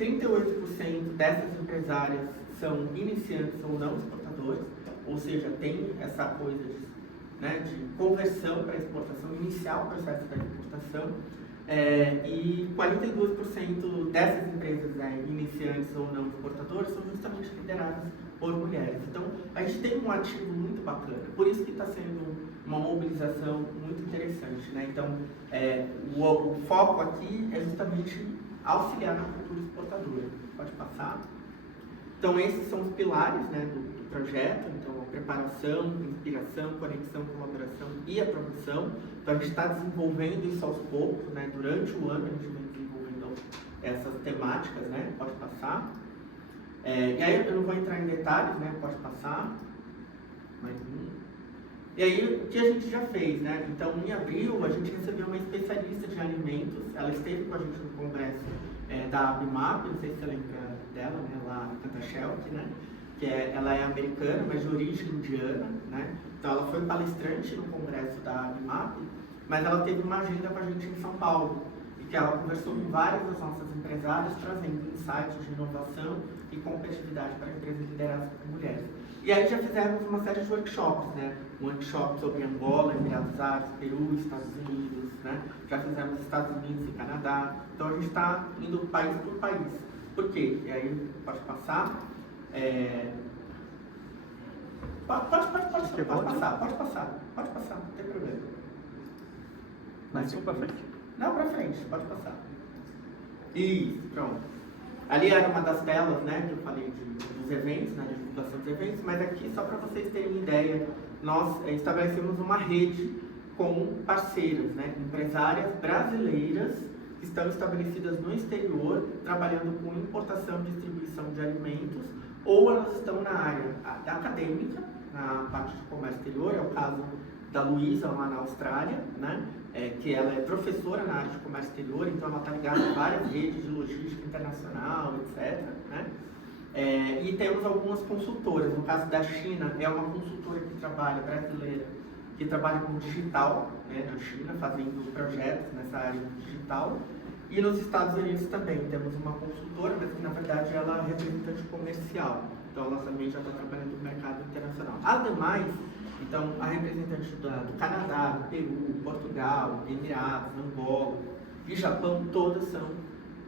38% dessas empresárias são iniciantes ou não exportadores, ou seja, tem essa coisa de conversão para exportação, iniciar o processo da exportação, e 42% dessas empresas iniciantes ou não exportadoras são justamente lideradas por mulheres. Então, a gente tem um ativo muito bacana, por isso que está sendo uma mobilização muito interessante, né? Então, o foco aqui é justamente auxiliar na cultura exportadora. Pode passar. Então, esses são os pilares, né, do projeto. Então, a preparação, inspiração, conexão, colaboração e a promoção. Então, a gente está desenvolvendo isso aos poucos, né? Durante o ano a gente vem desenvolvendo essas temáticas, né? Pode passar. E aí eu não vou entrar em detalhes, né? Pode passar. Mais um. E aí, o que a gente já fez, né? Então, em abril, a gente recebeu uma especialista de alimentos. Ela esteve com a gente no congresso da ABMAP, não sei se você lembra dela, né? Lá em Canta Shelk, né? Ela é americana, mas de origem indiana, né? Então, ela foi palestrante no congresso da ABMAP, mas ela teve uma agenda com a gente em São Paulo, e que ela conversou com várias das nossas empresárias, trazendo insights de inovação e competitividade para empresas lideradas por mulheres. E aí já fizemos uma série de workshops, né? Um workshop sobre Angola, Emirados Árabes, Peru, Estados Unidos, né? Já fizemos Estados Unidos e Canadá. Então a gente está indo país por país. Por quê? E aí pode passar. Pode passar, não tem problema. Mais um para frente? Não, para frente, pode passar. Isso, pronto. Ali era uma das telas, né, que eu falei dos eventos, né, de divulgação dos eventos, mas aqui, só para vocês terem ideia, nós estabelecemos uma rede com parceiras, né, empresárias brasileiras que estão estabelecidas no exterior, trabalhando com importação e distribuição de alimentos, ou elas estão na área acadêmica, na parte de comércio exterior, é o caso da Luísa, lá na Austrália, né? Que ela é professora na área de comércio exterior, então ela está ligada a várias redes de logística internacional, etc. Né? E temos algumas consultoras. No caso da China, é uma consultora que trabalha, brasileira, que trabalha com digital, né, na China, fazendo projetos nessa área digital. E nos Estados Unidos também temos uma consultora, mas que na verdade ela é representante comercial. Então ela também já está trabalhando no mercado internacional. Ademais, então, a representante do Canadá, do Peru, Portugal, Emirados, Angola e Japão, todas são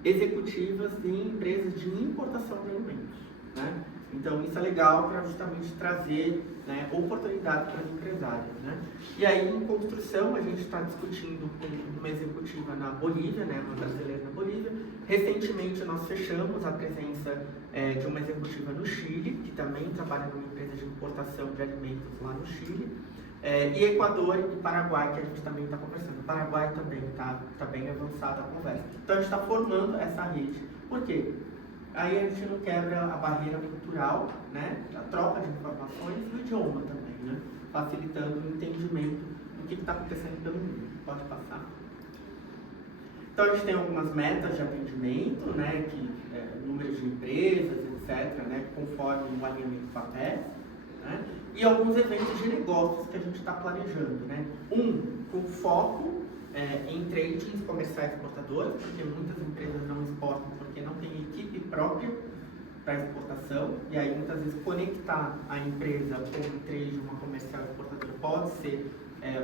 executivas de empresas de importação de alimentos, né? Então isso é legal para justamente trazer, né, oportunidade para os empresários, né? E aí em construção a gente está discutindo com uma executiva na Bolívia, né, uma brasileira na Bolívia. Recentemente nós fechamos a presença de uma executiva no Chile, que também trabalha numa empresa de importação de alimentos lá no Chile. E Equador e Paraguai, que a gente também está conversando. O Paraguai também está bem avançada a conversa. Então a gente está formando essa rede. Por quê? Aí a gente não quebra a barreira cultural, né? A troca de informações e o idioma também, né? Facilitando o entendimento do que está acontecendo pelo mundo. Pode passar. Então a gente tem algumas metas de atendimento, né? Número de empresas, etc., né? Conforme o alinhamento com a PES, né? E alguns eventos de negócios que a gente está planejando, né? Com foco em tradings comerciais exportadores, porque muitas empresas não exportam porque não tem equipe própria para exportação, e aí muitas vezes conectar a empresa com um trade, uma comercial exportadora, pode ser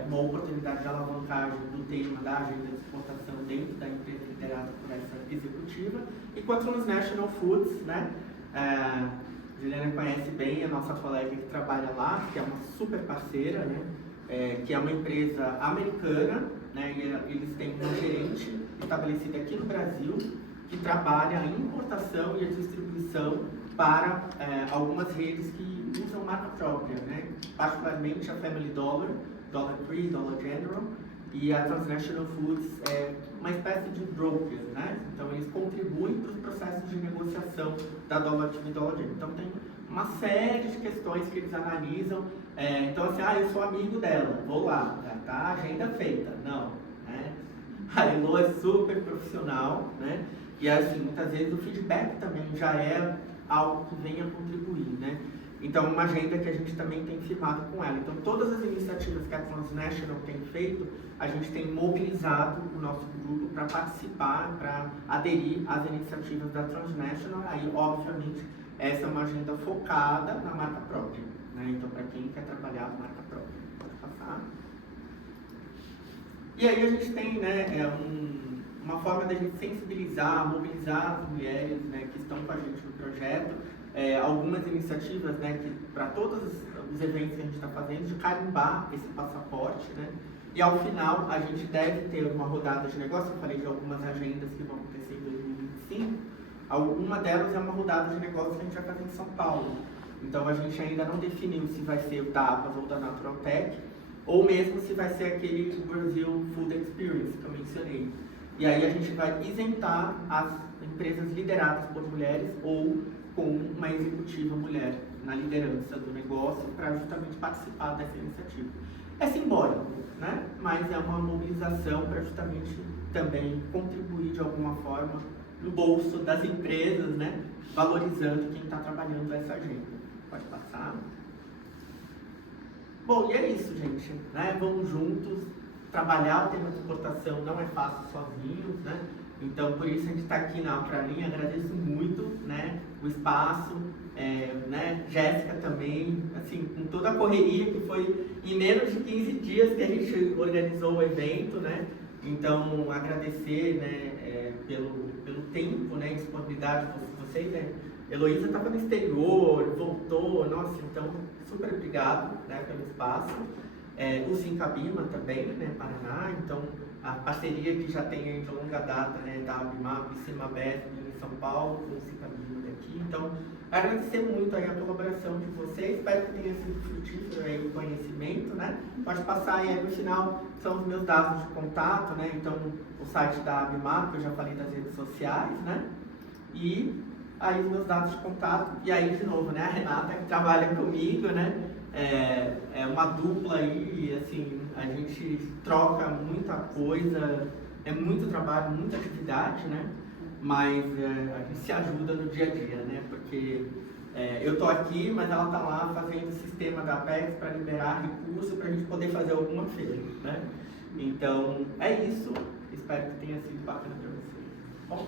uma oportunidade de alavancagem do tema da agenda de exportação dentro da empresa liderada por essa executiva. E quanto aos National Foods, né? Juliana conhece bem a nossa colega que trabalha lá, que é uma super parceira, né? Que é uma empresa americana, né? E eles têm uma gerente estabelecida aqui no Brasil que trabalha a importação e a distribuição para algumas redes que usam marca própria, né? Particularmente a Family Dollar, Dollar Tree, Dollar General, e a Transnational Foods é uma espécie de broker, né? Então eles contribuem para os processos de negociação da Dollar Tree e Dollar General. Então tem uma série de questões que eles analisam. Então assim, eu sou amigo dela, vou lá, tá a agenda feita. Não, né? A Elo é super profissional, né? E assim, muitas vezes o feedback também já é algo que vem a contribuir, né? Então, uma agenda que a gente também tem firmado com ela. Então, todas as iniciativas que a Transnational tem feito, a gente tem mobilizado o nosso grupo para participar, para aderir às iniciativas da Transnational. Aí, obviamente, essa é uma agenda focada na marca própria, né? Então, para quem quer trabalhar a marca própria, pode passar. E aí a gente tem, né, uma forma da gente sensibilizar, mobilizar as mulheres, né, que estão com a gente no projeto. Algumas iniciativas, né, que para todos os eventos que a gente está fazendo, de carimbar esse passaporte, né? E ao final a gente deve ter uma rodada de negócio. Eu falei de algumas agendas que vão acontecer em 2025. Uma delas é uma rodada de negócio que a gente vai fazer em São Paulo. Então a gente ainda não definiu se vai ser o da APAS ou da Natural Tech, ou mesmo se vai ser aquele Brazil Food Experience que eu mencionei. E aí a gente vai isentar as empresas lideradas por mulheres ou com uma executiva mulher na liderança do negócio para justamente participar dessa iniciativa. É simbólico, né? Mas é uma mobilização para justamente também contribuir de alguma forma no bolso das empresas, né? Valorizando quem está trabalhando essa agenda. Pode passar. Bom, e é isso, gente, né? Vamos juntos. Trabalhar o tema de exportação não é fácil sozinhos, né? Então, por isso a gente está aqui na Pralinha. Agradeço muito, né, o espaço, né, Jéssica também, assim, com toda a correria que foi em menos de 15 dias que a gente organizou o evento, né? Então, agradecer, né, pelo tempo, né, e disponibilidade de vocês, né? Heloísa estava no exterior, voltou, nossa, então, super obrigado, né, pelo espaço. O Zincabima também, né, Paraná, então a parceria que já tem aí de longa data, né, da Abimap e Semabesp em São Paulo, com o Zincabima daqui. Então, agradecer muito aí a colaboração de vocês, espero que tenha sido frutífero aí o conhecimento, né. Pode passar aí no final, são os meus dados de contato, né, então o site da Abimap, que eu já falei das redes sociais, né, e aí os meus dados de contato, e aí de novo, né, a Renata que trabalha comigo, né, é uma dupla aí, assim, a gente troca muita coisa, é muito trabalho, muita atividade, né? mas a gente se ajuda no dia a dia, né? Porque eu tô aqui, mas ela tá lá fazendo o sistema da Apex para liberar recurso para a gente poder fazer alguma feira, né? Então, é isso. Espero que tenha sido bacana para vocês. Bom,